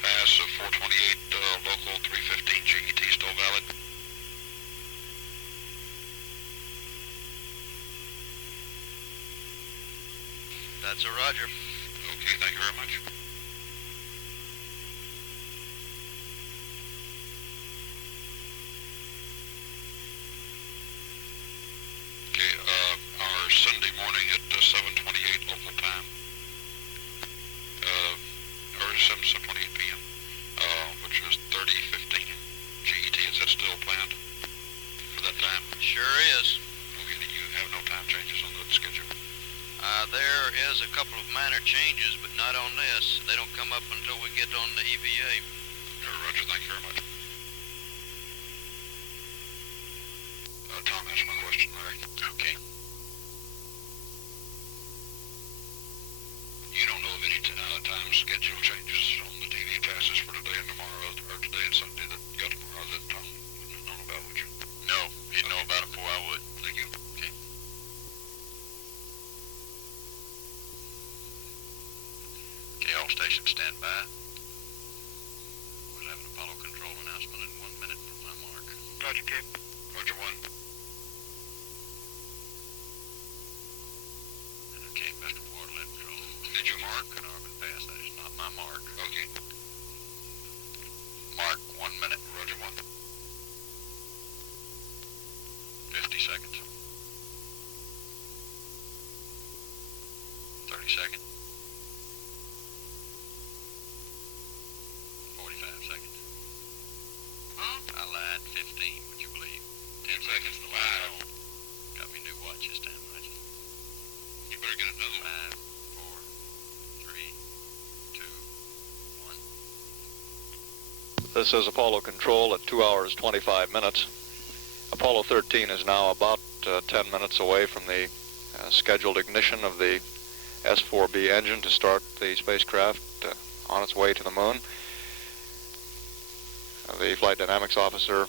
pass of 428 local 315 GET still valid? That's a roger. Okay, thank you very much. Okay, our Sunday morning at 7:28 local time, or 7:28 p.m., which was 30:15 GET. Is that still planned for that time? Sure is. Okay, you have no time changes on the schedule? There is a couple of minor changes, but not on this. They don't come up until we get on the EVA. Roger, thank you very much. Tom, answer my question, Larry. Okay. You don't know of any time schedule changes on the TV passes for today and tomorrow, or today and Sunday that you got tomorrow that Tom wouldn't have known about, would you? No, he'd know about it before I would. Thank you. Okay. Okay, all stations stand by. We'll have an Apollo control announcement in 1 minute from my mark. Roger, Cape. Roger, 1. Okay, Mr. Ward, let control. Did you mark? Canarvin pass. That is not my mark. Okay. Mark, 1 minute. Roger, 1. 50 seconds. 30 seconds. 45 seconds. Huh? I lied. 15, would you believe? 10 seconds to lie on. Got me a new watch this time, Roger. You better get another one. 5, 4, 3, 2, 1. This is Apollo Control at 2 hours, 25 minutes. Apollo 13 is now about 10 minutes away from the scheduled ignition of the S-IVB engine to start the spacecraft on its way to the moon. The flight dynamics officer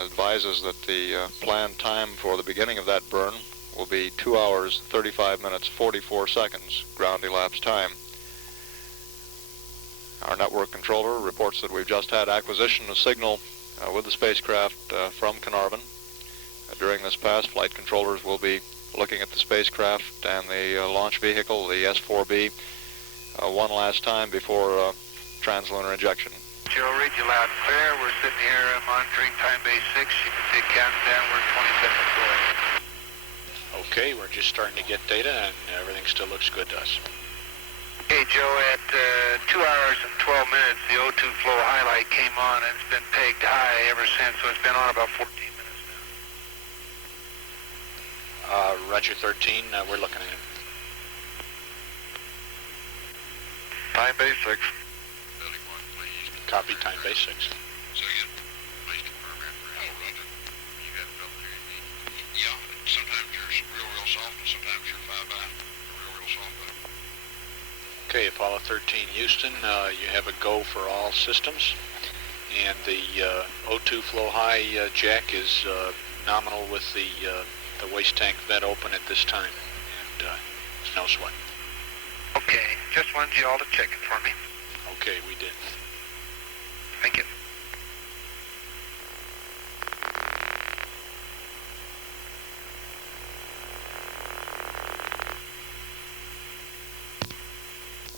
advises that the planned time for the beginning of that burn will be 2 hours, 35 minutes, 44 seconds ground elapsed time. Our network controller reports that we've just had acquisition of signal with the spacecraft from Carnarvon. During this pass, flight controllers will be looking at the spacecraft and the launch vehicle, the S-IVB, one last time before translunar injection. Joe Reed, you loud and clear. We're sitting here monitoring time base 6. You can see it counting down. We're 20 seconds away. Okay, we're just starting to get data, and everything still looks good to us. Hey, Joe, at 2 hours and 12 minutes, the O2 flow highlight came on, and it's been pegged high ever since, so it's been on about 14 minutes now. Roger 13, we're looking at it. Time base 6. Copy, time base 6. Yeah, sometimes you're real soft, and sometimes you're 5 by real soft. Okay, Apollo 13 Houston, you have a go for all systems, and the O2 flow high jack is nominal with the waste tank vent open at this time, and there's no sweat. Okay, just wanted you all to check it for me. Okay, we did. Thank you.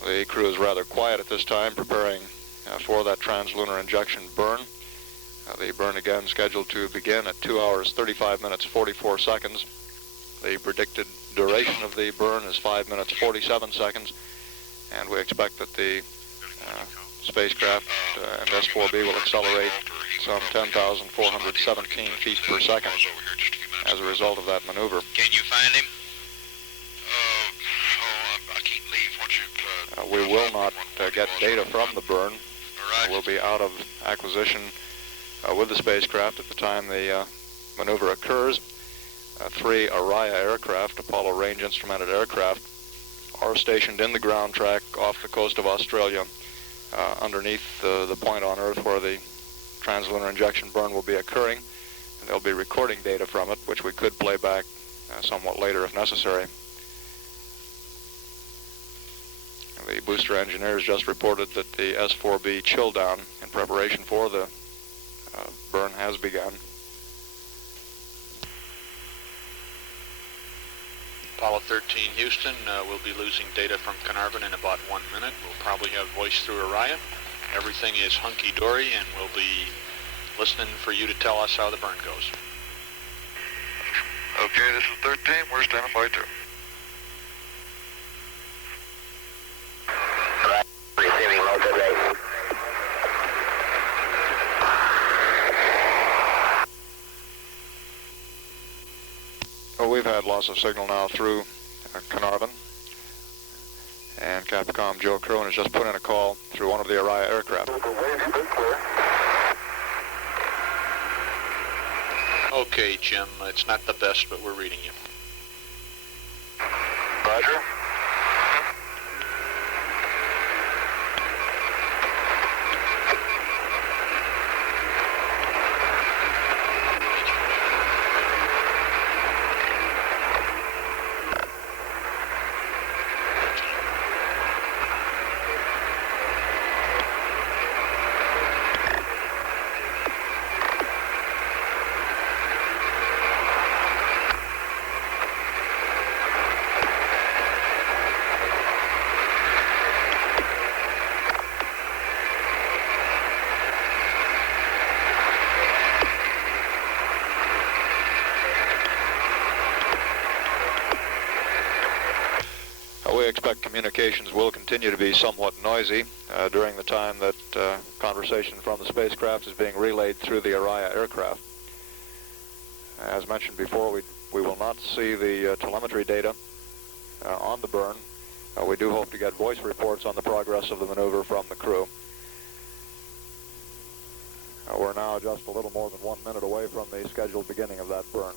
The crew is rather quiet at this time, preparing for that translunar injection burn. The burn again scheduled to begin at 2 hours, 35 minutes, 44 seconds. The predicted duration of the burn is 5 minutes, 47 seconds, and we expect that the spacecraft and S-4B will accelerate some 10,417 feet per second as a result of that maneuver. Can you find him? I can't leave once you... We will not get data from the burn. We'll be out of acquisition with the spacecraft at the time the maneuver occurs. 3 Araya aircraft, Apollo range instrumented aircraft, are stationed in the ground track off the coast of Australia underneath the point on Earth where the translunar injection burn will be occurring. And they'll be recording data from it, which we could play back somewhat later if necessary. The booster engineers just reported that the S-4B chill down in preparation for the burn has begun. Apollo 13 Houston, we'll be losing data from Carnarvon in about 1 minute. We'll probably have voice through Orion. Everything is hunky-dory, and we'll be listening for you to tell us how the burn goes. Okay, this is 13. We're standing by 2. Receiving local rate. Well, we've had loss of signal now through Carnarvon, and Capcom Joe Cronin has just put in a call through one of the Araya aircraft. Okay, Jim, it's not the best, but we're reading you. Roger. We expect communications will continue to be somewhat noisy during the time that conversation from the spacecraft is being relayed through the Araya aircraft. As mentioned before, we will not see the telemetry data on the burn. We do hope to get voice reports on the progress of the maneuver from the crew. We're now just a little more than 1 minute away from the scheduled beginning of that burn.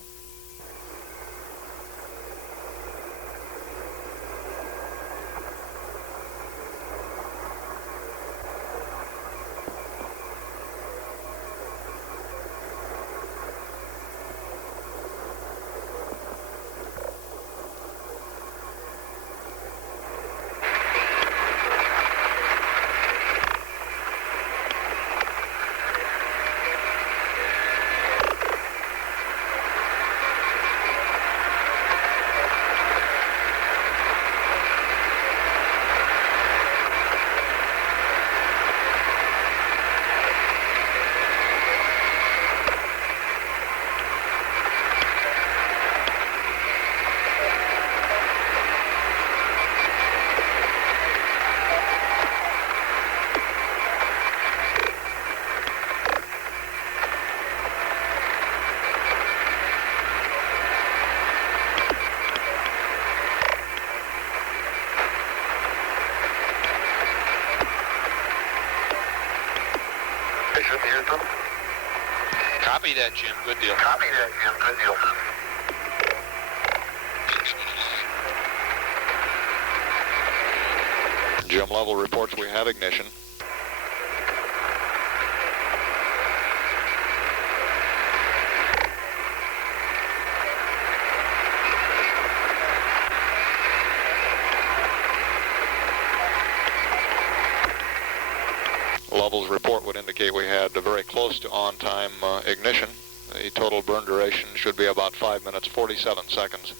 Houston. Copy that, Jim. Good deal. Copy that, Jim. Good deal. Jim Lovell reports we have ignition. Lovell's report would indicate we had very close to on-time ignition. The total burn duration should be about 5 minutes, 47 seconds.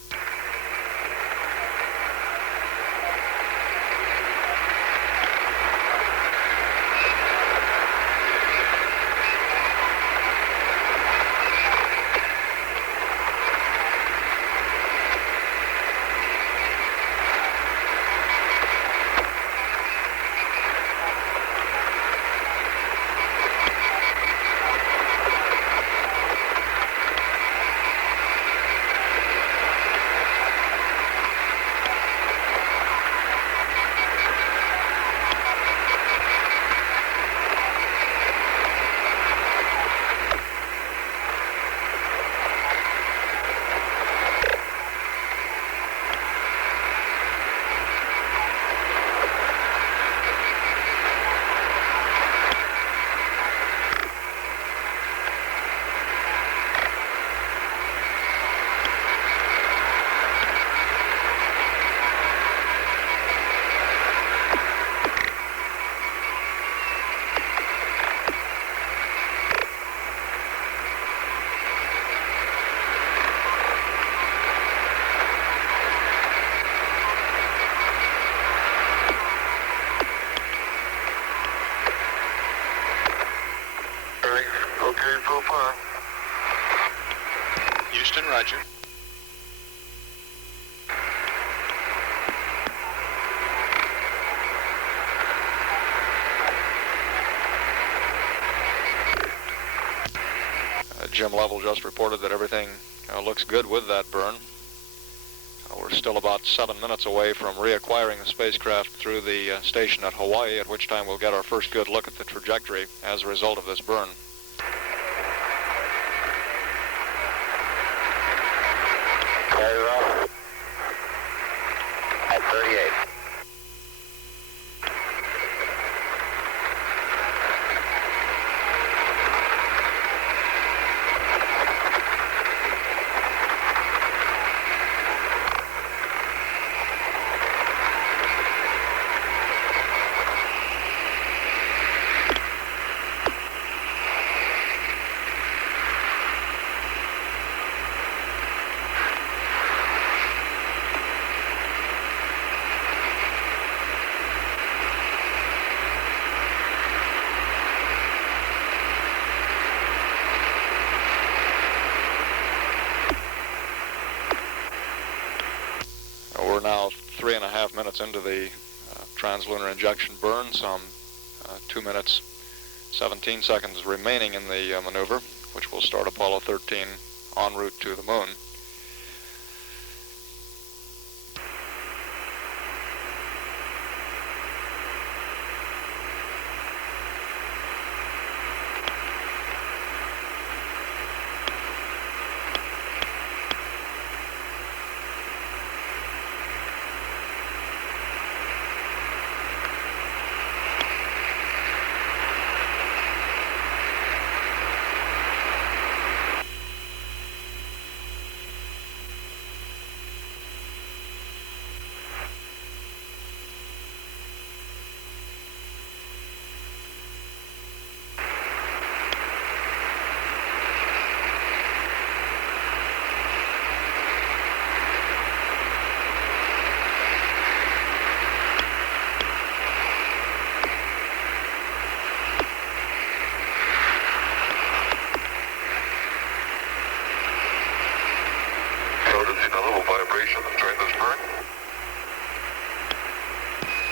Okay, so far. Houston, roger. Jim Lovell just reported that everything looks good with that burn. We're still about 7 minutes away from reacquiring the spacecraft through the station at Hawaii, at which time we'll get our first good look at the trajectory as a result of this burn. Carrier off at 38. We're now 3.5 minutes into the trans-lunar injection burn, some 2 minutes 17 seconds remaining in the maneuver, which will start Apollo 13 en route to the moon.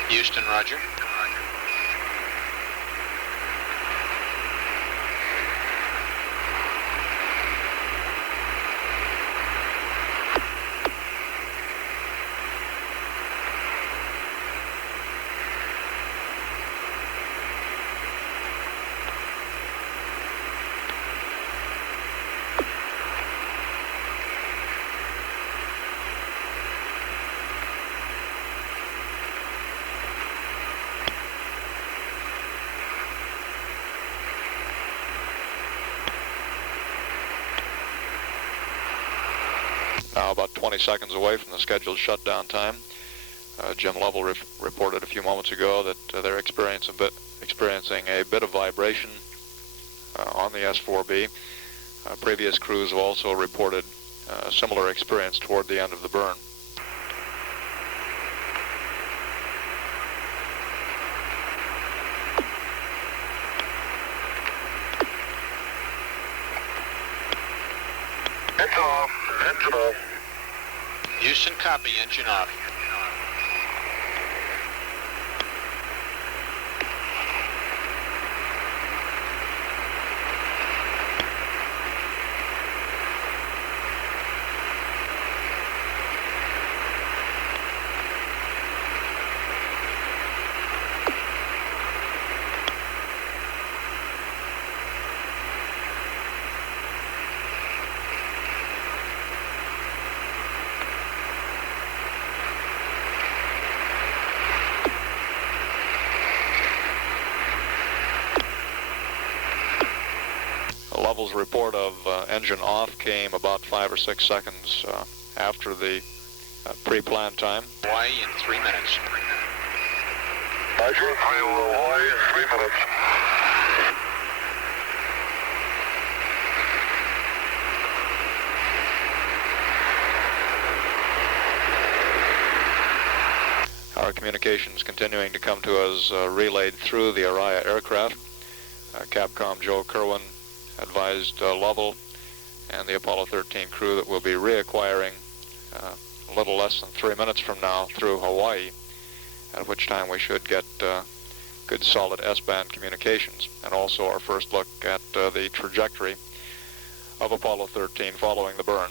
Houston, roger. now about 20 seconds away from the scheduled shutdown time. Jim Lovell reported a few moments ago that they're experiencing a bit of vibration on the S-4B. Previous crews have also reported a similar experience toward the end of the burn. Engine off. Engine off. Houston, copy. Engine off. Lovell's report of engine off came about 5 or 6 seconds after the pre-planned time. Hawaii in 3 minutes. Roger, Hawaii in 3 minutes. Our communications continuing to come to us relayed through the Araya aircraft. Capcom Joe Kerwin advised Lovell and the Apollo 13 crew that we'll be reacquiring a little less than 3 minutes from now through Hawaii, at which time we should get good solid S-band communications, and also our first look at the trajectory of Apollo 13 following the burn.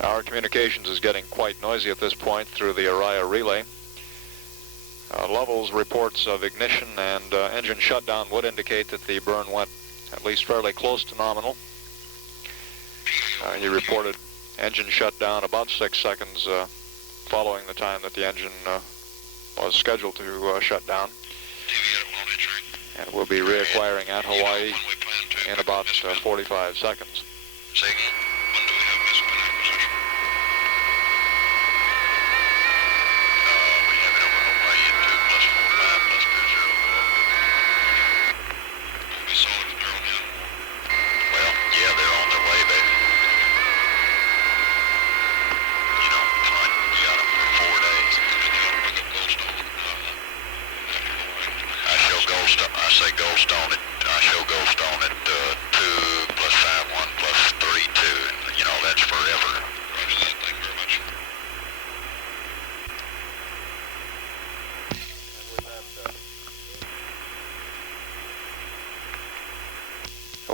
Our communications is getting quite noisy at this point through the Araya relay. Lovell's reports of ignition and engine shutdown would indicate that the burn went at least fairly close to nominal. He reported engine shutdown about 6 seconds following the time that the engine was scheduled to shut down. And we'll be reacquiring at Hawaii in about 45 seconds.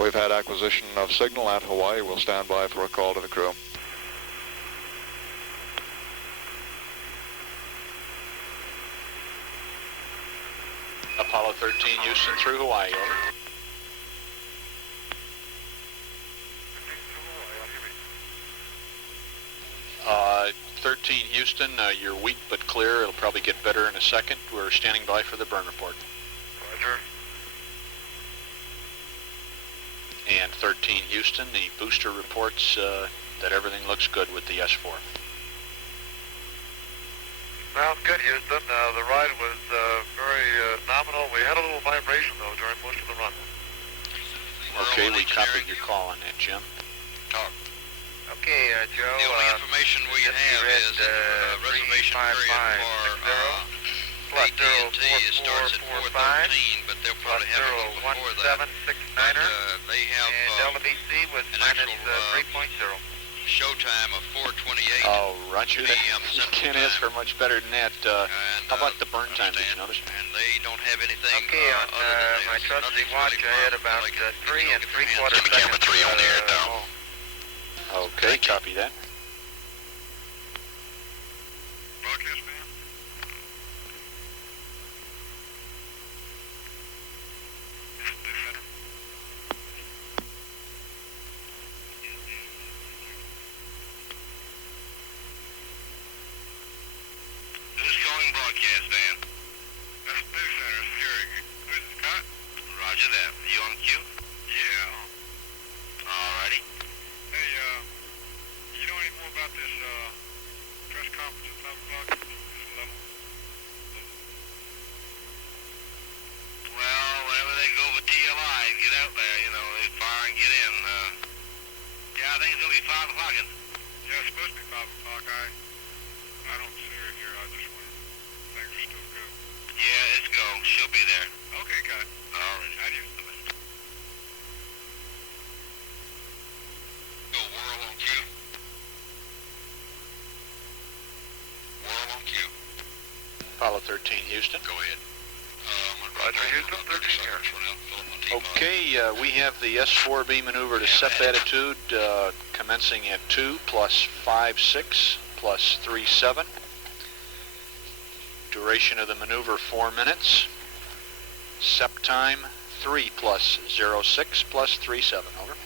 We've had acquisition of signal at Hawaii. We'll stand by for a call to the crew. Apollo 13, Houston through Hawaii, over. 13, Houston, you're weak but clear. It'll probably get better in a second. We're standing by for the burn report. Roger. And 13, Houston, the booster reports that everything looks good with the S4. Sounds good, Houston. The ride was very nominal. We had a little vibration, though, during most of the run. Okay, we copied your call on that, Jim. Yep. Okay, Joe. The only information we have is that the reservation period for AT&T starts at 4:13, but they'll probably have it a little before that. But they have Delta BC was an minus actual 3.0. showtime of 4:28. Oh, Roger that. PM You Central can't ask Time. for much better than that. How about the burn time, did you notice? And they don't have anything Okay, on other than my this. trusty Nothing's watch, really I had wrong. about Like 3 you know,3/4 give me camera seconds. 3 on the air down. Okay, copy that. Broadcast man? This is Blue Center. Who's calling broadcast, Dan? That's Blue Center, security. Who's this, Scott? Roger that. You on cue? Yeah. Alrighty. Hey, you know any more about this, press conference at 5 o'clock? This level? Well, whenever they go for TLI and get out there, you know, they fire and get in. Yeah, I think it's going to be 5 o'clock. Yeah, it's supposed to be 5 o'clock. I don't see her here. I just wonder if things are still good. Yeah, it's go. She'll be there. Okay, got it. All right. How do you do it? Go whirl on cue. Whirl on cue. Apollo 13, Houston. Go ahead. Roger, Houston, 13 here. Okay, we have the S-4B maneuver to SEP attitude commencing at 2 plus 5.6 plus 3.7. Duration of the maneuver 4 minutes. SEP time 3 plus 0.6 plus 3.7. Over.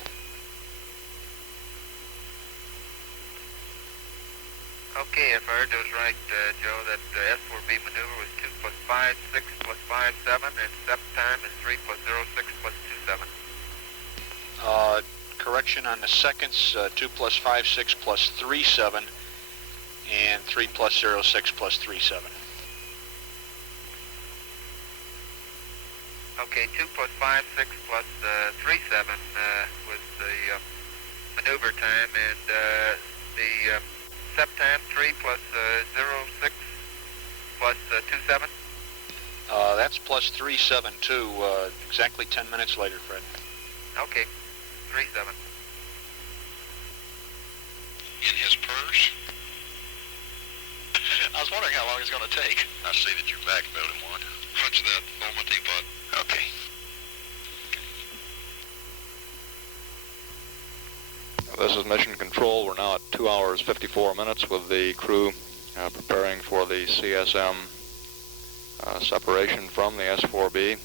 Okay, if I heard those right, Joe, that S4B maneuver was 2 plus 5.6 plus 5.7, and SEP time is 3 plus 0.6 plus 2.7. Correction on the seconds, 2 plus 5.6 plus 3.7, and 3 plus 0.6 plus 3.7. Okay, 2 plus 5.6 plus 3.7 was the maneuver time, and the SEP time 3 plus 0.6 plus 2.7. That's plus 3.7 too, exactly 10 minutes later, Fred. Okay, 3.7. In his purse? I was wondering how long it's going to take. I see that you backfilled him one. Punch that on my teapot. Okay. This is Mission Control. We're now at 2 hours 54 minutes with the crew preparing for the CSM separation from the S-4B,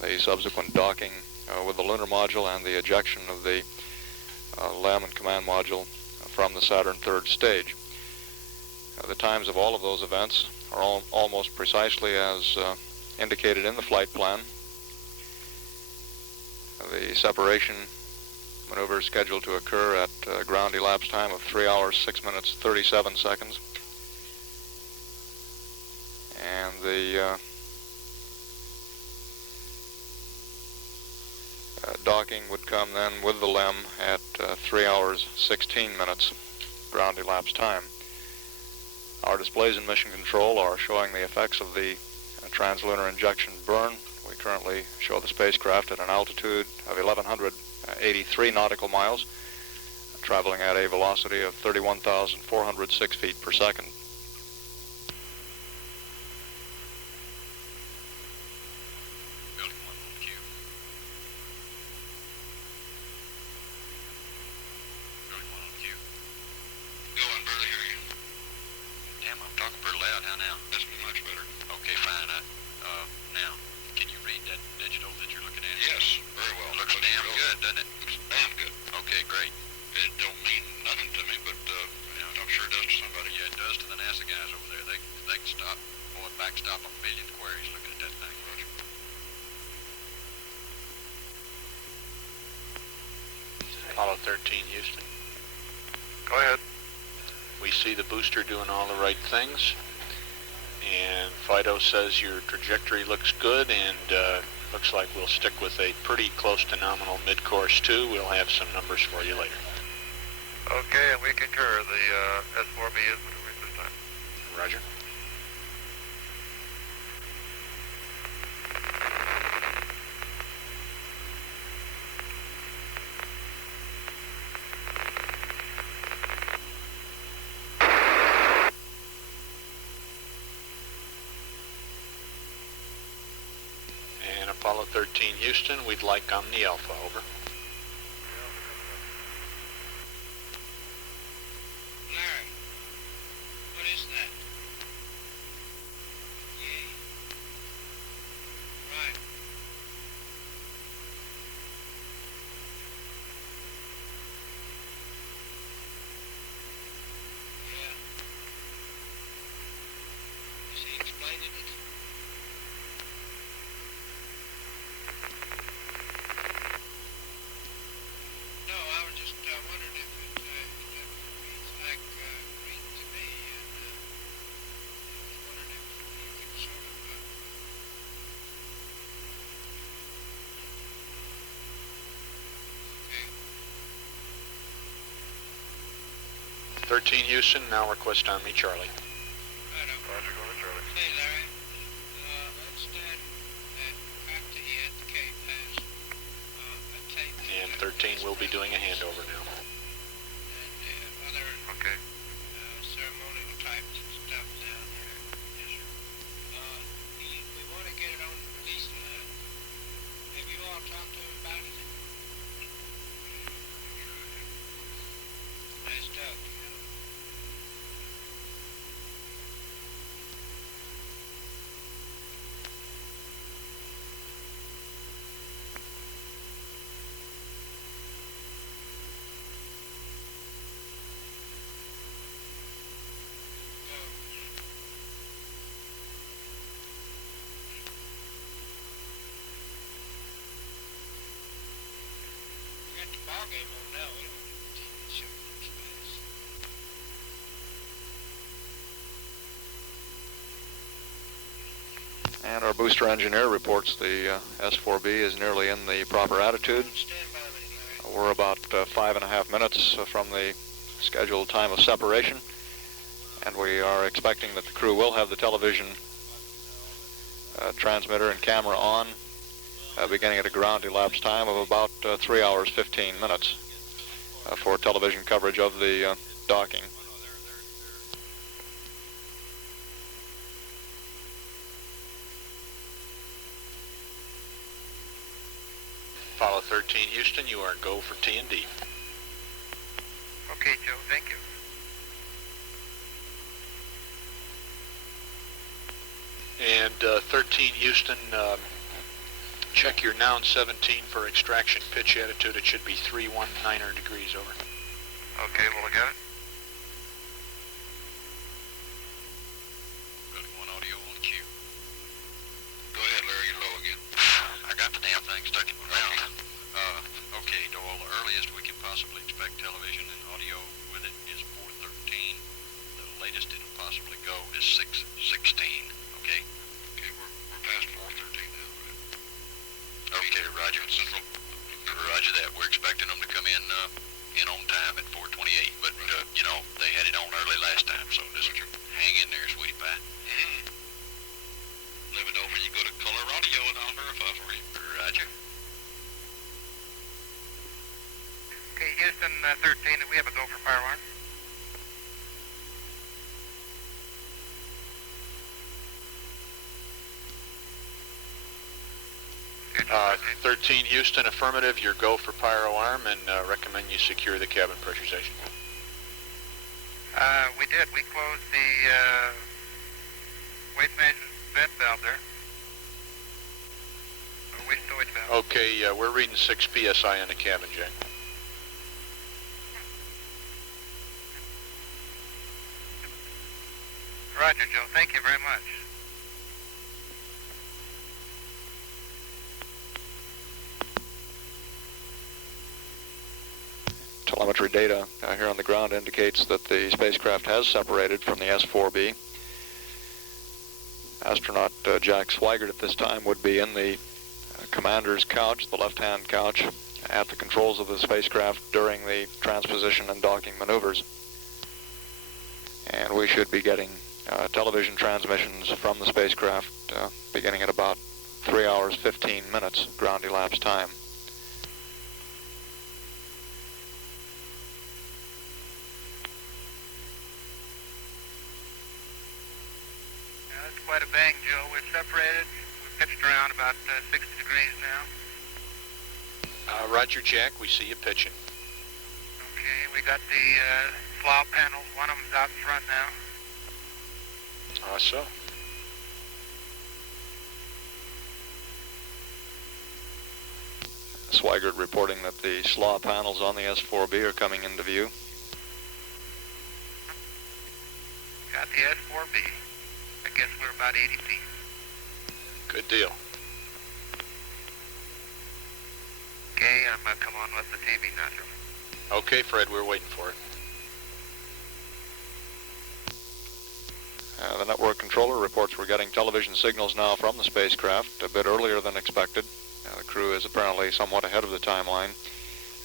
the subsequent docking with the lunar module, and the ejection of the LEM and command module from the Saturn third stage. The times of all of those events are almost precisely as indicated in the flight plan. The separation maneuver is scheduled to occur at ground elapsed time of 3 hours, 6 minutes, 37 seconds. And the docking would come then with the LEM at 3 hours, 16 minutes ground elapsed time. Our displays in Mission Control are showing the effects of the trans-lunar injection burn. We currently show the spacecraft at an altitude of 1,183 nautical miles, traveling at a velocity of 31,406 feet per second. Apollo 13, Houston. Go ahead. We see the booster doing all the right things, and Fido says your trajectory looks good, and looks like we'll stick with a pretty close to nominal mid-course too. We'll have some numbers for you later. Okay, and we concur. The S-4B is maneuvering this time. Roger. And Apollo 13 Houston, we'd like on the Alpha, over. Larry, what is that? Yay. Right. Yeah. Is he explaining it? No, I was just wondering if it reads like green to me, and I was wondering if you could sort of okay. 13 Houston, now request on me, Charlie. Right on. Roger, going to Charlie. Hey, Larry, understand that after he at the Cape has a tape And 13 will be doing a handover now. and other Okay. ceremonial type stuff down there. Yes, sir. We want to get it on the release line. Have you all talked to him about it? Nice stuff, you know. We got the ball game on now. We don't want to TV show from space. And our booster engineer reports the S-4B is nearly in the proper attitude. Stand by me, Larry. We're about 5.5 minutes from the scheduled time of separation, and we are expecting that the crew will have the television transmitter and camera on, beginning at a ground elapsed time of about 3 hours 15 minutes for television coverage of the docking. Apollo 13 Houston, you are go for T&D. Okay, Joe, thank you. And 13 Houston, check your noun 17 for extraction pitch attitude. It should be 319 degrees, over. Okay, well, I got it. Got one audio on cue. Go ahead, Larry, you're low again. I got the damn thing stuck in the ground. Okay, Doyle, the earliest we can possibly expect television and audio with it is 4:13. The latest it'll possibly go is 6:16. Okay? Okay, we're past 4:13 now, right? Okay, Roger. Roger that. We're expecting them to come in on time at 4:28, but you know, they had it on early last time, so just hang in there, sweetie pie. Let me know when you go to color audio and I'll verify for you. Roger. Okay, Houston 13, we have a go for fire alarm. 13 Houston, affirmative. Your go for pyro arm, and recommend you secure the cabin pressurization. We did. We closed the waste management vent valve there. Waste storage valve. Okay, we're reading 6 psi in the cabin, Jack. Roger, Joe. Thank you very much. Telemetry data here on the ground indicates that the spacecraft has separated from the S-4B. Astronaut Jack Swigert at this time would be in the commander's couch, the left-hand couch, at the controls of the spacecraft during the transposition and docking maneuvers. And we should be getting television transmissions from the spacecraft beginning at about 3 hours 15 minutes ground elapsed time. That's quite a bang, Joe. We're separated. We're pitched around about 60 degrees now. Roger, Jack. We see you pitching. Okay, we got the slough panels. One of them's out front now. So. Swigert reporting that the slaw panels on the S-4B are coming into view. Got the S-4B. I guess we're about 80 feet. Good deal. Okay, I'm going to come on with the TV now. Okay, Fred, we're waiting for it. The network controller reports we're getting television signals now from the spacecraft a bit earlier than expected. The crew is apparently somewhat ahead of the timeline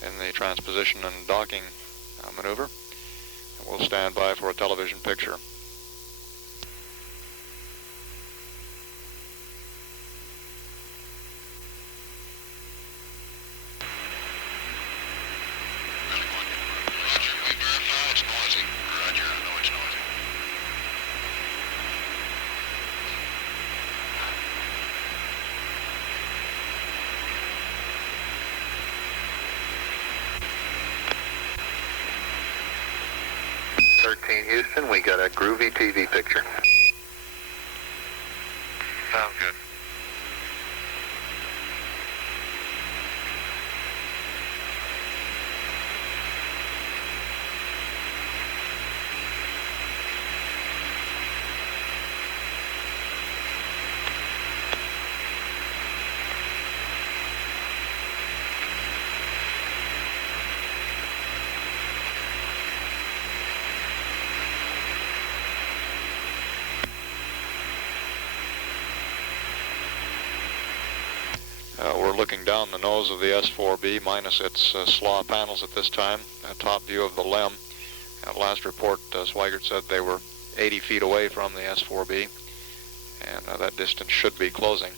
in the transposition and docking maneuver. And we'll stand by for a television picture. Houston, we got a groovy TV picture. Sounds good. We're looking down the nose of the S-4B minus its slaw panels at this time, top view of the LEM. At last report, Swigert said they were 80 feet away from the S-4B, and that distance should be closing.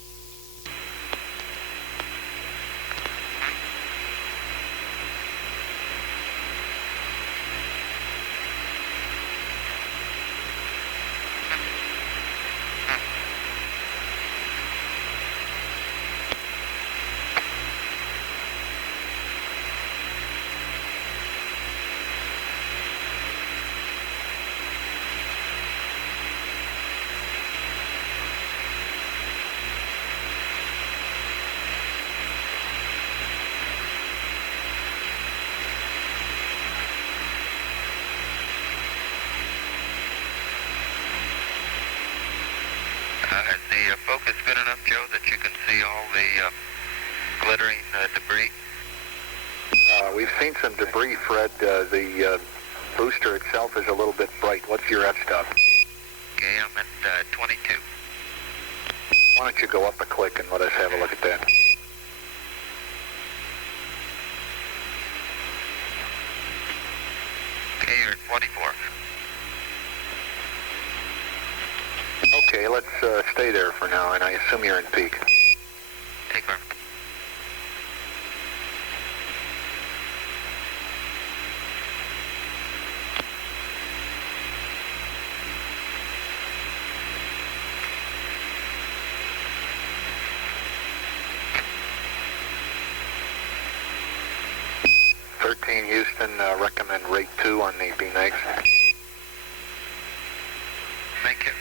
Is the focus good enough, Joe, that you can see all the glittering debris? We've seen some debris, Fred. The booster itself is a little bit bright. What's your f-stop? Okay, I'm at 22. Why don't you go up a click and let us have a look at that? Okay, you're at 24. Okay, let's stay there for now, and I assume you're in peak. Take care. Houston, recommend rate 2 on the BMAX. Thank you.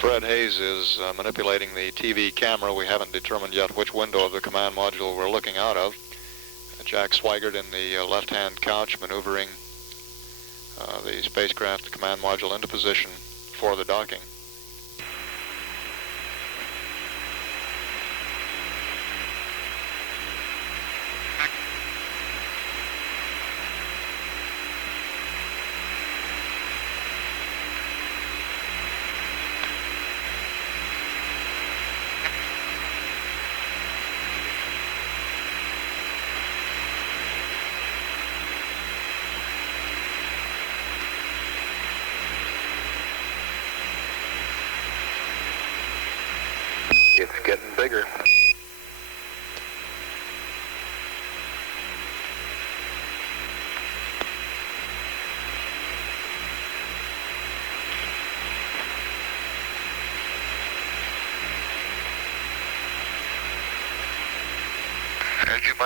Fred Hayes is manipulating the TV camera. We haven't determined yet which window of the command module we're looking out of. Jack Swigert in the left-hand couch maneuvering the spacecraft command module into position for the docking.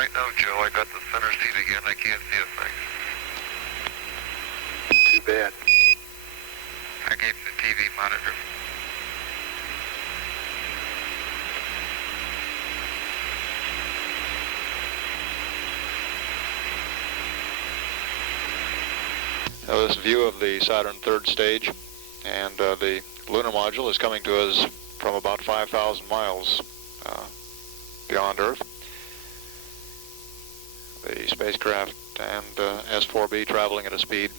right now, Joe. I got the center seat again. I can't see a thing. Too bad. I gave the TV monitor. Now this view of the Saturn third stage, and the lunar module is coming to us from about 5,000 miles beyond Earth. The spacecraft and S-4B traveling at a speed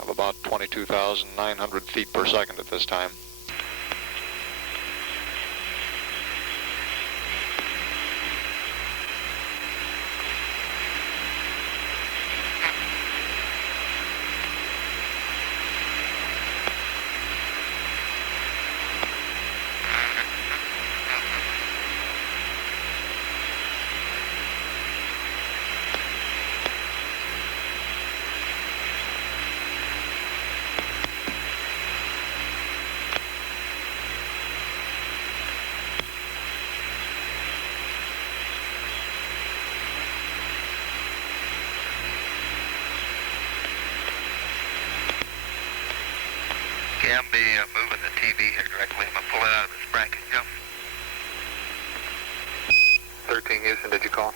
of about 22,900 feet per second at this time. Okay, I'll be moving the TV here directly. I'm going to pull it out of its bracket, Joe. 13 Houston, did you call?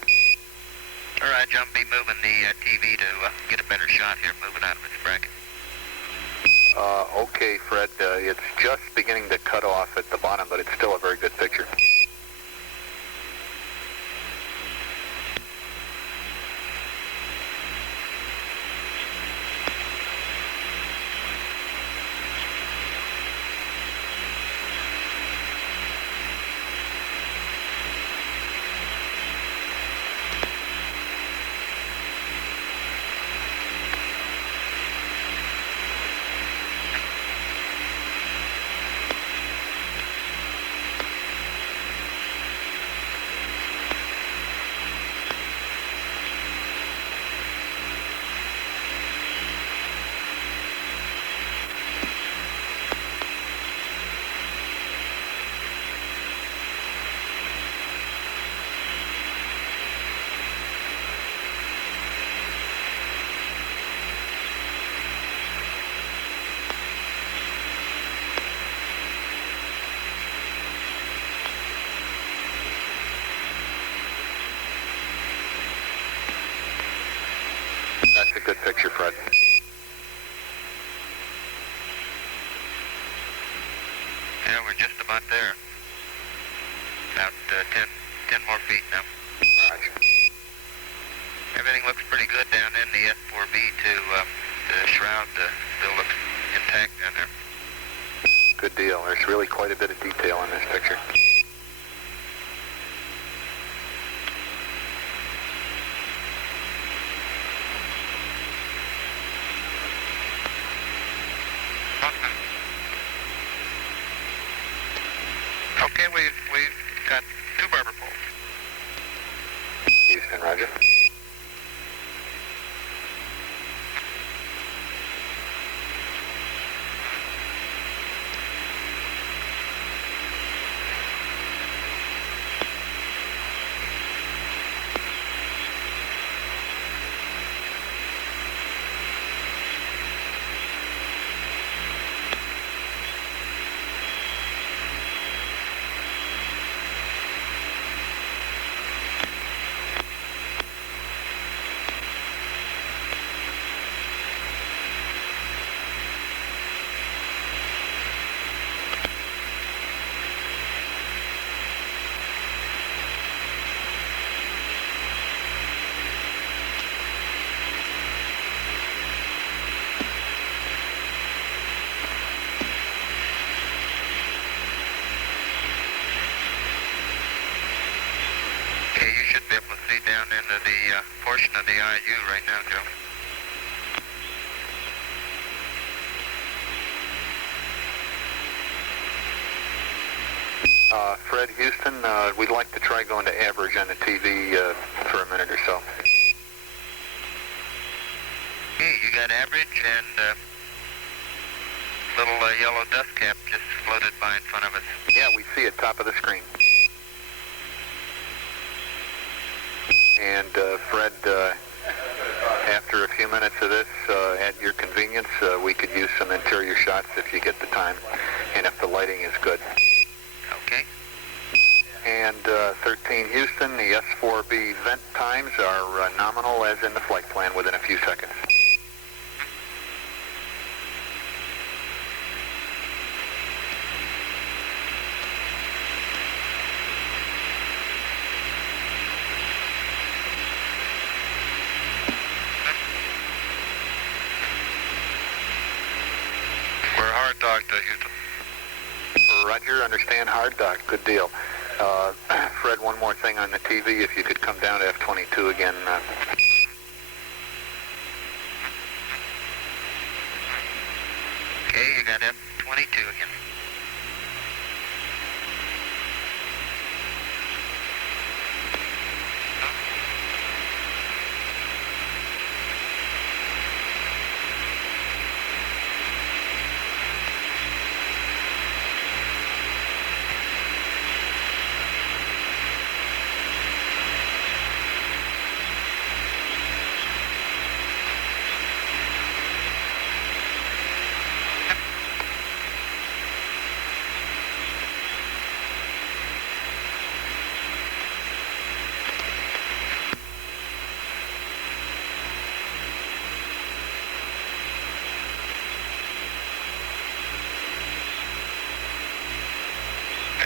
All right, John, be moving the TV to get a better shot here, moving out of its bracket. Okay, Fred, it's just beginning to cut off at the bottom, but it's still a very good picture. That's a good picture, Fred. Yeah, we're just about there. About 10 more feet now. Roger. Everything looks pretty good down in the S-4B too. The shroud still looks intact down there. Good deal. There's really quite a bit of detail in this picture. Okay, we've got 2 barber poles. Houston, roger. Okay, you should be able to see down into the portion of the IU right now, Joe. Fred, Houston, we'd like to try going to average on the TV for a minute or so. Okay, you got average, and little yellow dust cap just floated by in front of us. Yeah, we see it top of the screen. And Fred, after a few minutes of this, at your convenience, we could use some interior shots if you get the time and if the lighting is good. Okay. And 13 Houston, the S-4B vent times are nominal as in the flight plan within a few seconds. We're hard docked, Houston. Roger, understand, hard dock, good deal. Fred, one more thing on the TV, if you could come down to F-22 again. Okay, you got F-22 again.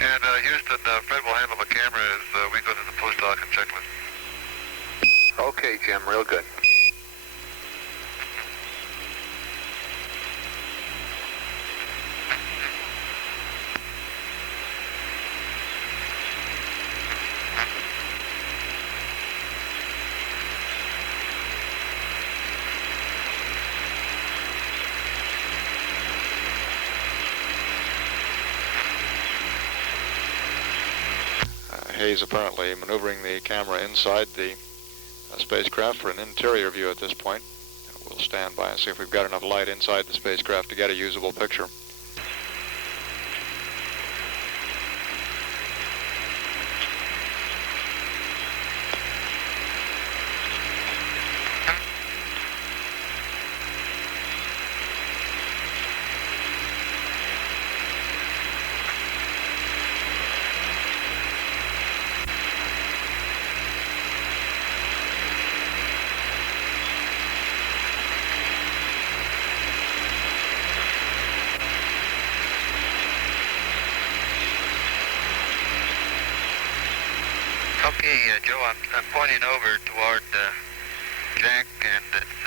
And Houston, Fred will handle the camera as we go to the post-doc and checklist. Okay, Jim, real good. Hayes apparently maneuvering the camera inside the spacecraft for an interior view at this point. We'll stand by and see if we've got enough light inside the spacecraft to get a usable picture. Okay, Joe, I'm pointing over toward Jack, and it's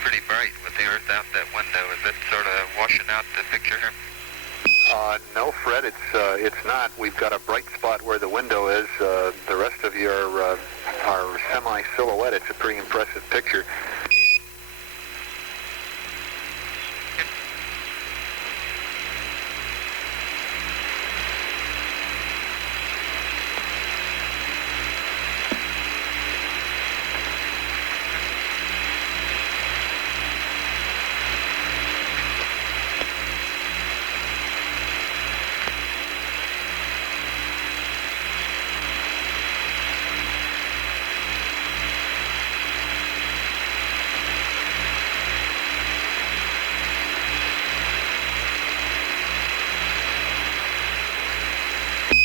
pretty bright with the Earth out that window. Is it sort of washing out the picture here? No, Fred, it's not. We've got a bright spot where the window is. The rest of you are semi-silhouette. It's a pretty impressive picture.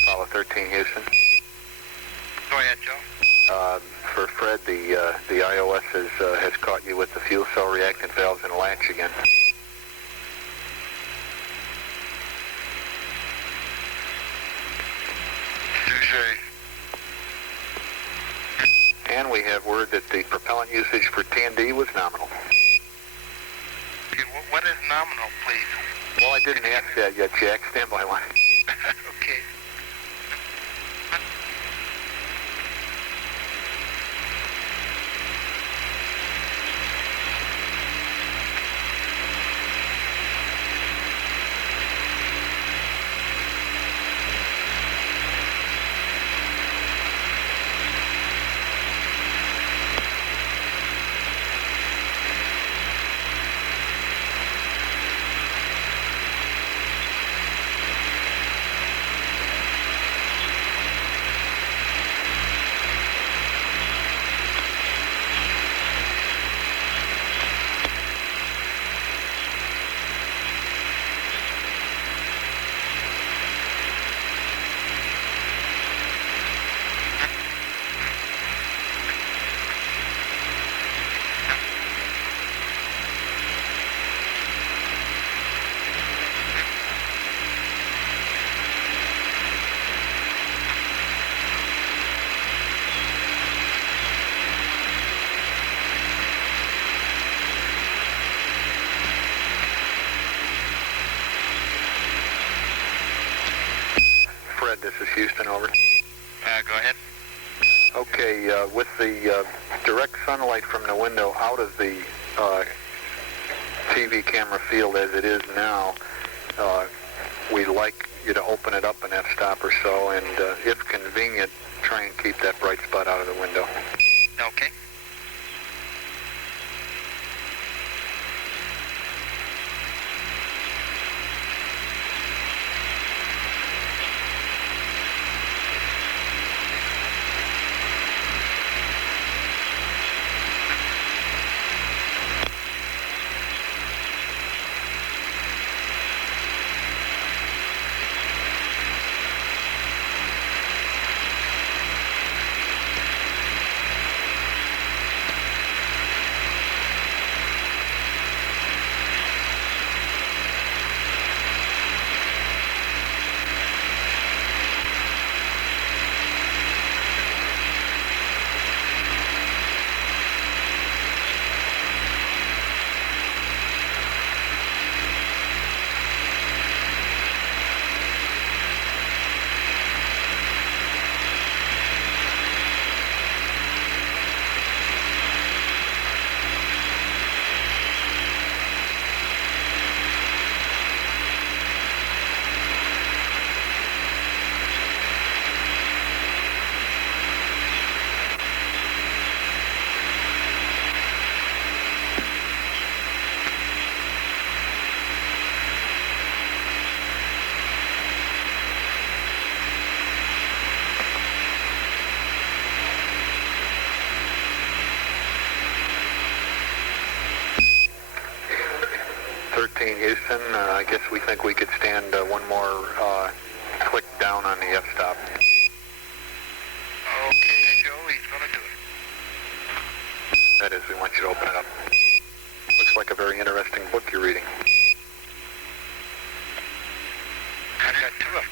Apollo 13, Houston. Go ahead, Joe. For Fred, the iOS has caught you with the fuel cell reactant valves and latch again. Touché. And we have word that the propellant usage for TND was nominal. Okay, what is nominal, please? Well, I didn't ask that yet, Jack. Stand by one. Okay. Houston, over. Go ahead. Okay, with the direct sunlight from the window out of the TV camera field as it is now, we'd like you to open it up an f-stop or so, and if convenient, try and keep that bright spot out of the window. Okay. Houston, I guess we think we could stand one more click down on the f-stop. Okay, Joe, he's going to do it. That is, we want you to open it up. Looks like a very interesting book you're reading. I've got two of them.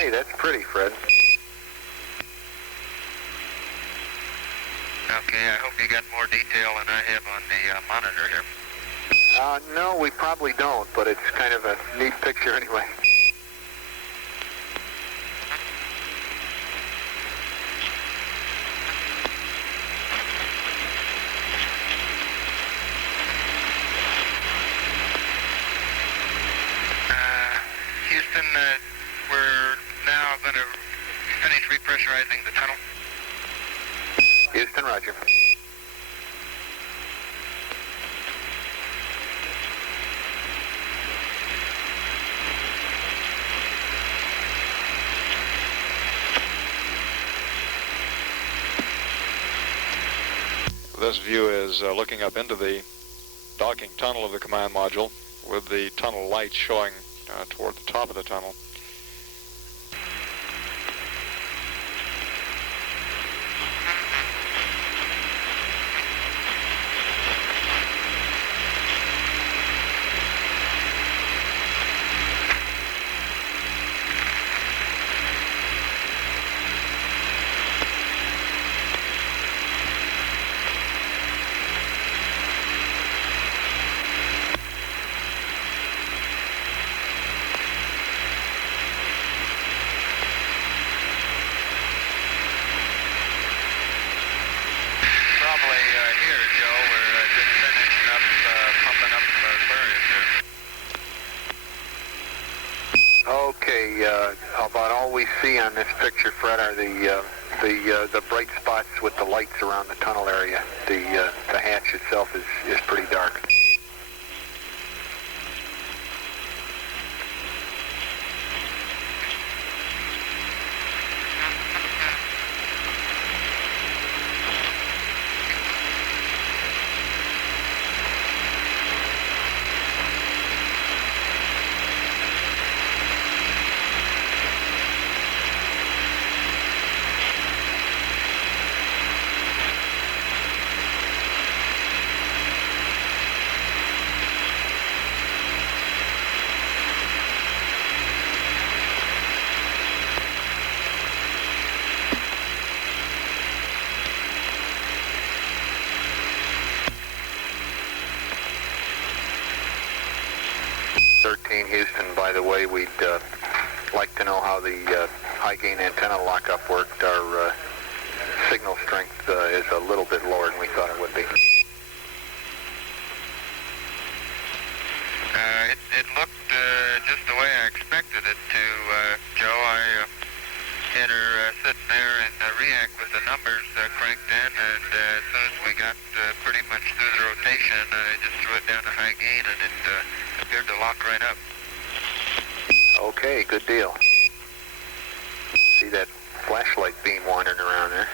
Hey, that's pretty, Fred. Okay, I hope you got more detail than I have on the monitor here. No, we probably don't, but it's kind of a neat picture anyway. Houston, we're now going to finish repressurizing the tunnel. Houston, roger. This view is looking up into the docking tunnel of the command module with the tunnel lights showing toward the top of the tunnel. About all we see on this picture, Fred, are the bright spots with the lights around the tunnel area. The hatch itself is pretty dark. Houston, by the way, we'd like to know how the high-gain antenna lockup worked. Our signal strength is a little bit lower than we thought it would be. It looked just the way I expected it to, Joe. I had her sitting there and react with the numbers cranked in, and as soon as we got pretty much through the rotation, I just threw it down to high gain, and it appeared to lock right up. Okay, good deal. See that flashlight beam wandering around there?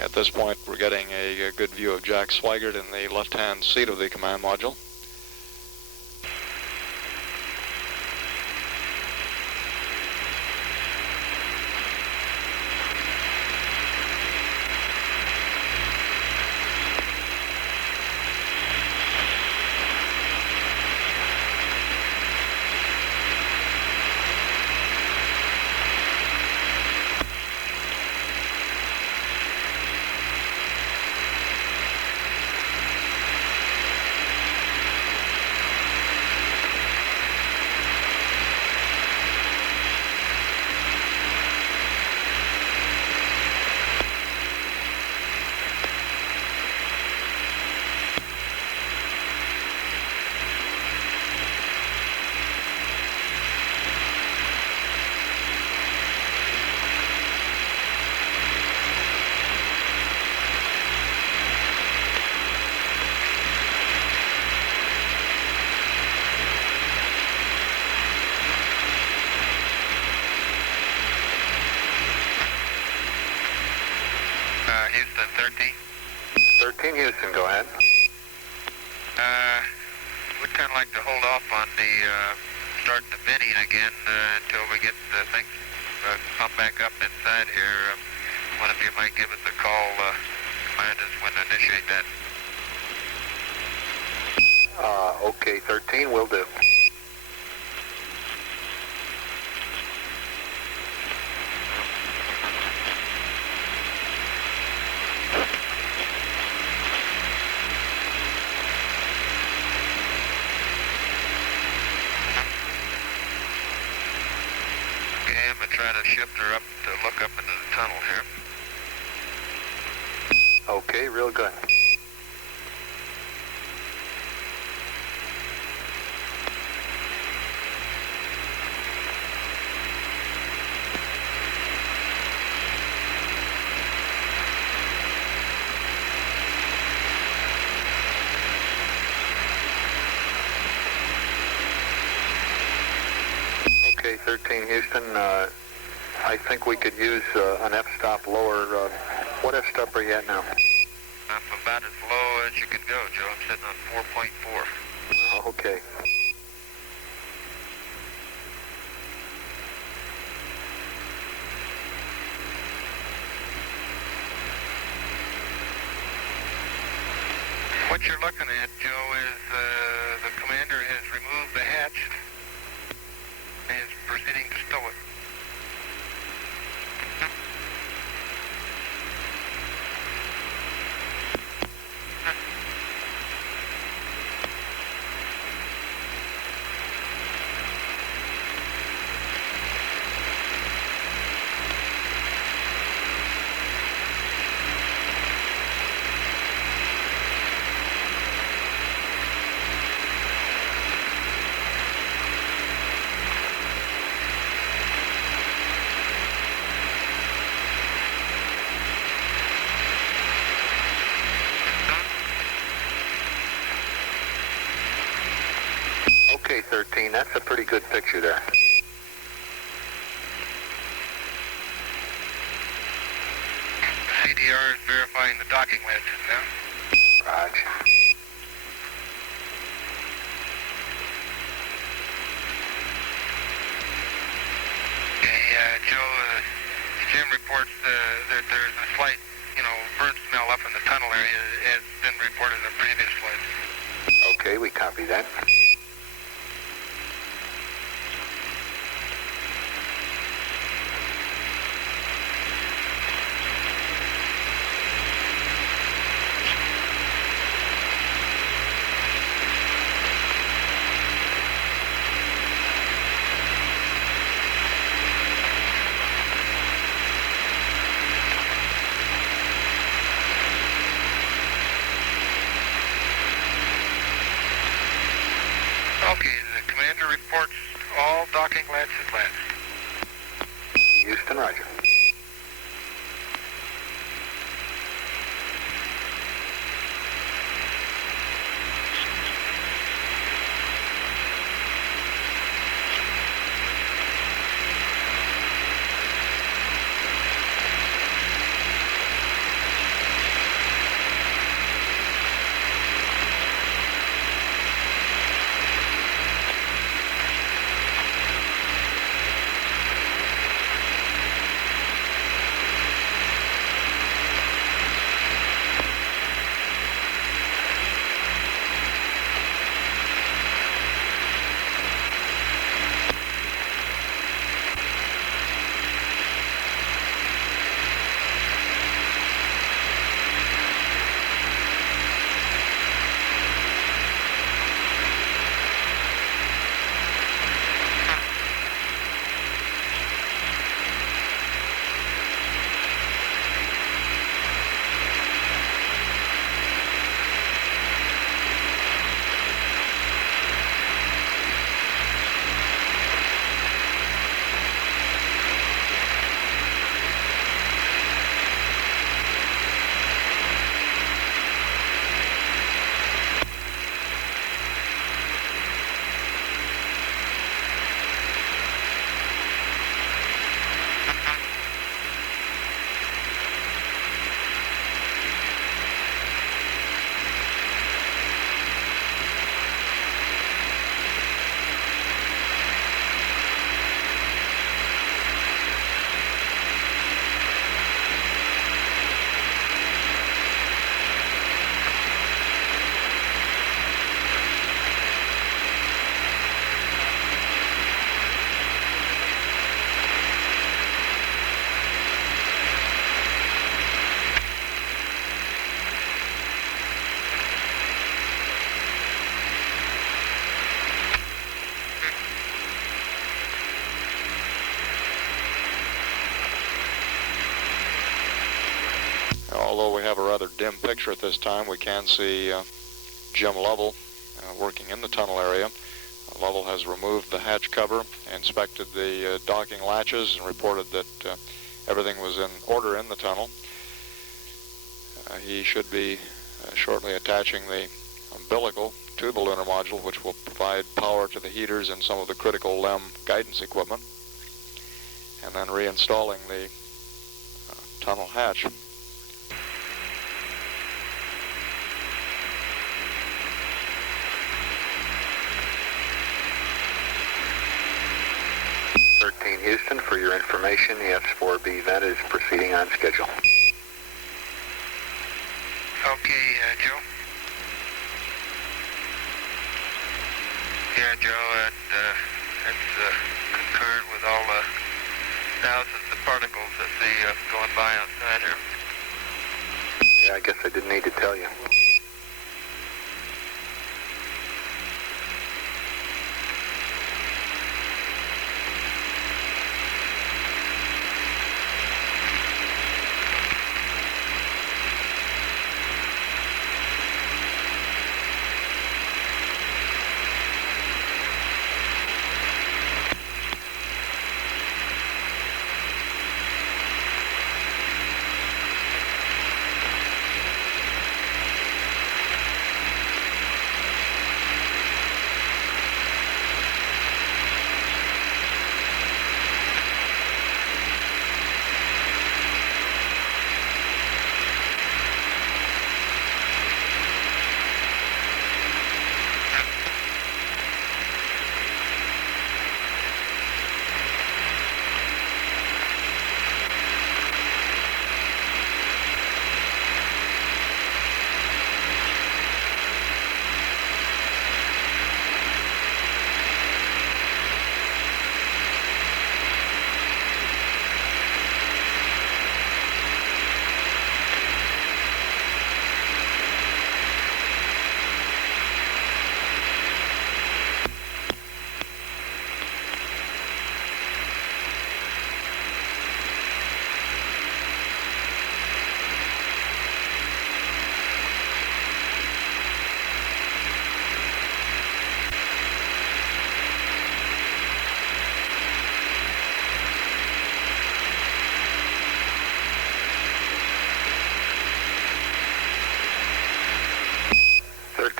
At this point, we're getting a good view of Jack Swigert in the left-hand seat of the command module. Houston, 13. 13 Houston, go ahead. We'd kind of like to hold off on the starting the binning again until we get the things pumped back up inside here. One of you might give us a call, remind us when to initiate that. Okay, 13 will do. Okay, I'm going to try to shift her up to look up into the tunnel here. Okay, real good. Okay, 13 Houston, I think we could use an F-stop lower. What F-stop are you at now? I'm about as low as you can go, Joe. I'm sitting on 4.4. Okay. What you're looking at, Joe, is the commander has removed the hatch and is proceeding to stow it. Okay, 13, that's a pretty good picture there. CDR is verifying the docking wedges now. Roger. Okay, Joe, Jim reports that there's a slight, burn smell up in the tunnel area as been reported in previous flights. Okay, we copy that. Okay, the commander reports all docking latches latched. Houston, roger. although we have a rather dim picture at this time, we can see Jim Lovell working in the tunnel area. Lovell has removed the hatch cover, inspected the docking latches, and reported that everything was in order in the tunnel. He should be shortly attaching the umbilical to the lunar module, which will provide power to the heaters and some of the critical LEM guidance equipment, and then reinstalling the tunnel hatch. Houston, for your information, the S-4B event is proceeding on schedule. Okay, Joe. Yeah, Joe, that's concurrent with all the thousands of particles I see going by outside here. Yeah, I guess I didn't need to tell you.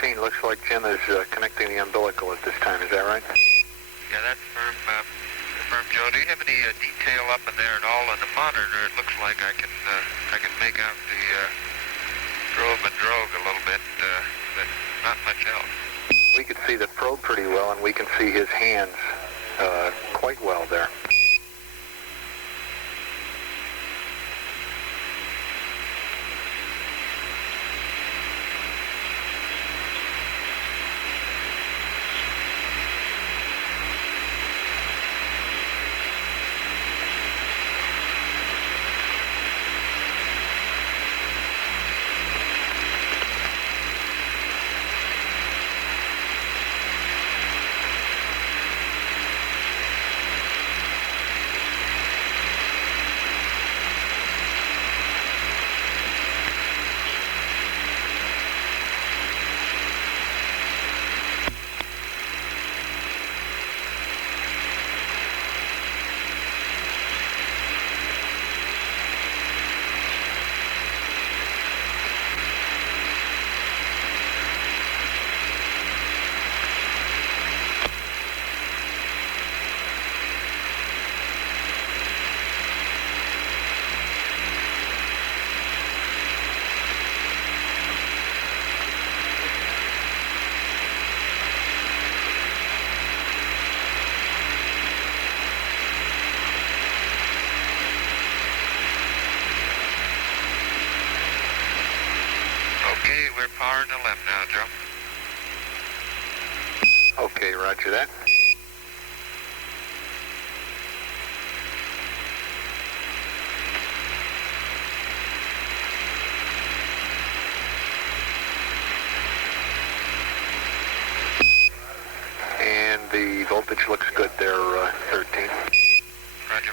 Looks like Jim is connecting the umbilical at this time. Is that right? Yeah, that's firm, Joe. Do you have any detail up in there at all on the monitor? It looks like I can make out the probe and drogue a little bit, but not much else. We can see the probe pretty well, and we can see his hands quite well there. We're powering the left now, Joe. Okay, roger that. And the voltage looks good there, 13. Roger.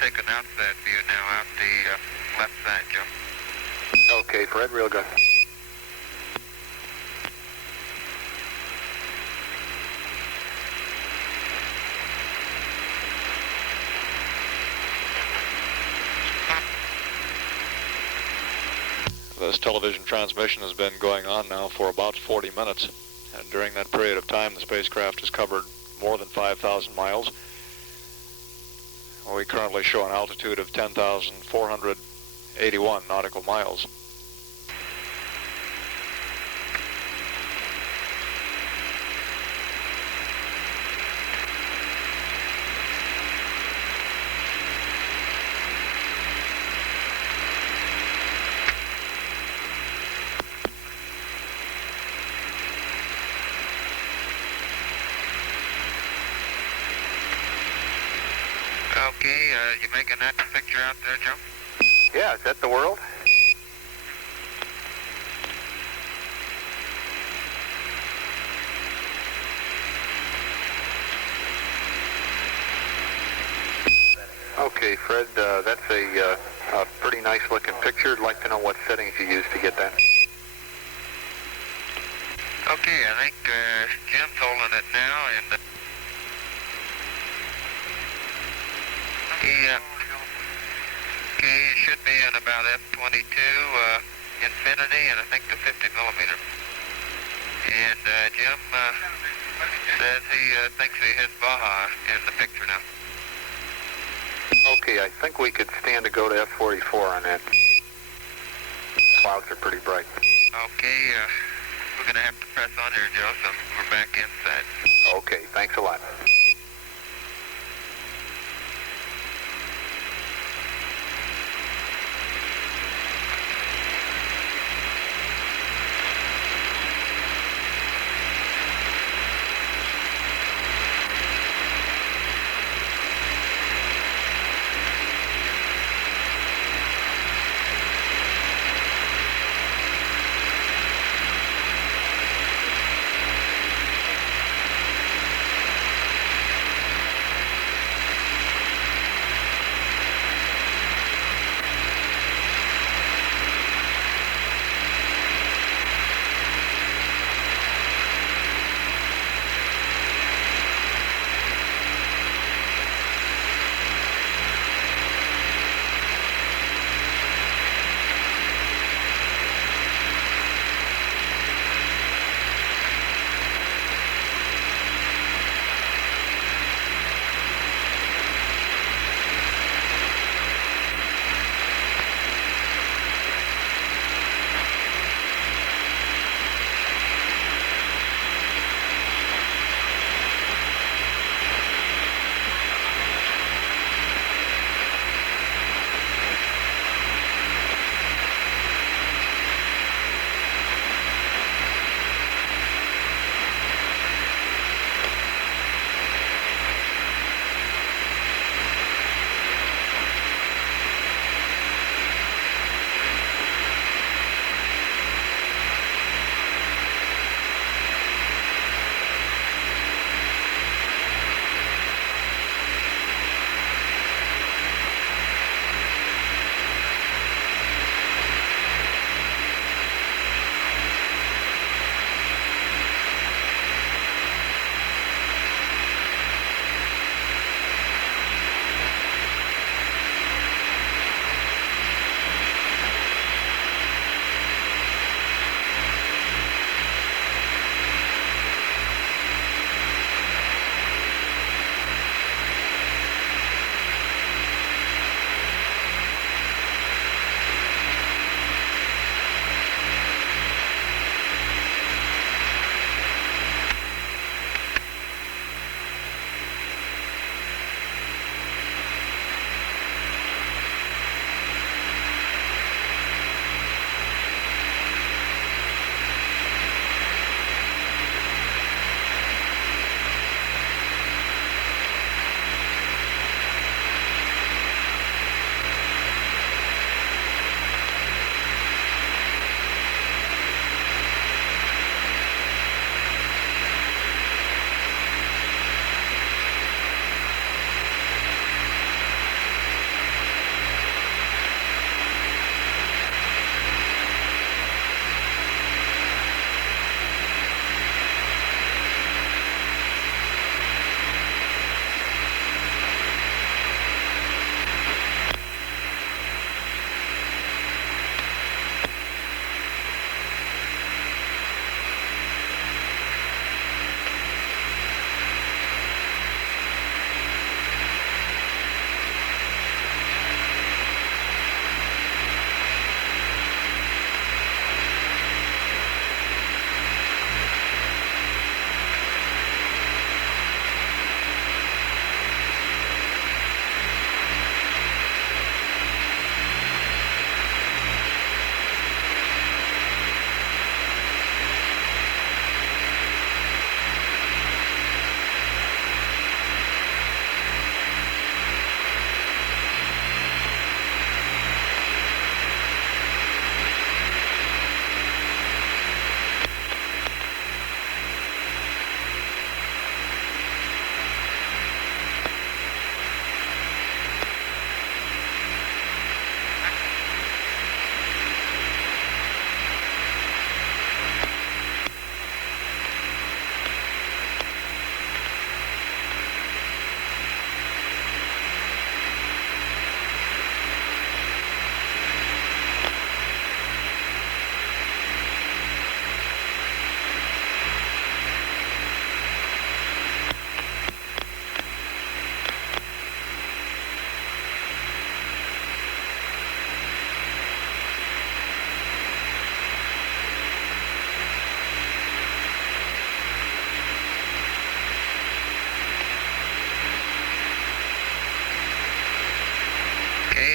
take an outside view now, out the left side, Joe. Okay, Fred, real good. This television transmission has been going on now for about 40 minutes, and during that period of time the spacecraft has covered more than 5,000 miles. We currently show an altitude of 10,481 nautical miles. Okay, you making that picture out there, Joe? Yeah, is that the world? Okay, Fred, that's a pretty nice looking picture. I'd like to know what settings you used to get that. Okay, I think Jim's holding it now, and he should be in about F22 infinity, and I think the 50 millimeter. And Jim says he thinks he has Baja in the picture now. Okay, I think we could stand to go to F44 on that. Clouds are pretty bright. Okay, we're going to have to press on here, Joe, so we're back inside. Okay, thanks a lot.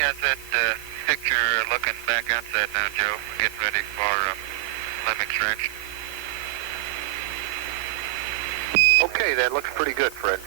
has that picture looking back outside now, Joe. We're getting ready for limb extraction. Okay, that looks pretty good, Fred.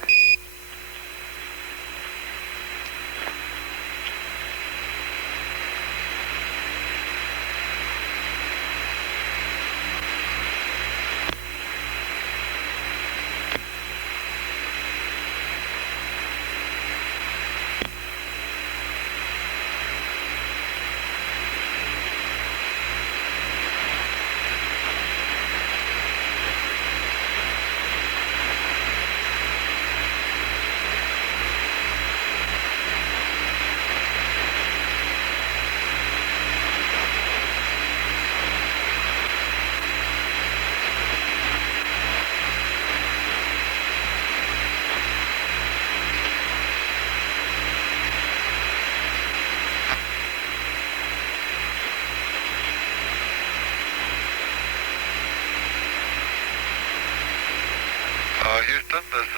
Houston, this is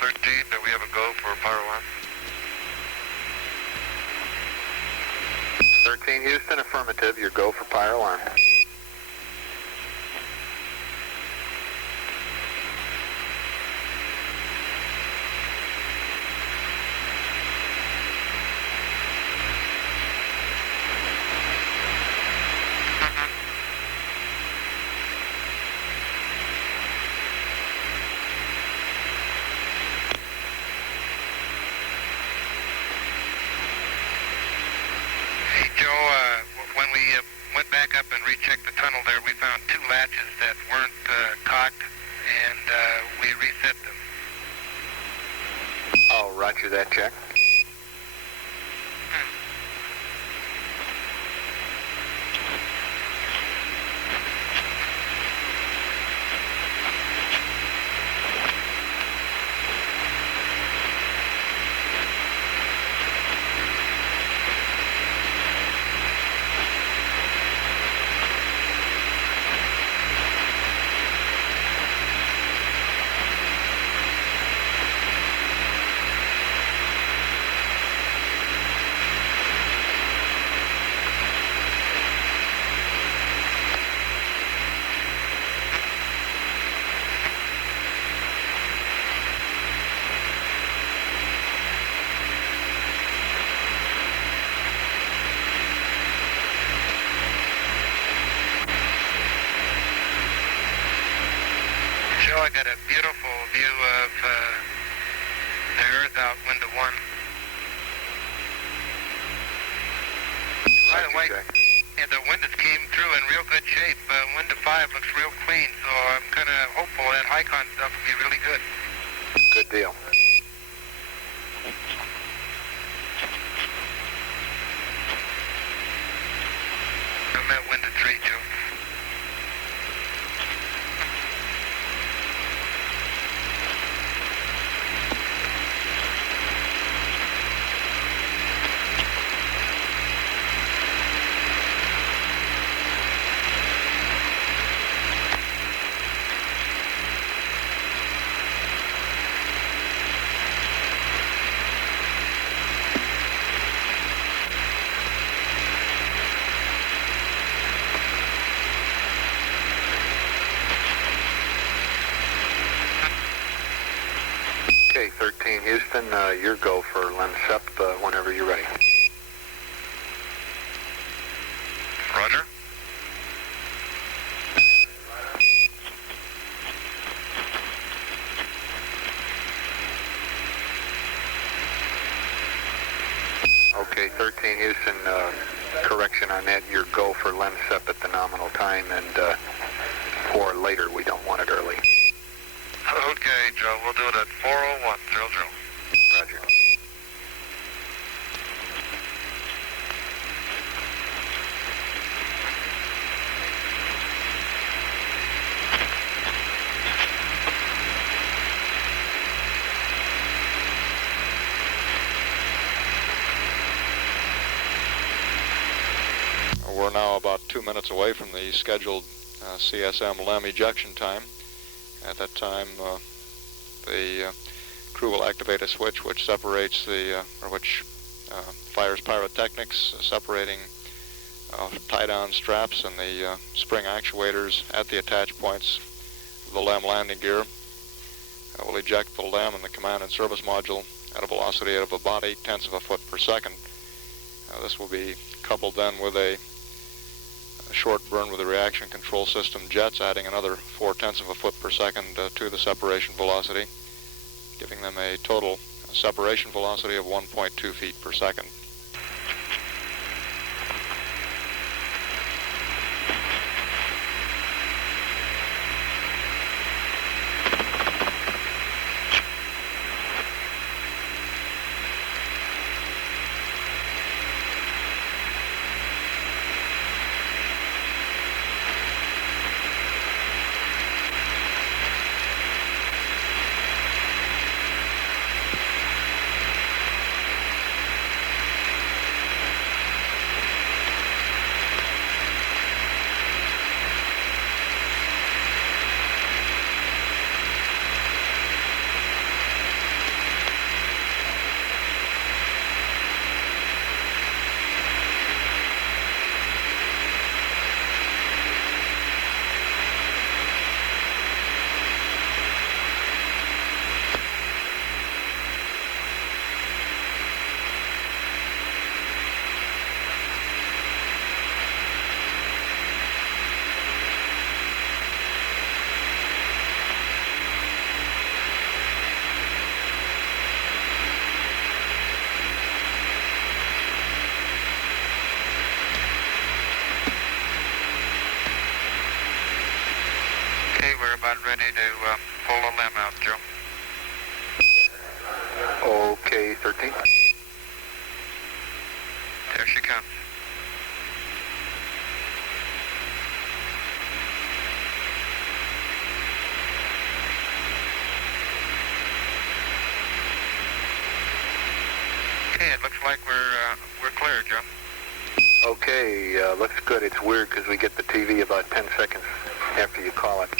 13. Do we have a go for Pyro 1? 13 Houston, affirmative. Your go for Pyro 1. When we went back up and rechecked the tunnel there, we found two latches that weren't cocked, and we reset them. Oh, roger that, check. I got a beautiful view of the Earth out window 1. By the way, yeah, the windows came through in real good shape. Window 5 looks real clean, so I'm kind of hopeful that Icon stuff will be really good. Good deal. I'm at window 3, Joe. Okay, 13 Houston, your go for Lemsept whenever you're ready. Roger. Okay, 13 Houston, correction on that, your go for Lemsept at the nominal time, and for later, we don't want it early. Okay, Joe, we'll do it at 4:01:00. Roger. We're now about 2 minutes away from the scheduled CSM LEM ejection time. At that time, the crew will activate a switch which separates the, or which fires pyrotechnics, separating tie-down straps and the spring actuators at the attach points of the LEM landing gear. We'll eject the LEM and the command and service module at a velocity of about 0.8 of a foot per second. This will be coupled then with a short burn with the reaction control system jets, adding another 0.4 of a foot per second to the separation velocity, giving them a total separation velocity of 1.2 feet per second. We're about ready to pull the LEM out, Joe. Okay, 13. There she comes. Okay, it looks like we're clear, Joe. Okay, looks good. It's weird because we get the TV about 10 seconds after you call it.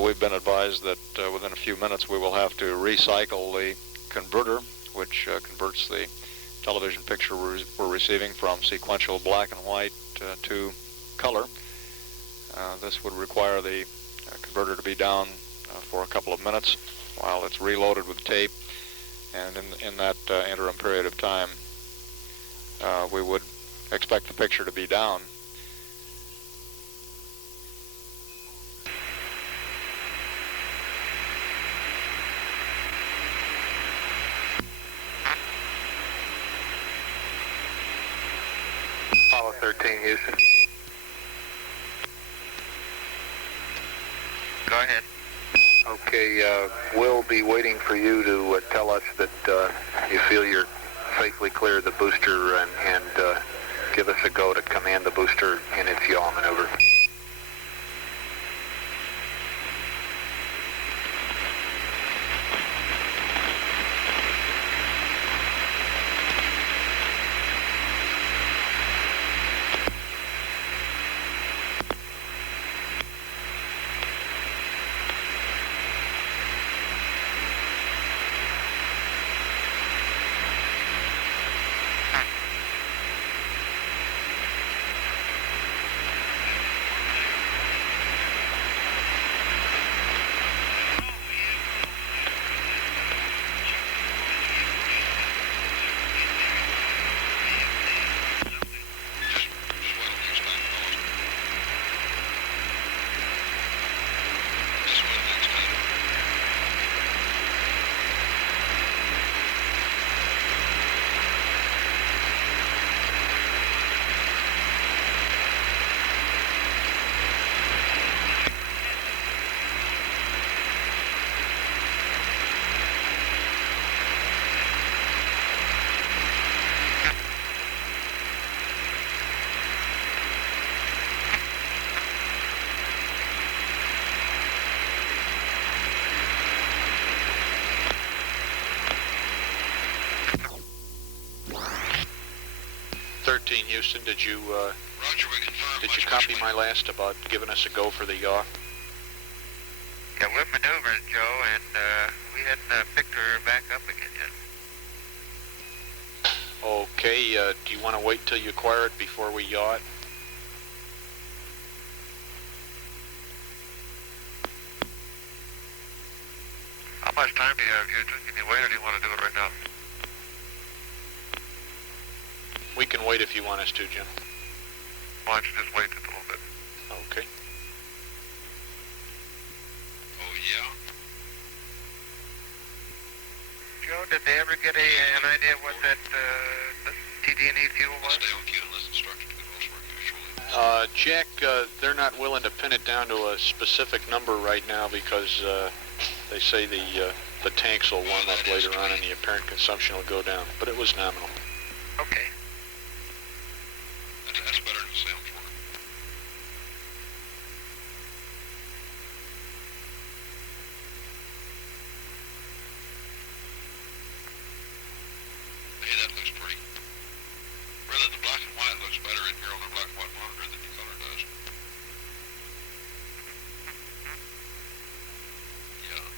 We've been advised that within a few minutes we will have to recycle the converter, which converts the television picture we're receiving from sequential black and white to color. This would require the converter to be down for a couple of minutes while it's reloaded with tape, and in that interim period of time we would expect the picture to be down. Apollo 13, Houston. Go ahead. Okay, we'll be waiting for you to tell us that you feel you're safely clear of the booster and give us a go to command the booster in its yaw maneuver. Houston. Did you Roger, we confirm. did you copy my last about giving us a go for the yaw? Yeah, we're maneuvering, Joe, and we hadn't picked her back up again yet. Okay, do you want to wait till you acquire it before we yaw it? How much time do you have, Houston? Can you wait, or do you want to do it right now? We can wait if you want us to, Jim. Why don't you just wait just a little bit? Okay. Oh, yeah? Joe, did they ever get an idea what that TD&E fuel was? Stay on cue unless instructed to go elsewhere usually. Jack, they're not willing to pin it down to a specific number right now because they say the tanks will warm up later on and the apparent consumption will go down, but it was nominal. Okay. That's better than sounds work. Hey, that looks pretty. Rather, the black and white looks better in here on the black and white monitor than the color does. Yeah.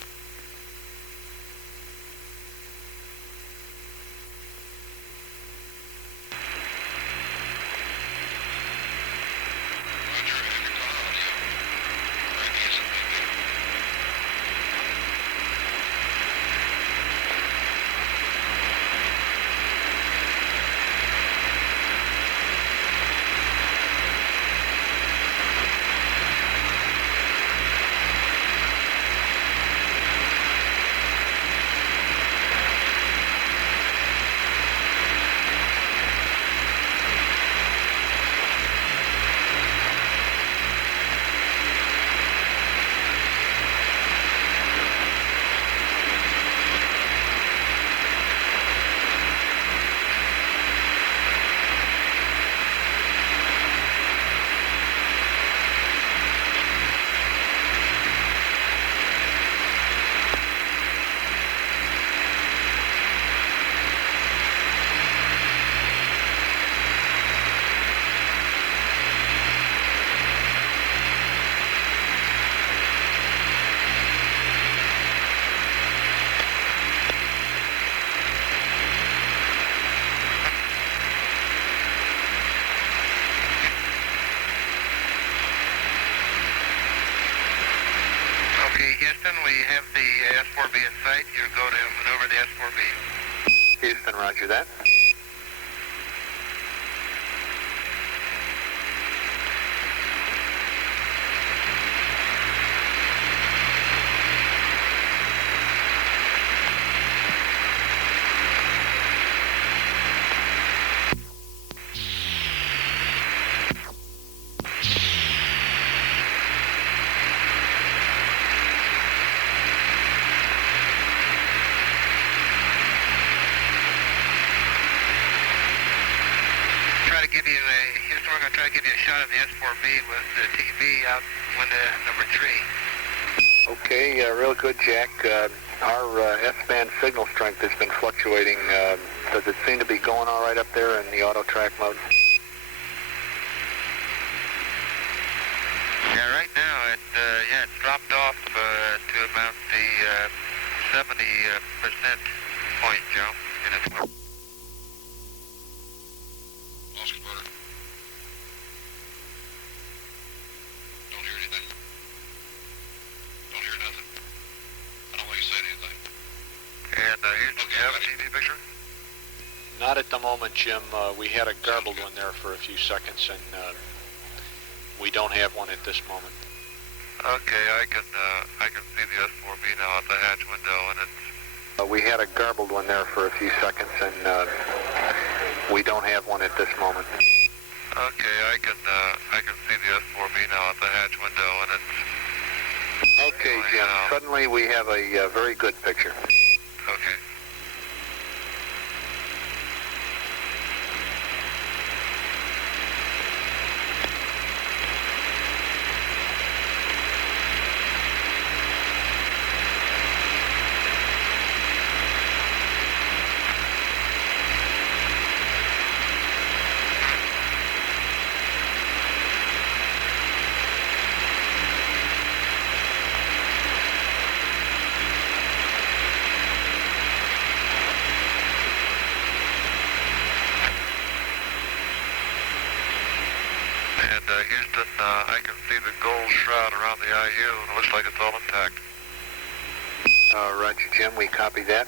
Roger, have your car audio. Very decent, maybe. Okay, Houston, we have the S-4B in sight. You go to maneuver the S-4B. Houston, roger that. Houston, we're going to try to give you a shot of the S-4B with the TV out window number 3. Okay, real good, Jack. Our S-band signal strength has been fluctuating. Does it seem to be going all right up there in the auto track mode? Yeah, right now it's dropped off to about the 70% point, Joe. And it's Lost converter. Don't hear anything. Don't hear nothing. I don't want you to say anything. And here's, do you have a TV picture? Not at the moment, Jim. We had a garbled one there for a few seconds, and we don't have one at this moment. Okay, I can see the S-4B now at the hatch window, and it's... We had a garbled one there for a few seconds, and we don't have one at this moment. Okay, I can see the S-4B now at the hatch window, and it's... Okay, Jim. Suddenly we have a very good picture. Okay. Houston, I can see the gold shroud around the IU, and it looks like it's all intact. Roger, Jim, we copy that.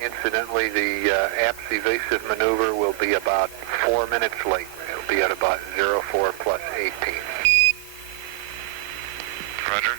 Incidentally, the APS evasive maneuver will be about 4 minutes late. It'll be at about 04 plus 18. Roger.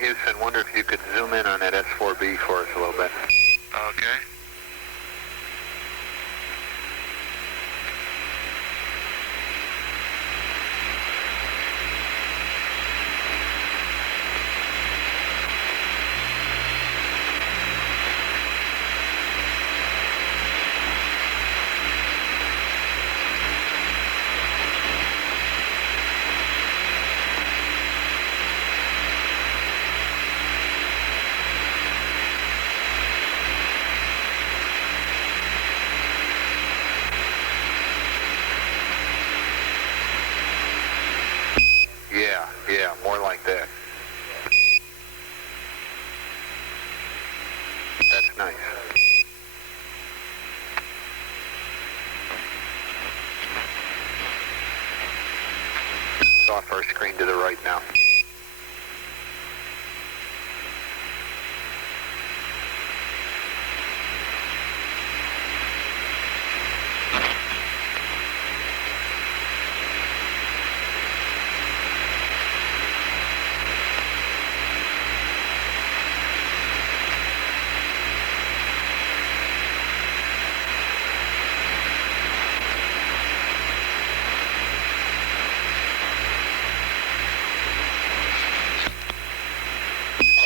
Houston, wonder if you could zoom in on that S4B for us a little bit. Okay. Yeah, more like that. That's nice. It's off our screen to the right now.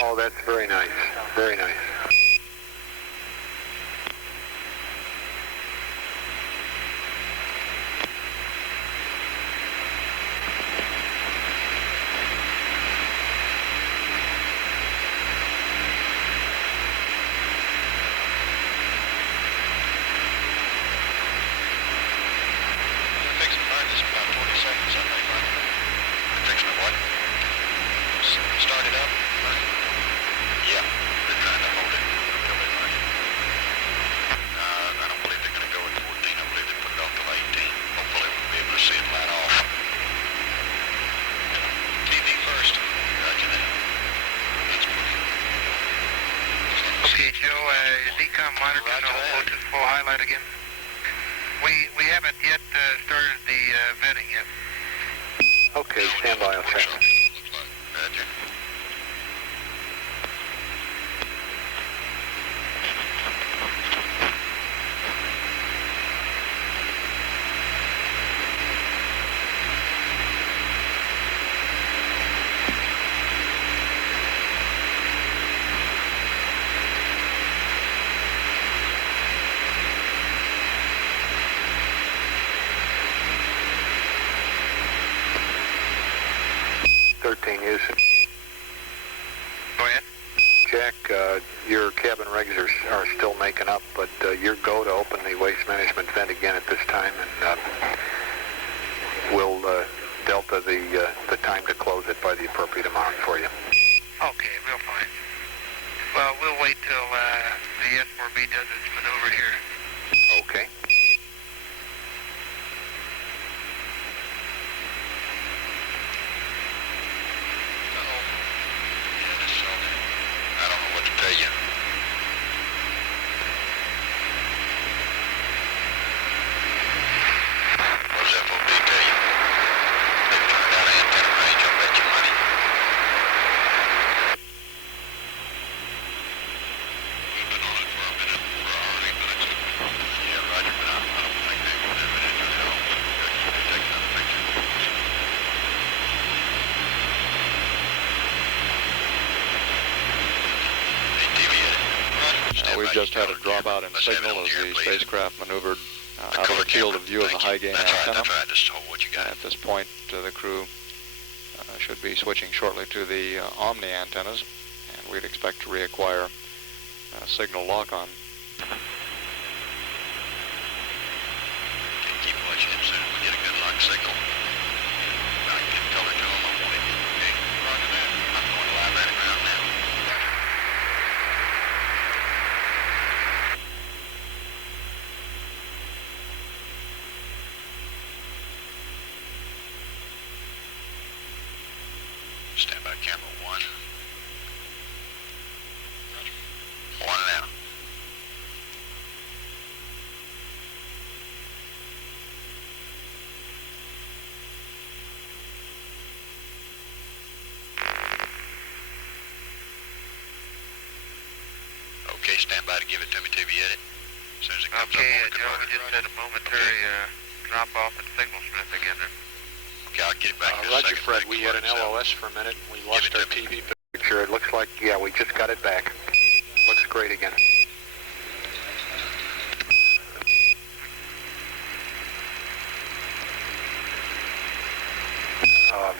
Oh, that's very nice. Very nice. Fixing to burn this for about 20 seconds, I think, right? Fixing to what? Start it up, burn it. Yeah, they're trying to hold it until they burn it. I don't believe they're going to go at 14. I believe they put it off till 18. Hopefully we'll be able to see it light off. TV first. Roger that. That's pretty. Okay, Joe, decom monitor to hold this full highlight again. We haven't yet started the vetting yet. Okay, stand by a second. Roger. Houston. Go ahead. Jack, your cabin regs are still making up, but your go to open the waste management vent again at this time, and we'll delta the time to close it by the appropriate amount for you. Okay, real fine. Well, we'll wait till the S4B does its maneuver here. Okay. I don't know what to tell you. What does FOB tell you? They've turned out antenna range, I'll bet you money. We've been on it for a minute, for 8 minutes. Yeah, Roger, but I don't think they've been in it at all. Take another picture. We've just had a dropout in signal as the spacecraft maneuvered out of the field of view of the high gain antenna. That's what you got. At this point, the crew should be switching shortly to the Omni antennas, and we'd expect to reacquire signal lock-on. Keep watching it, soon we get a good lock signal. I can get color to them, I'm waiting. Okay, roger that. I'm going live right around now. Stand by camera 1. 1 now. Okay, stand by to give it to me, TV edit. As soon as it comes Okay, up on the Joe, we just had a momentary drop off in signal strength again there. Okay, I'll get it back to Roger, second. Fred, we had an LOS for a minute, and we lost our TV picture. It looks like, yeah, we just got it back. Looks great again. Uh,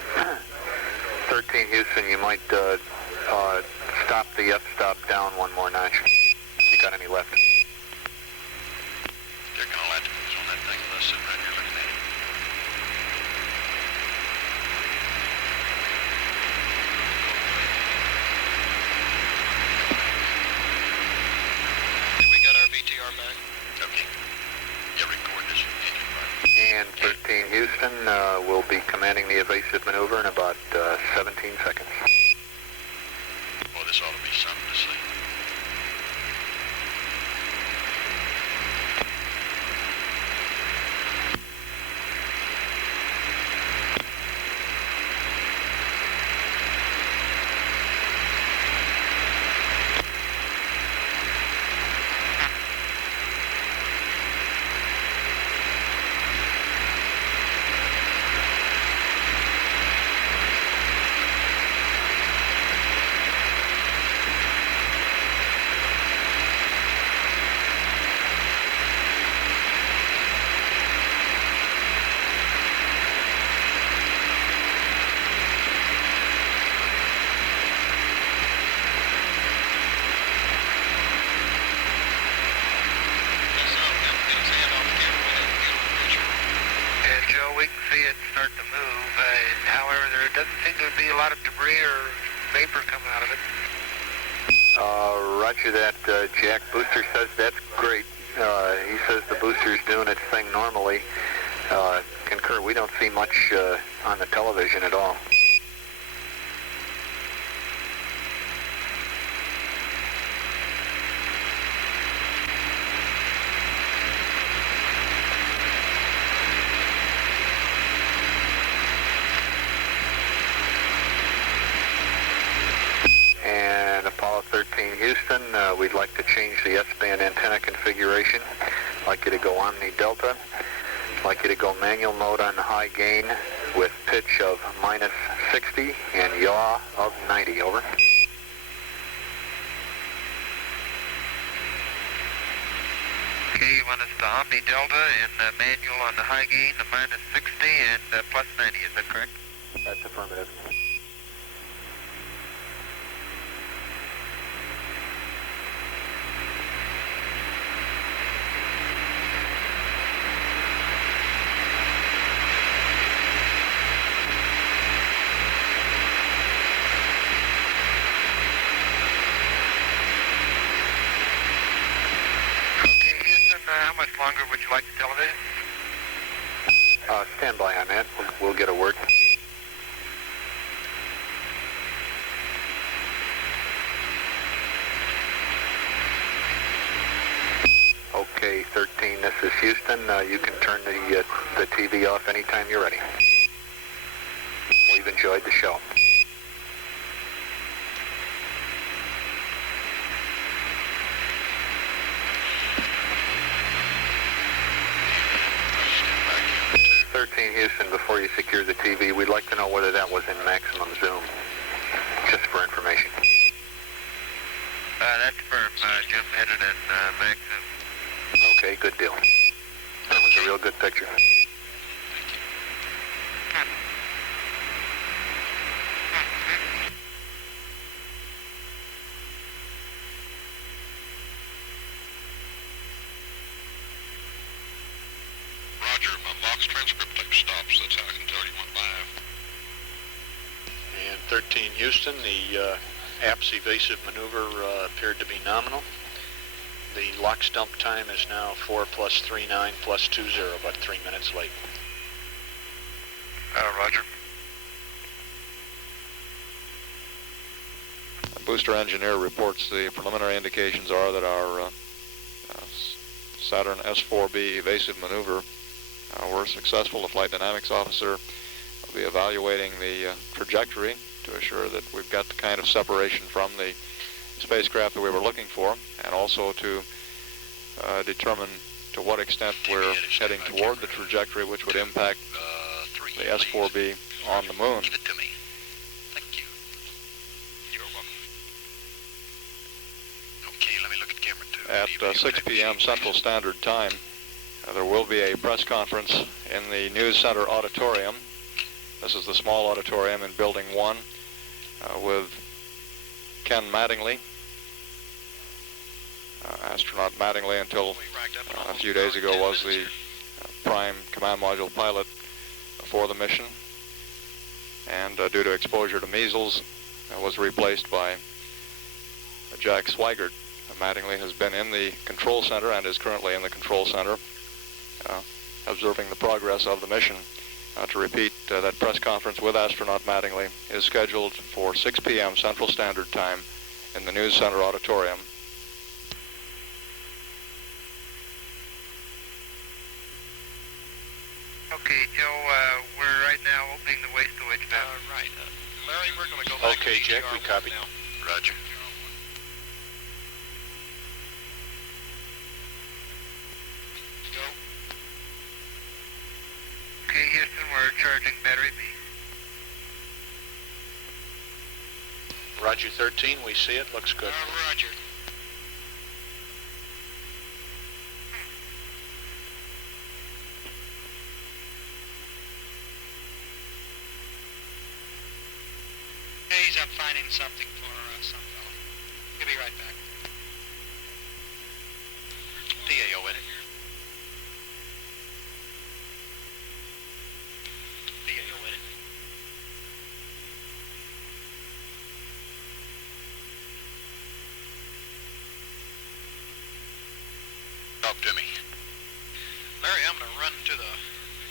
13 Houston, you might stop the f-stop down one more notch. You got any left? They're going to let the on that thing unless sitting right here looking at it. We got our VTR back. Okay. Yeah, record this engine right. And 13 Houston will be commanding the evasive maneuver in about 17 seconds. Boy, this ought to be something to see. We can see it start to move. However, there doesn't seem to be a lot of debris or vapor coming out of it. Roger that, Jack. Booster says that's great. He says the booster's doing its thing normally. Concur, we don't see much on the television at all. Apollo 13 Houston, we'd like to change the S-band antenna configuration. Like you to go Omni Delta. Like you to go manual mode on the high gain with pitch of minus 60 and yaw of 90, over. Okay, you want us to Omni Delta and manual on the high gain, the minus 60 and plus 90, is that correct? That's affirmative. How much longer would you like the television? Stand by on that. We'll get a word. Okay, 13, this is Houston. You can turn the TV off anytime you're ready. We've enjoyed the show. Houston, before you secure the TV, we'd like to know whether that was in maximum zoom, just for information. That's firm, Jim, headed in maximum. Okay, good deal. That was a real good picture. This transcript tape stops. That's how I can tell you went live. And 13 Houston, the APS evasive maneuver appeared to be nominal. The lock stump time is now 4 plus 39 plus 20, about 3 minutes late. Roger. The booster engineer reports the preliminary indications are that our Saturn S-4B evasive maneuver were successful. The flight dynamics officer will be evaluating the trajectory to assure that we've got the kind of separation from the spacecraft that we were looking for, and also to determine to what extent we're heading toward the trajectory which would impact the S-4B on the moon. Give it to me. Thank you. You're welcome. Okay, let me look at camera 2. At 6 p.m. Central Standard Time, there will be a press conference in the News Center auditorium. This is the small auditorium in Building 1 with Ken Mattingly. Astronaut Mattingly, until a few days ago, was the prime command module pilot for the mission, and due to exposure to measles, was replaced by Jack Swigert. Mattingly has been in the control center and is currently in the control center observing the progress of the mission. To repeat, that press conference with astronaut Mattingly is scheduled for 6 p.m. Central Standard Time in the News Center auditorium. Okay, Joe, we're right now opening the waste storage valve. Right. Larry, we're going to go back Okay, to Jack, we copy. now. Roger. Go. Okay, Houston, we're charging battery B. Roger 13, we see it, looks good. Roger. He's up finding something for some fellow. He'll be right back. PAO in it. PAO in it. Talk to me. Larry, I'm going to run to the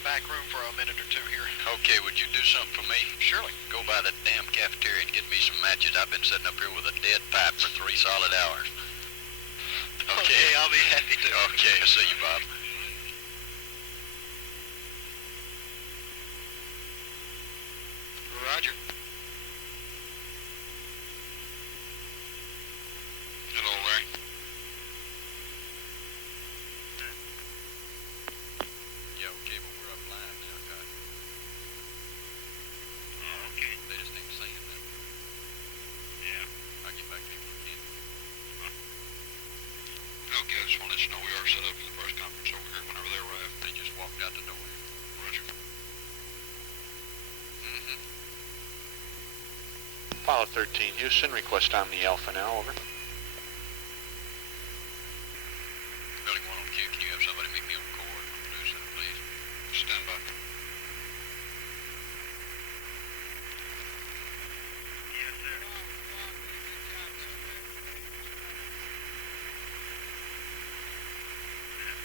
back room for a minute or two here. Okay, would you do something for me? Surely. Go by the damn cafeteria and get me some matches. I've been sitting up here with a dead pipe for 3 solid hours. Okay, I'll be happy to. Okay, I'll see you, Bob. Roger. Hello, Larry. Yeah, okay, but we're up live now, guys. Oh, okay. They just ain't saying that. Yeah. I'll get back to you when I can. Okay, I just want to let you know we are set up for the press conference over here whenever they arrive. They just walked out the door. Roger. Apollo 13 Houston, request Omni Alpha now, over. Building 1 on Q, can you have somebody meet me on the cord? News Center, please. Stand by. Yes, sir.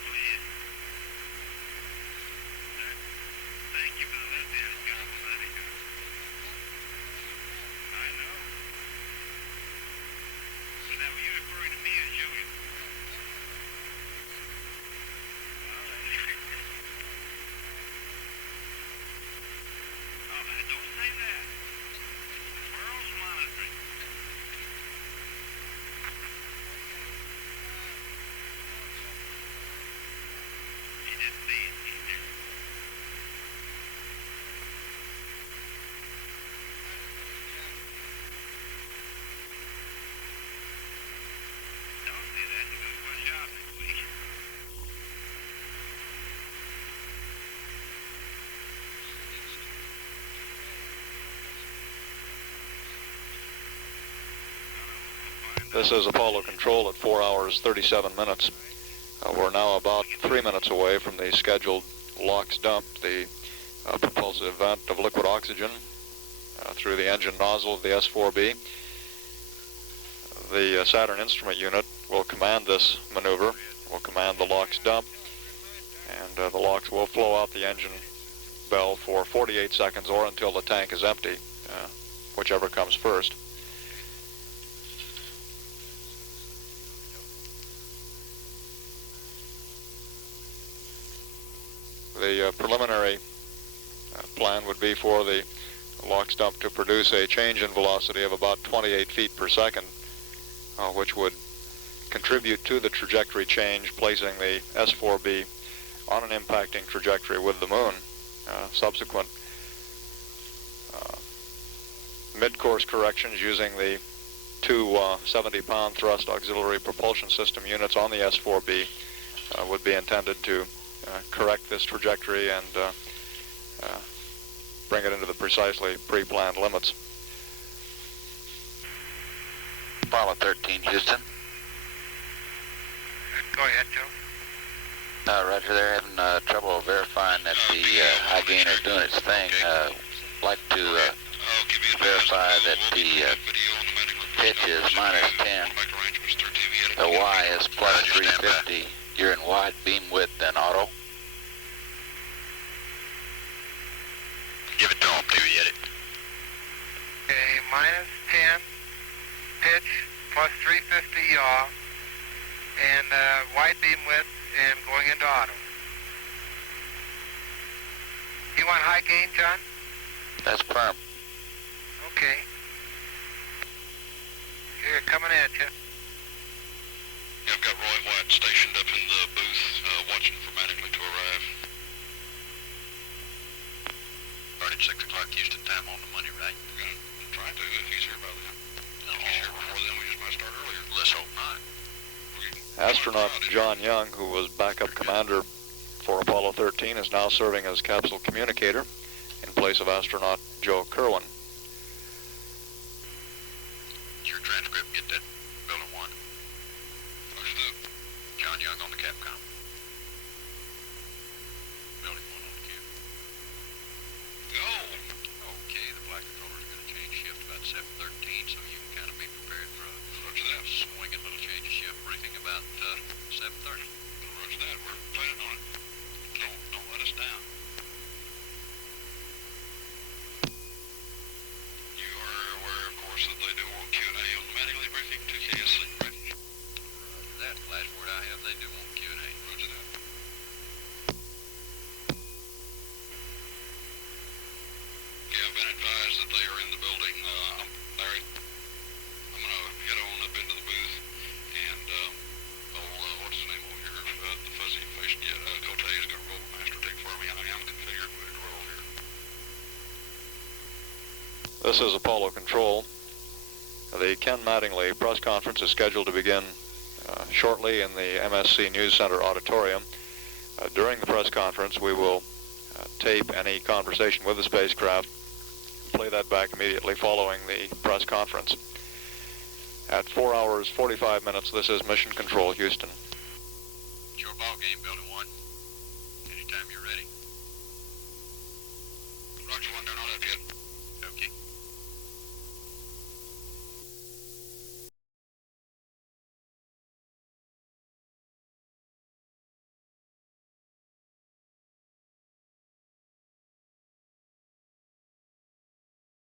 Please. Thank you for the lift in. I know. So now were you referring to me as Julian? All right. Oh, don't say that. We're also monitoring. He didn't see it either. Don't see that. You're going to go shop next week. This is Apollo Control at 4 hours 37 minutes. We're now about 3 minutes away from the scheduled LOX dump the propulsive vent of liquid oxygen through the engine nozzle of the S-4B. The Saturn instrument unit will command this maneuver, will command the LOX dump, and the LOX will flow out the engine bell for 48 seconds or until the tank is empty, whichever comes first. The preliminary plan would be for the LOX dump to produce a change in velocity of about 28 feet per second, which would contribute to the trajectory change, placing the S-4B on an impacting trajectory with the moon. Subsequent mid-course corrections using the two 70-pound thrust auxiliary propulsion system units on the S-4B would be intended to correct this trajectory and bring it into the precisely pre-planned limits. Apollo 13, Houston. Go ahead, Joe. Roger, they're having trouble verifying that the high gain is doing its thing. Like to verify that the pitch is -10, the Y is +350. You're in wide beam width and auto. Give it to him, do you get it? Okay, -10, pitch, +350 yaw, and wide beam width, and going into auto. You want high gain, John? That's firm. Okay. Here, coming at you. I've got Roy White stationed up in the booth, watching for Mattingly to arrive. Started 6 o'clock Houston time on the money, right? We're going to try to, if he's here by then. No. If he's here before then, we just might start earlier. Let's hope not. Astronaut John Young, who was backup commander for Apollo 13, is now serving as capsule communicator in place of astronaut Joe Kerwin. Your transcript, get that, Building 1. John Young on the Capcom. Building 1 on the Cap. Go! Okay, the flight controller is going to change shift about 7:13, so you can kind of be prepared for a swinging little change of shift briefing about 7:30. Roger that. We're planning on it. Don't let us down. You are aware, of course, that they do want Q&A on the Mattingly briefing to KSC, right? Roger that. Last word I have, they do want Q&A. Roger that. Yeah, I've been advised that they are in the building. Larry, I'm going to head on up into the booth and, what's his name over here? The fuzzy face. Yeah, Cote is going to roll the master tick for me. I am configured ready to roll here. This is Apollo Control. The Ken Mattingly press conference is scheduled to begin shortly in the MSC News Center auditorium. During the press conference, we will tape any conversation with the spacecraft, play that back immediately following the press conference. At 4 hours, 45 minutes, this is Mission Control, Houston. It's your ball game, Building 1. Anytime you're ready. Roger 1, they're not up yet.